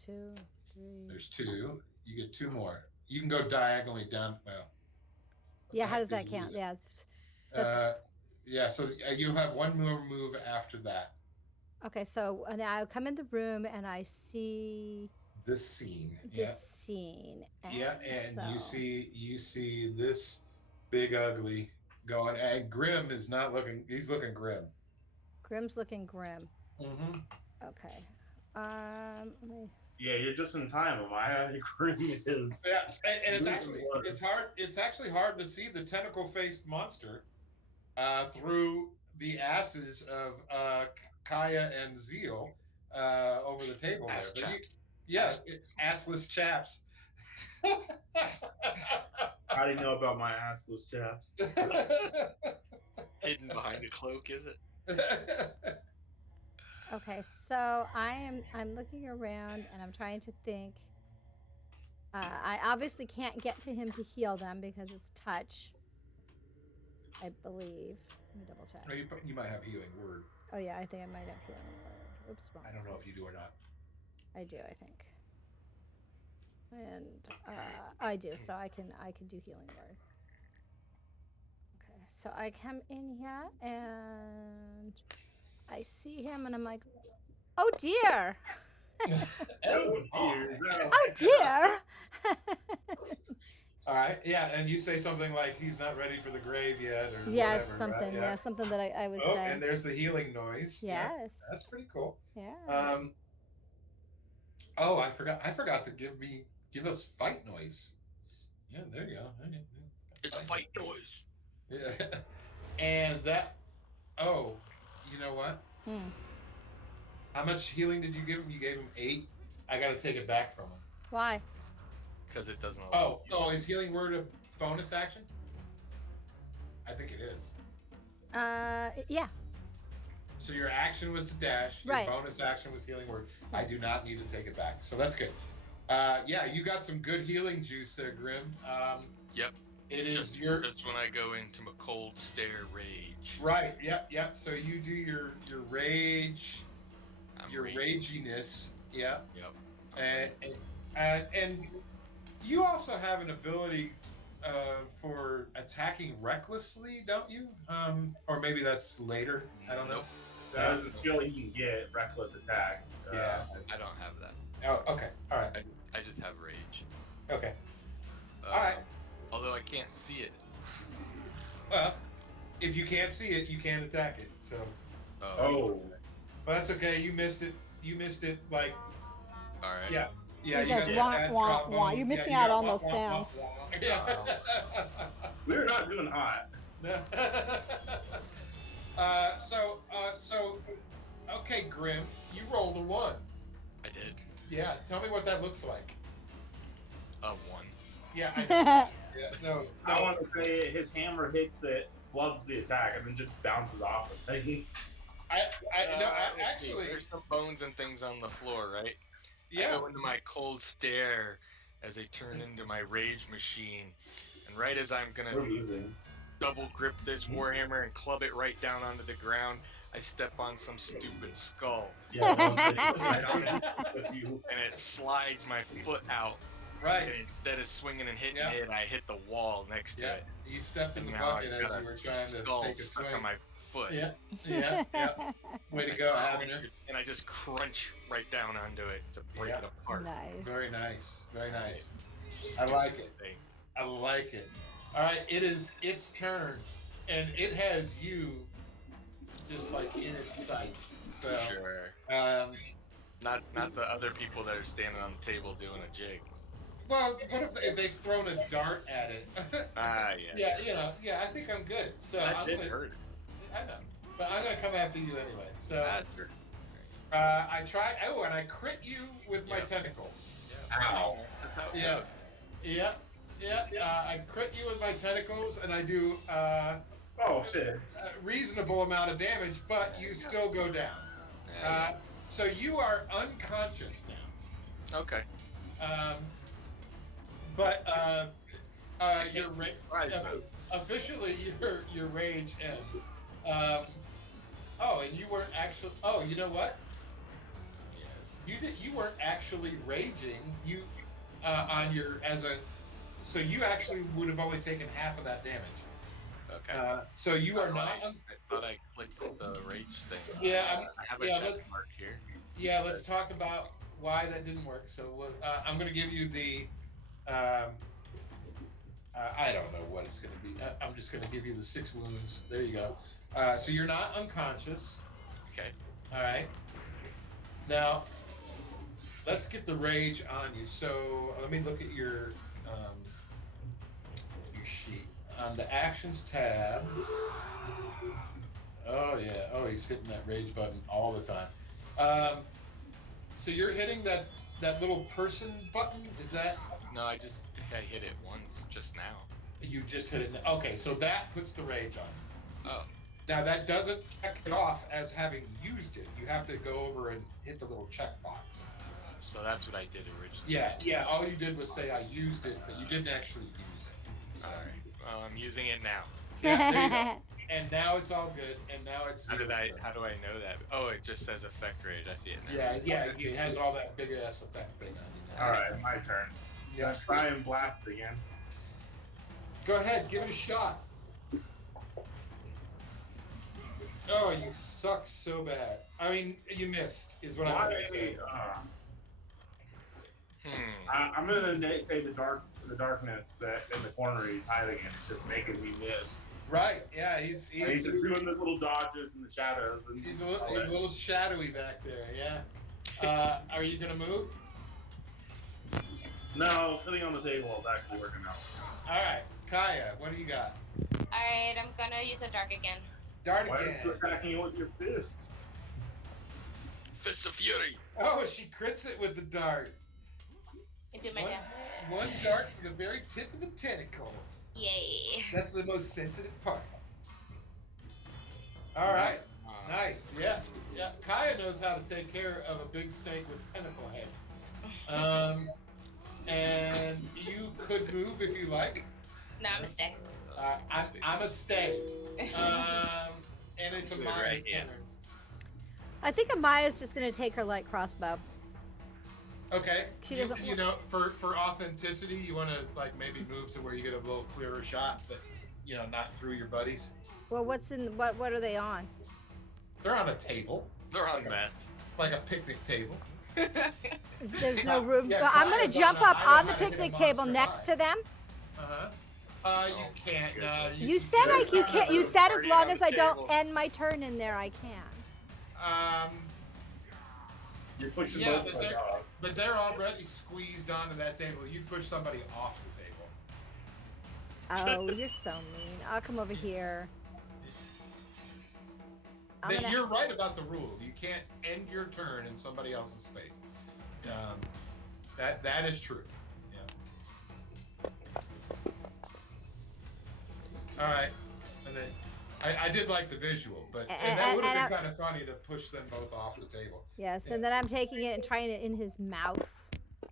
2, 3. There's 2. You get 2 more. You can go diagonally down. Well. Yeah, how does that count? Yeah. Yeah, so you'll have 1 more move after that. Okay, so now I come in the room and I see this scene. Scene. And you see this big ugly going, and Grim is not looking. He's looking grim. Grim's looking grim. Mm-hmm. Okay. Yeah, you're just in time, Amaya. Grim is. Yeah, and it's actually hard to see the tentacle-faced monster through the asses of Kaya and Zeal over the table there. Assless chaps. How do you know about my assless chaps? Hidden behind a cloak, is it? Okay, so I'm looking around and I'm trying to think. I obviously can't get to him to heal them because it's touch, I believe. Let me double check. You might have healing word. Oh yeah, I think I might have healing word. Oops, wrong. I don't know if you do or not. I do, I think. And I do, so I can do healing word. Okay, so I come in here and I see him and I'm like, oh dear. Oh dear. Oh dear. All right, yeah, and you say something like he's not ready for the grave yet, or yes, whatever, something, right? yeah, something that I would say. say. And there's the healing noise. Yes. Yeah, that's pretty cool. Yeah. Oh, I forgot to give us fight noise. Yeah, there you go. It's a fight noise. Yeah, and that. Oh, you know what? How much healing did you give him? You gave him 8. I got to take it back from him. Why? Because it doesn't allow. Oh, is healing word a bonus action? I think it is. Yeah. So your action was to dash. Your bonus action was healing word. I do not need to take it back. So that's good. Yeah, you got some good healing juice there, Grim. Yep. It is That's when I go into a cold stare rage. Right. Yep. So you do your rage, your raging. raginess. Yeah. Yep. And you also have an ability for attacking recklessly, don't you? Or maybe that's later. I don't know. Nope. That is a skill you can get, reckless attack. Yeah. I don't have that. Oh, okay. All right. I just have rage. Okay. All right. Although I can't see it. Well, if you can't see it, you can't attack it. So. Oh. But that's okay. You missed it. You missed it. Like. All right. Yeah. Yeah. It You goes got wah, this wah, trombone. wah. You're missing you out got on wah, those wah, sounds. wah, wah. Yeah. We're not doing hot. So, okay, Grim, you rolled a 1. I did. Yeah, tell me what that looks like. A 1. Yeah, I know. Yeah, no. I want to say his hammer hits it, flubs the attack, and then just bounces off the thing. Actually, there's some bones and things on the floor, right? yeah. I go into my cold stare as I turn into my rage machine, and right as I'm gonna double grip this warhammer and club it right down onto the ground, I step on some stupid skull. Yeah, And it slides my foot out. Right. And instead of swinging and hitting Yeah. it, I hit the wall next to it. You stepped in the Now bucket I've as got you were a trying to skull take a stuck swing. on my foot. Yeah. Way to go, Abner. And I just crunch right down onto it to break it apart. Nice. Very nice. Very nice. I like it. Thing. I like it. All right, it is its turn, and it has you just like in its sights. So, Sure. Not the other people that are standing on the table doing a jig. well, what if they've thrown a dart at it? Yeah. Yeah. I think I'm good. So That I'm did gonna, hurt. I know, but I'm gonna come after you anyway. So That's hurt. I tried. Oh, and I crit you with my Yeah. tentacles. Ow. That's how it Yeah. goes. Yeah. I crit you with my tentacles, and I do Oh, shit. a reasonable amount of damage, but you still go down. Yeah, So you are unconscious now. okay. But your Right. officially your rage ends. And you weren't actually. Oh, you know what? Yes. You weren't actually raging. You on your as a. So you actually would have only taken half of that damage. Okay. So you are not. I thought I clicked the rage thing. Yeah, I have a yeah, check mark here. Yeah, let's talk about why that didn't work. So I'm going to give you the. I don't know what it's going to be. I'm just going to give you the 6 wounds. There you go. So you're not unconscious. Okay. All right. Now, let's get the rage on you. So let me look at your sheet. On the actions tab. Oh yeah. Oh, he's hitting that rage button all the time. So you're hitting that little person button. Is that? No, I just think I hit it once just now. You just hit it. Okay, so that puts the rage on. Oh. Now that doesn't check it off as having used it. You have to go over and hit the little checkbox. So that's what I did originally. Yeah. All you did was say I used it, but you didn't actually use it. So. All right. Well, I'm using it now. Yeah, there you go. And now it's all good. And now it's. How do I know that? Oh, it just says effect rage. I see it now. Yeah. It has all that big ass effect thing on you now. All right, my turn. Yeah. Try and blast it again. Go ahead, give it a shot. Oh, you suck so bad. I mean, you missed, is what I'm going to say. I'm gonna say the darkness that in the corner he's hiding in is just making me miss. Right? Yeah, he's just doing the little dodges in the shadows. And he's a little shadowy back there. Yeah. Are you gonna move? No, sitting on the table is actually working out. All right, Kaya, what do you got? Alright, I'm gonna use a dark again. Dart Why again. are you attacking it with your fist? Fist of Fury. Oh, she crits it with the dart. And do my One, damage. one dart to the very tip of the tentacle. Yay. That's the most sensitive part. All right. Nice. Yeah. Kaya knows how to take care of a big snake with tentacle head. And you could move if you like. No, I'm gonna stay. I'm a stay. And it's a Maya's turn. I think Amaya's just gonna take her light crossbow. Okay. She doesn't You know, for authenticity, you want to like maybe move to where you get a little clearer shot, but you know, not through your buddies. Well, what are they on? They're on a table, They're on meth. like a picnic table. There's no room. Yeah, Well, I'm gonna Kaya's jump on a- up I know on the how to hit a picnic table monster next high. to them. You can't. You said can't. you can't. You said as Already long on as the I don't table. end my turn in there, I can. You're pushing Yeah, both of them off. but they're already squeezed onto that table. You push somebody off the table. Oh, you're so mean. I'll come over here. You're right about the rule. You can't end your turn in somebody else's space. That is true. Yeah. All right, and then I did like the visual, but and that would have been kind of funny to push them both off the table. Yes, Yeah. and then I'm taking it and trying it in his mouth.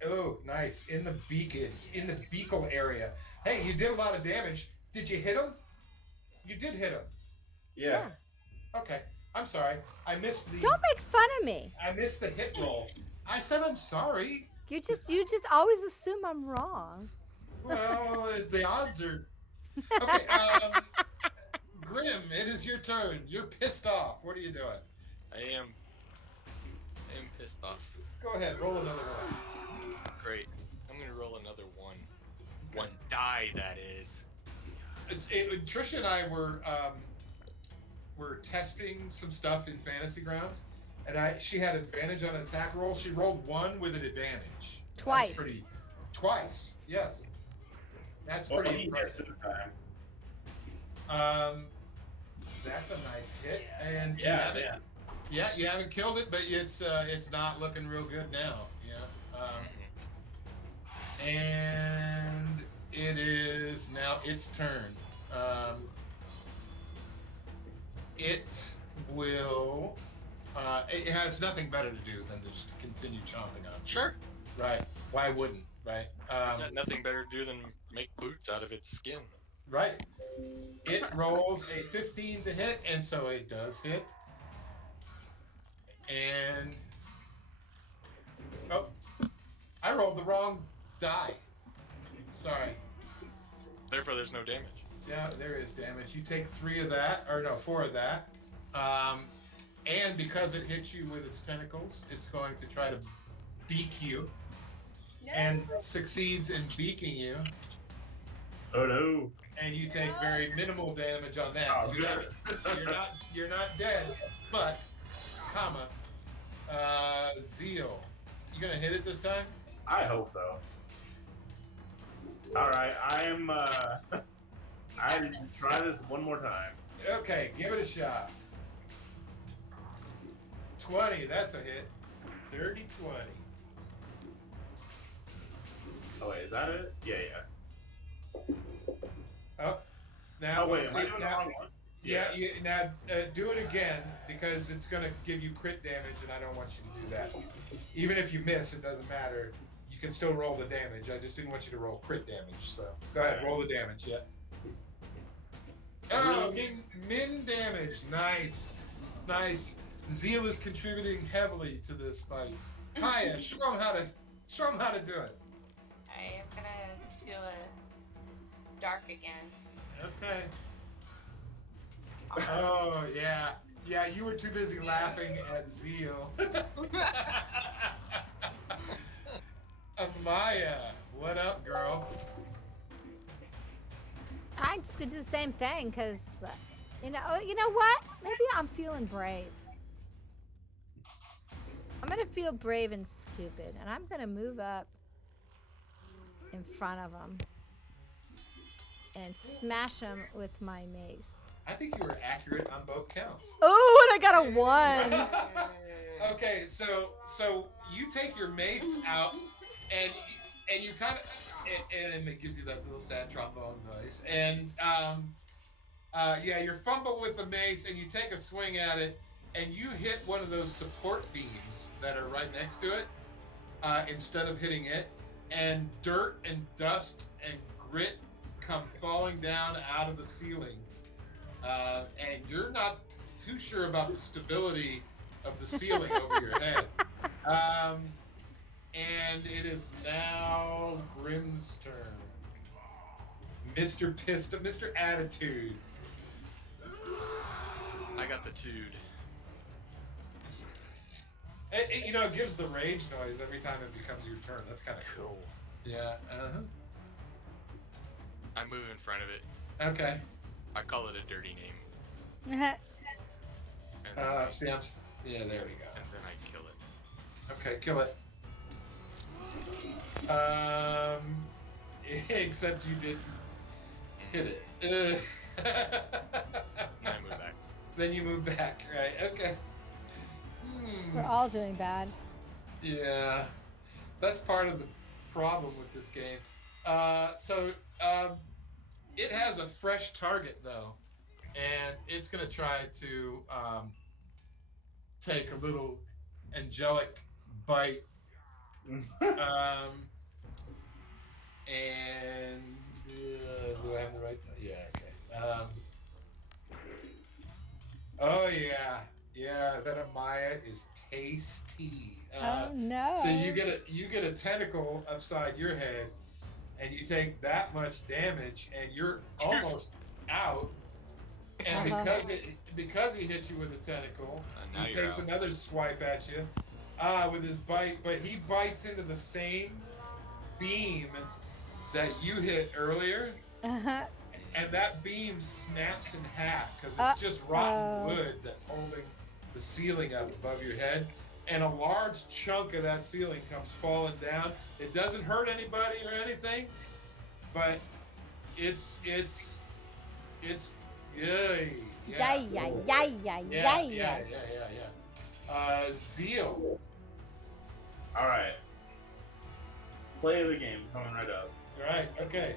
Oh, nice. In the beakle area. Hey, you did a lot of damage. Did you hit him? You did hit him. Yeah. Okay. I'm sorry. I missed the Don't make fun of me. I missed the hit roll. I said I'm sorry. You just always assume I'm wrong. Well, the odds are okay. Grim, it is your turn. You're pissed off. What are you doing? I am pissed off. Go ahead. Roll another one. Great. I'm gonna roll another one. One die, that is. Trisha and I were testing some stuff in Fantasy Grounds, and she had advantage on an attack roll. She rolled 1 with an advantage. Twice. Twice. Yes. That's Well, pretty he missed impressive. this time. That's a nice hit, and Yeah. you haven't killed it, but it's not looking real good now. Yeah. And it is now its turn. It will. It has nothing better to do than to just continue chomping on. Sure. Right. Why wouldn't? Right. Got nothing better to do than make boots out of its skin. Right. It rolls a 15 to hit, and so it does hit. And I rolled the wrong die. Sorry. Therefore, there's no damage. Yeah, there is damage. You take 4 of that. And because it hits you with its tentacles, it's going to try to beak you, and succeeds in beaking you. Oh no. And you take very minimal damage on that. Oh, good. You're not dead, but Zeal. You gonna hit it this time? I hope so. Alright, I'm I try this one more time. Okay, give it a shot. 20, that's a hit. 30-20. Oh wait, is that it? Yeah. Oh, now Oh wait, am I see, doing the now, wrong one? now do it again, because it's gonna give you crit damage, and I don't want you to do that. Even if you miss, it doesn't matter. You can still roll the damage. I just didn't want you to roll crit damage. So go ahead, roll the damage. Yeah. Oh, min damage. Nice. Zeal is contributing heavily to this fight. Kaya, show him how to do it. I am gonna do a dark again. Okay. Oh yeah. Yeah, you were too busy laughing at Zeal. Amaya, what up, girl? I'm just gonna do the same thing because, you know what? Maybe I'm feeling brave. I'm gonna feel brave and stupid, and I'm gonna move up in front of him and smash him with my mace. I think you were accurate on both counts. Oh, and I got a 1. Okay, so you take your mace out, and you kind of, and it gives you that little sad trombone noise, and you fumble with the mace, and you take a swing at it, and you hit one of those support beams that are right next to it, instead of hitting it, and dirt and dust and grit come falling down out of the ceiling. And you're not too sure about the stability of the ceiling over your head. And it is now Grim's turn. Mr. Pistol, Mr. Attitude. I got the tude. It gives the rage noise every time it becomes your turn. That's kind of cool. Yeah. I move in front of it. Okay. I call it a dirty name. And then Yeah, there we go. and then I kill it. Okay, kill it. Except you didn't hit it. And I move back. Then you move back, right? Okay. We're all doing bad. Yeah, that's part of the problem with this game. It has a fresh target though, and it's gonna try to take a little angelic bite. And do I have the right? Yeah. Okay. Oh yeah. That Amaya is tasty. Oh no. So you get a tentacle upside your head, and you take that much damage, and you're almost out. And because he hit you with a tentacle, now he you're takes out. another swipe at you with his bite, but he bites into the same beam that you hit earlier, and that beam snaps in half because it's just rotten wood that's holding the ceiling up above your head, and a large chunk of that ceiling comes falling down. It doesn't hurt anybody or anything, but it's yay. Yeah. Zeal. All right. Play of the game coming right up. Right. Okay.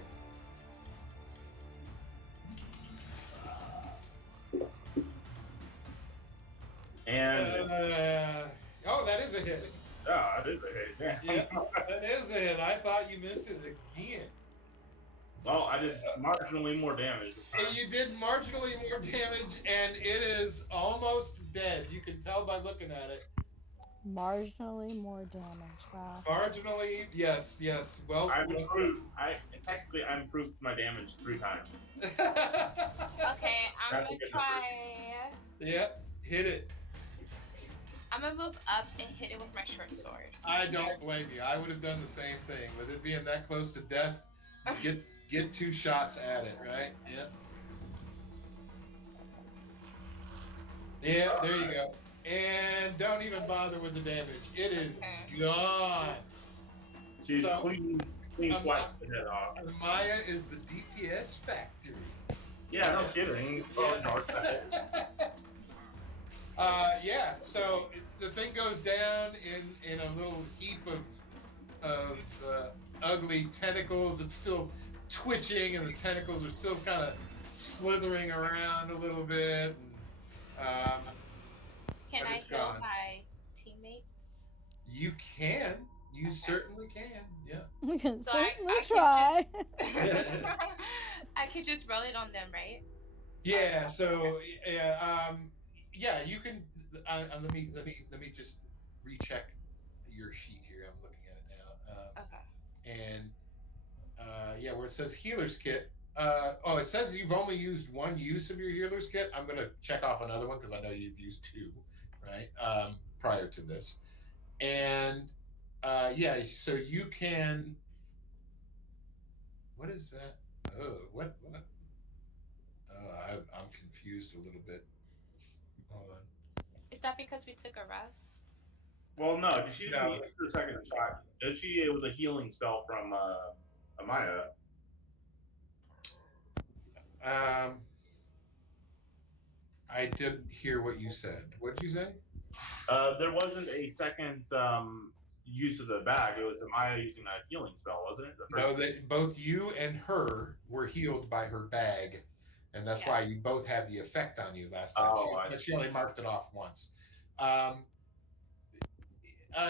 And that is a hit. it is a hit. Yeah, that is a hit. I thought you missed it again. Well, I did marginally more damage. You did marginally more damage, and it is almost dead. You can tell by looking at it. Marginally more damage. Wow. Marginally, yes. Well, I improved my damage 3 times. Okay, I'm gonna try. Yeah, hit it. I'm gonna move up and hit it with my short sword. I don't blame you. I would have done the same thing. With it being that close to death, get 2 shots at it, right? Yep. Yeah, there you go. And don't even bother with the damage. It is gone. She's clean swipes the head off. Maya is the DPS factory. Yeah, no kidding. Yeah, so the thing goes down in a little heap of ugly tentacles. It's still twitching, and the tentacles are still kind of slithering around a little bit. And, can I heal my teammates? You can. You certainly can. Yeah. We can So certainly I try. I could just roll it on them, right? Yeah. So you can. Let me just recheck your sheet here. I'm looking at it now. Okay. And where it says healer's kit. It says you've only used 1 use of your healer's kit. I'm gonna check off another one because I know you've used 2, right? Prior to this, and so you can. What is that? Oh, what? I'm confused a little bit. Hold on. Is that because we took a rest? Well, no, she didn't use her second shot. It was a healing spell from Amaya. I didn't hear what you said. What did you say? There wasn't a second use of the bag. It was Amaya using a healing spell, wasn't it? No, both you and her were healed by her bag, and that's why you both had the effect on you last time. She only marked it off once.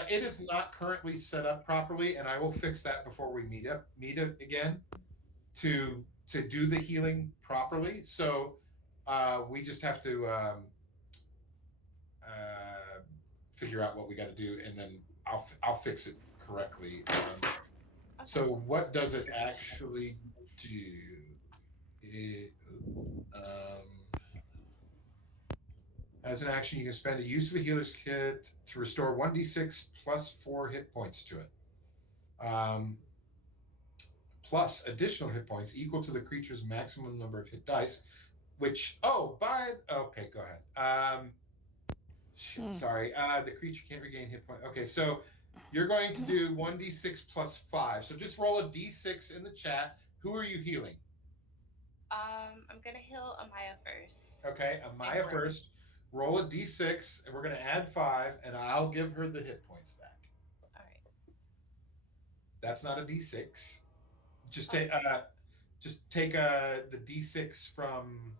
It is not currently set up properly, and I will fix that before we meet up again to do the healing properly. So we just have to figure out what we got to do, and then I'll fix it correctly. So what does it actually do? As an action, you can spend a use of a healer's kit to restore 1d6 plus 4 hit points to it. Plus additional hit points equal to the creature's maximum number of hit dice, which, okay, go ahead. Sorry, the creature can't regain hit points. Okay, so you're going to do 1d6 plus 5. So just roll a d6 in the chat. Who are you healing? I'm going to heal Amaya first. Okay, Amaya first. Roll a d6, and we're going to add 5, and I'll give her the hit points back. All right. That's not a d6. Just take the d6 from.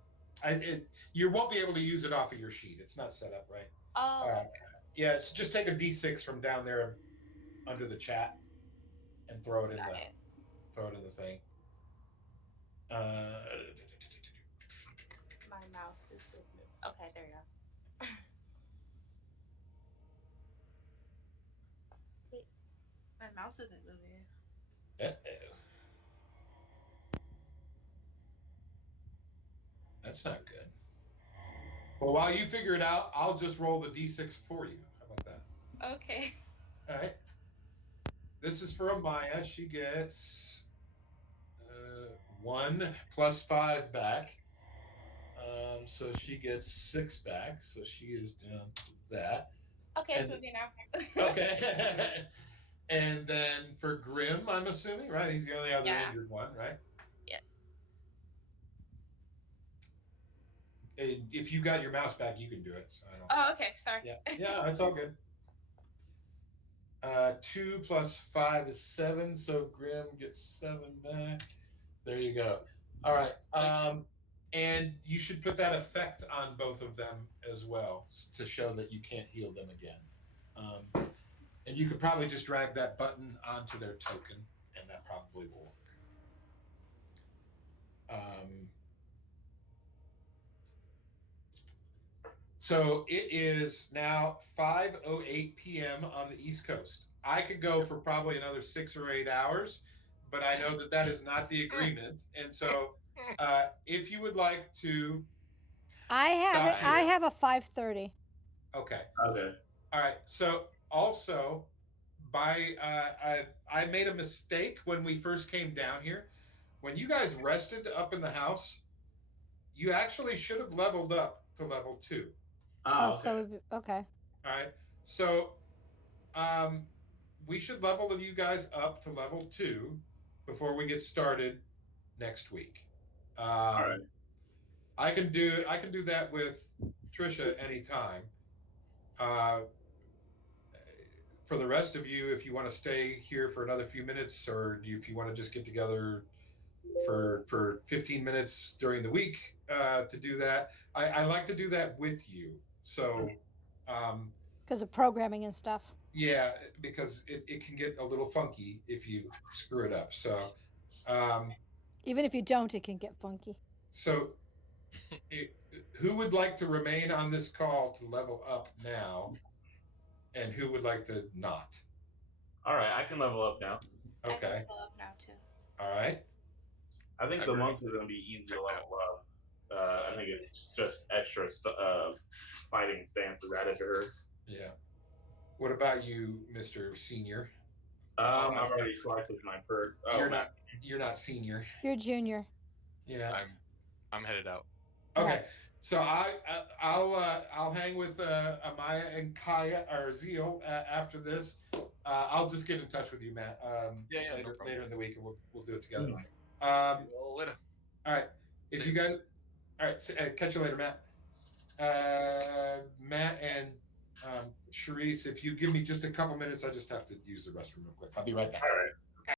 You won't be able to use it off of your sheet. It's not set up right. Oh. Okay. Yeah, so just take a d6 from down there under the chat and throw it in the thing. My mouse is okay. There you go. Wait, my mouse isn't moving. That's not good. Well, while you figure it out, I'll just roll the d6 for you. How about that? Okay. All right. This is for Amaya. She gets 1 plus 5 back. So she gets 6 back. So she is down to that. Okay, it's moving now. Okay. And then for Grim, I'm assuming, right? He's the only other injured one, right? Yes. And if you got your mouse back, you can do it. So I don't. Oh, okay. Sorry. Yeah, it's all good. 2 plus 5 is 7, so Grim gets 7 back. There you go. All right. And you should put that effect on both of them as well to show that you can't heal them again. And you could probably just drag that button onto their token, and that probably will work. So it is now 5:08 p.m. on the East Coast. I could go for probably another 6 or 8 hours, but I know that is not the agreement. And so if you would like to... I have a 5:30. Okay. Okay. All right. So also, I made a mistake when we first came down here. When you guys rested up in the house, you actually should have leveled up to level 2. Oh, okay. So okay. All right. So we should level you guys up to level 2 before we get started next week. All right. I can do that with Trisha anytime. For the rest of you, if you want to stay here for another few minutes, or if you want to just get together for 15 minutes during the week to do that, I like to do that with you. So because of programming and stuff. Yeah, because it can get a little funky if you screw it up. So even if you don't, it can get funky. So who would like to remain on this call to level up now, and who would like to not? All right, I can level up now. Okay. I can level up now too. All right. I think the monk is going to be easy to level up. I think it's just extra fighting stances added to her. Yeah. What about you, Mr. Senior? I've already selected my perk. Oh, you're not senior. You're junior. Yeah. I'm headed out. Okay. So I'll hang with Amaya and Kaya or Zeal after this. I'll just get in touch with you, Matt. Later in the week, and we'll do it together. Later. All right. If you guys, all right. Catch you later, Matt. Matt and Charisse, if you give me just a couple minutes, I just have to use the restroom real quick. I'll be right back. All right.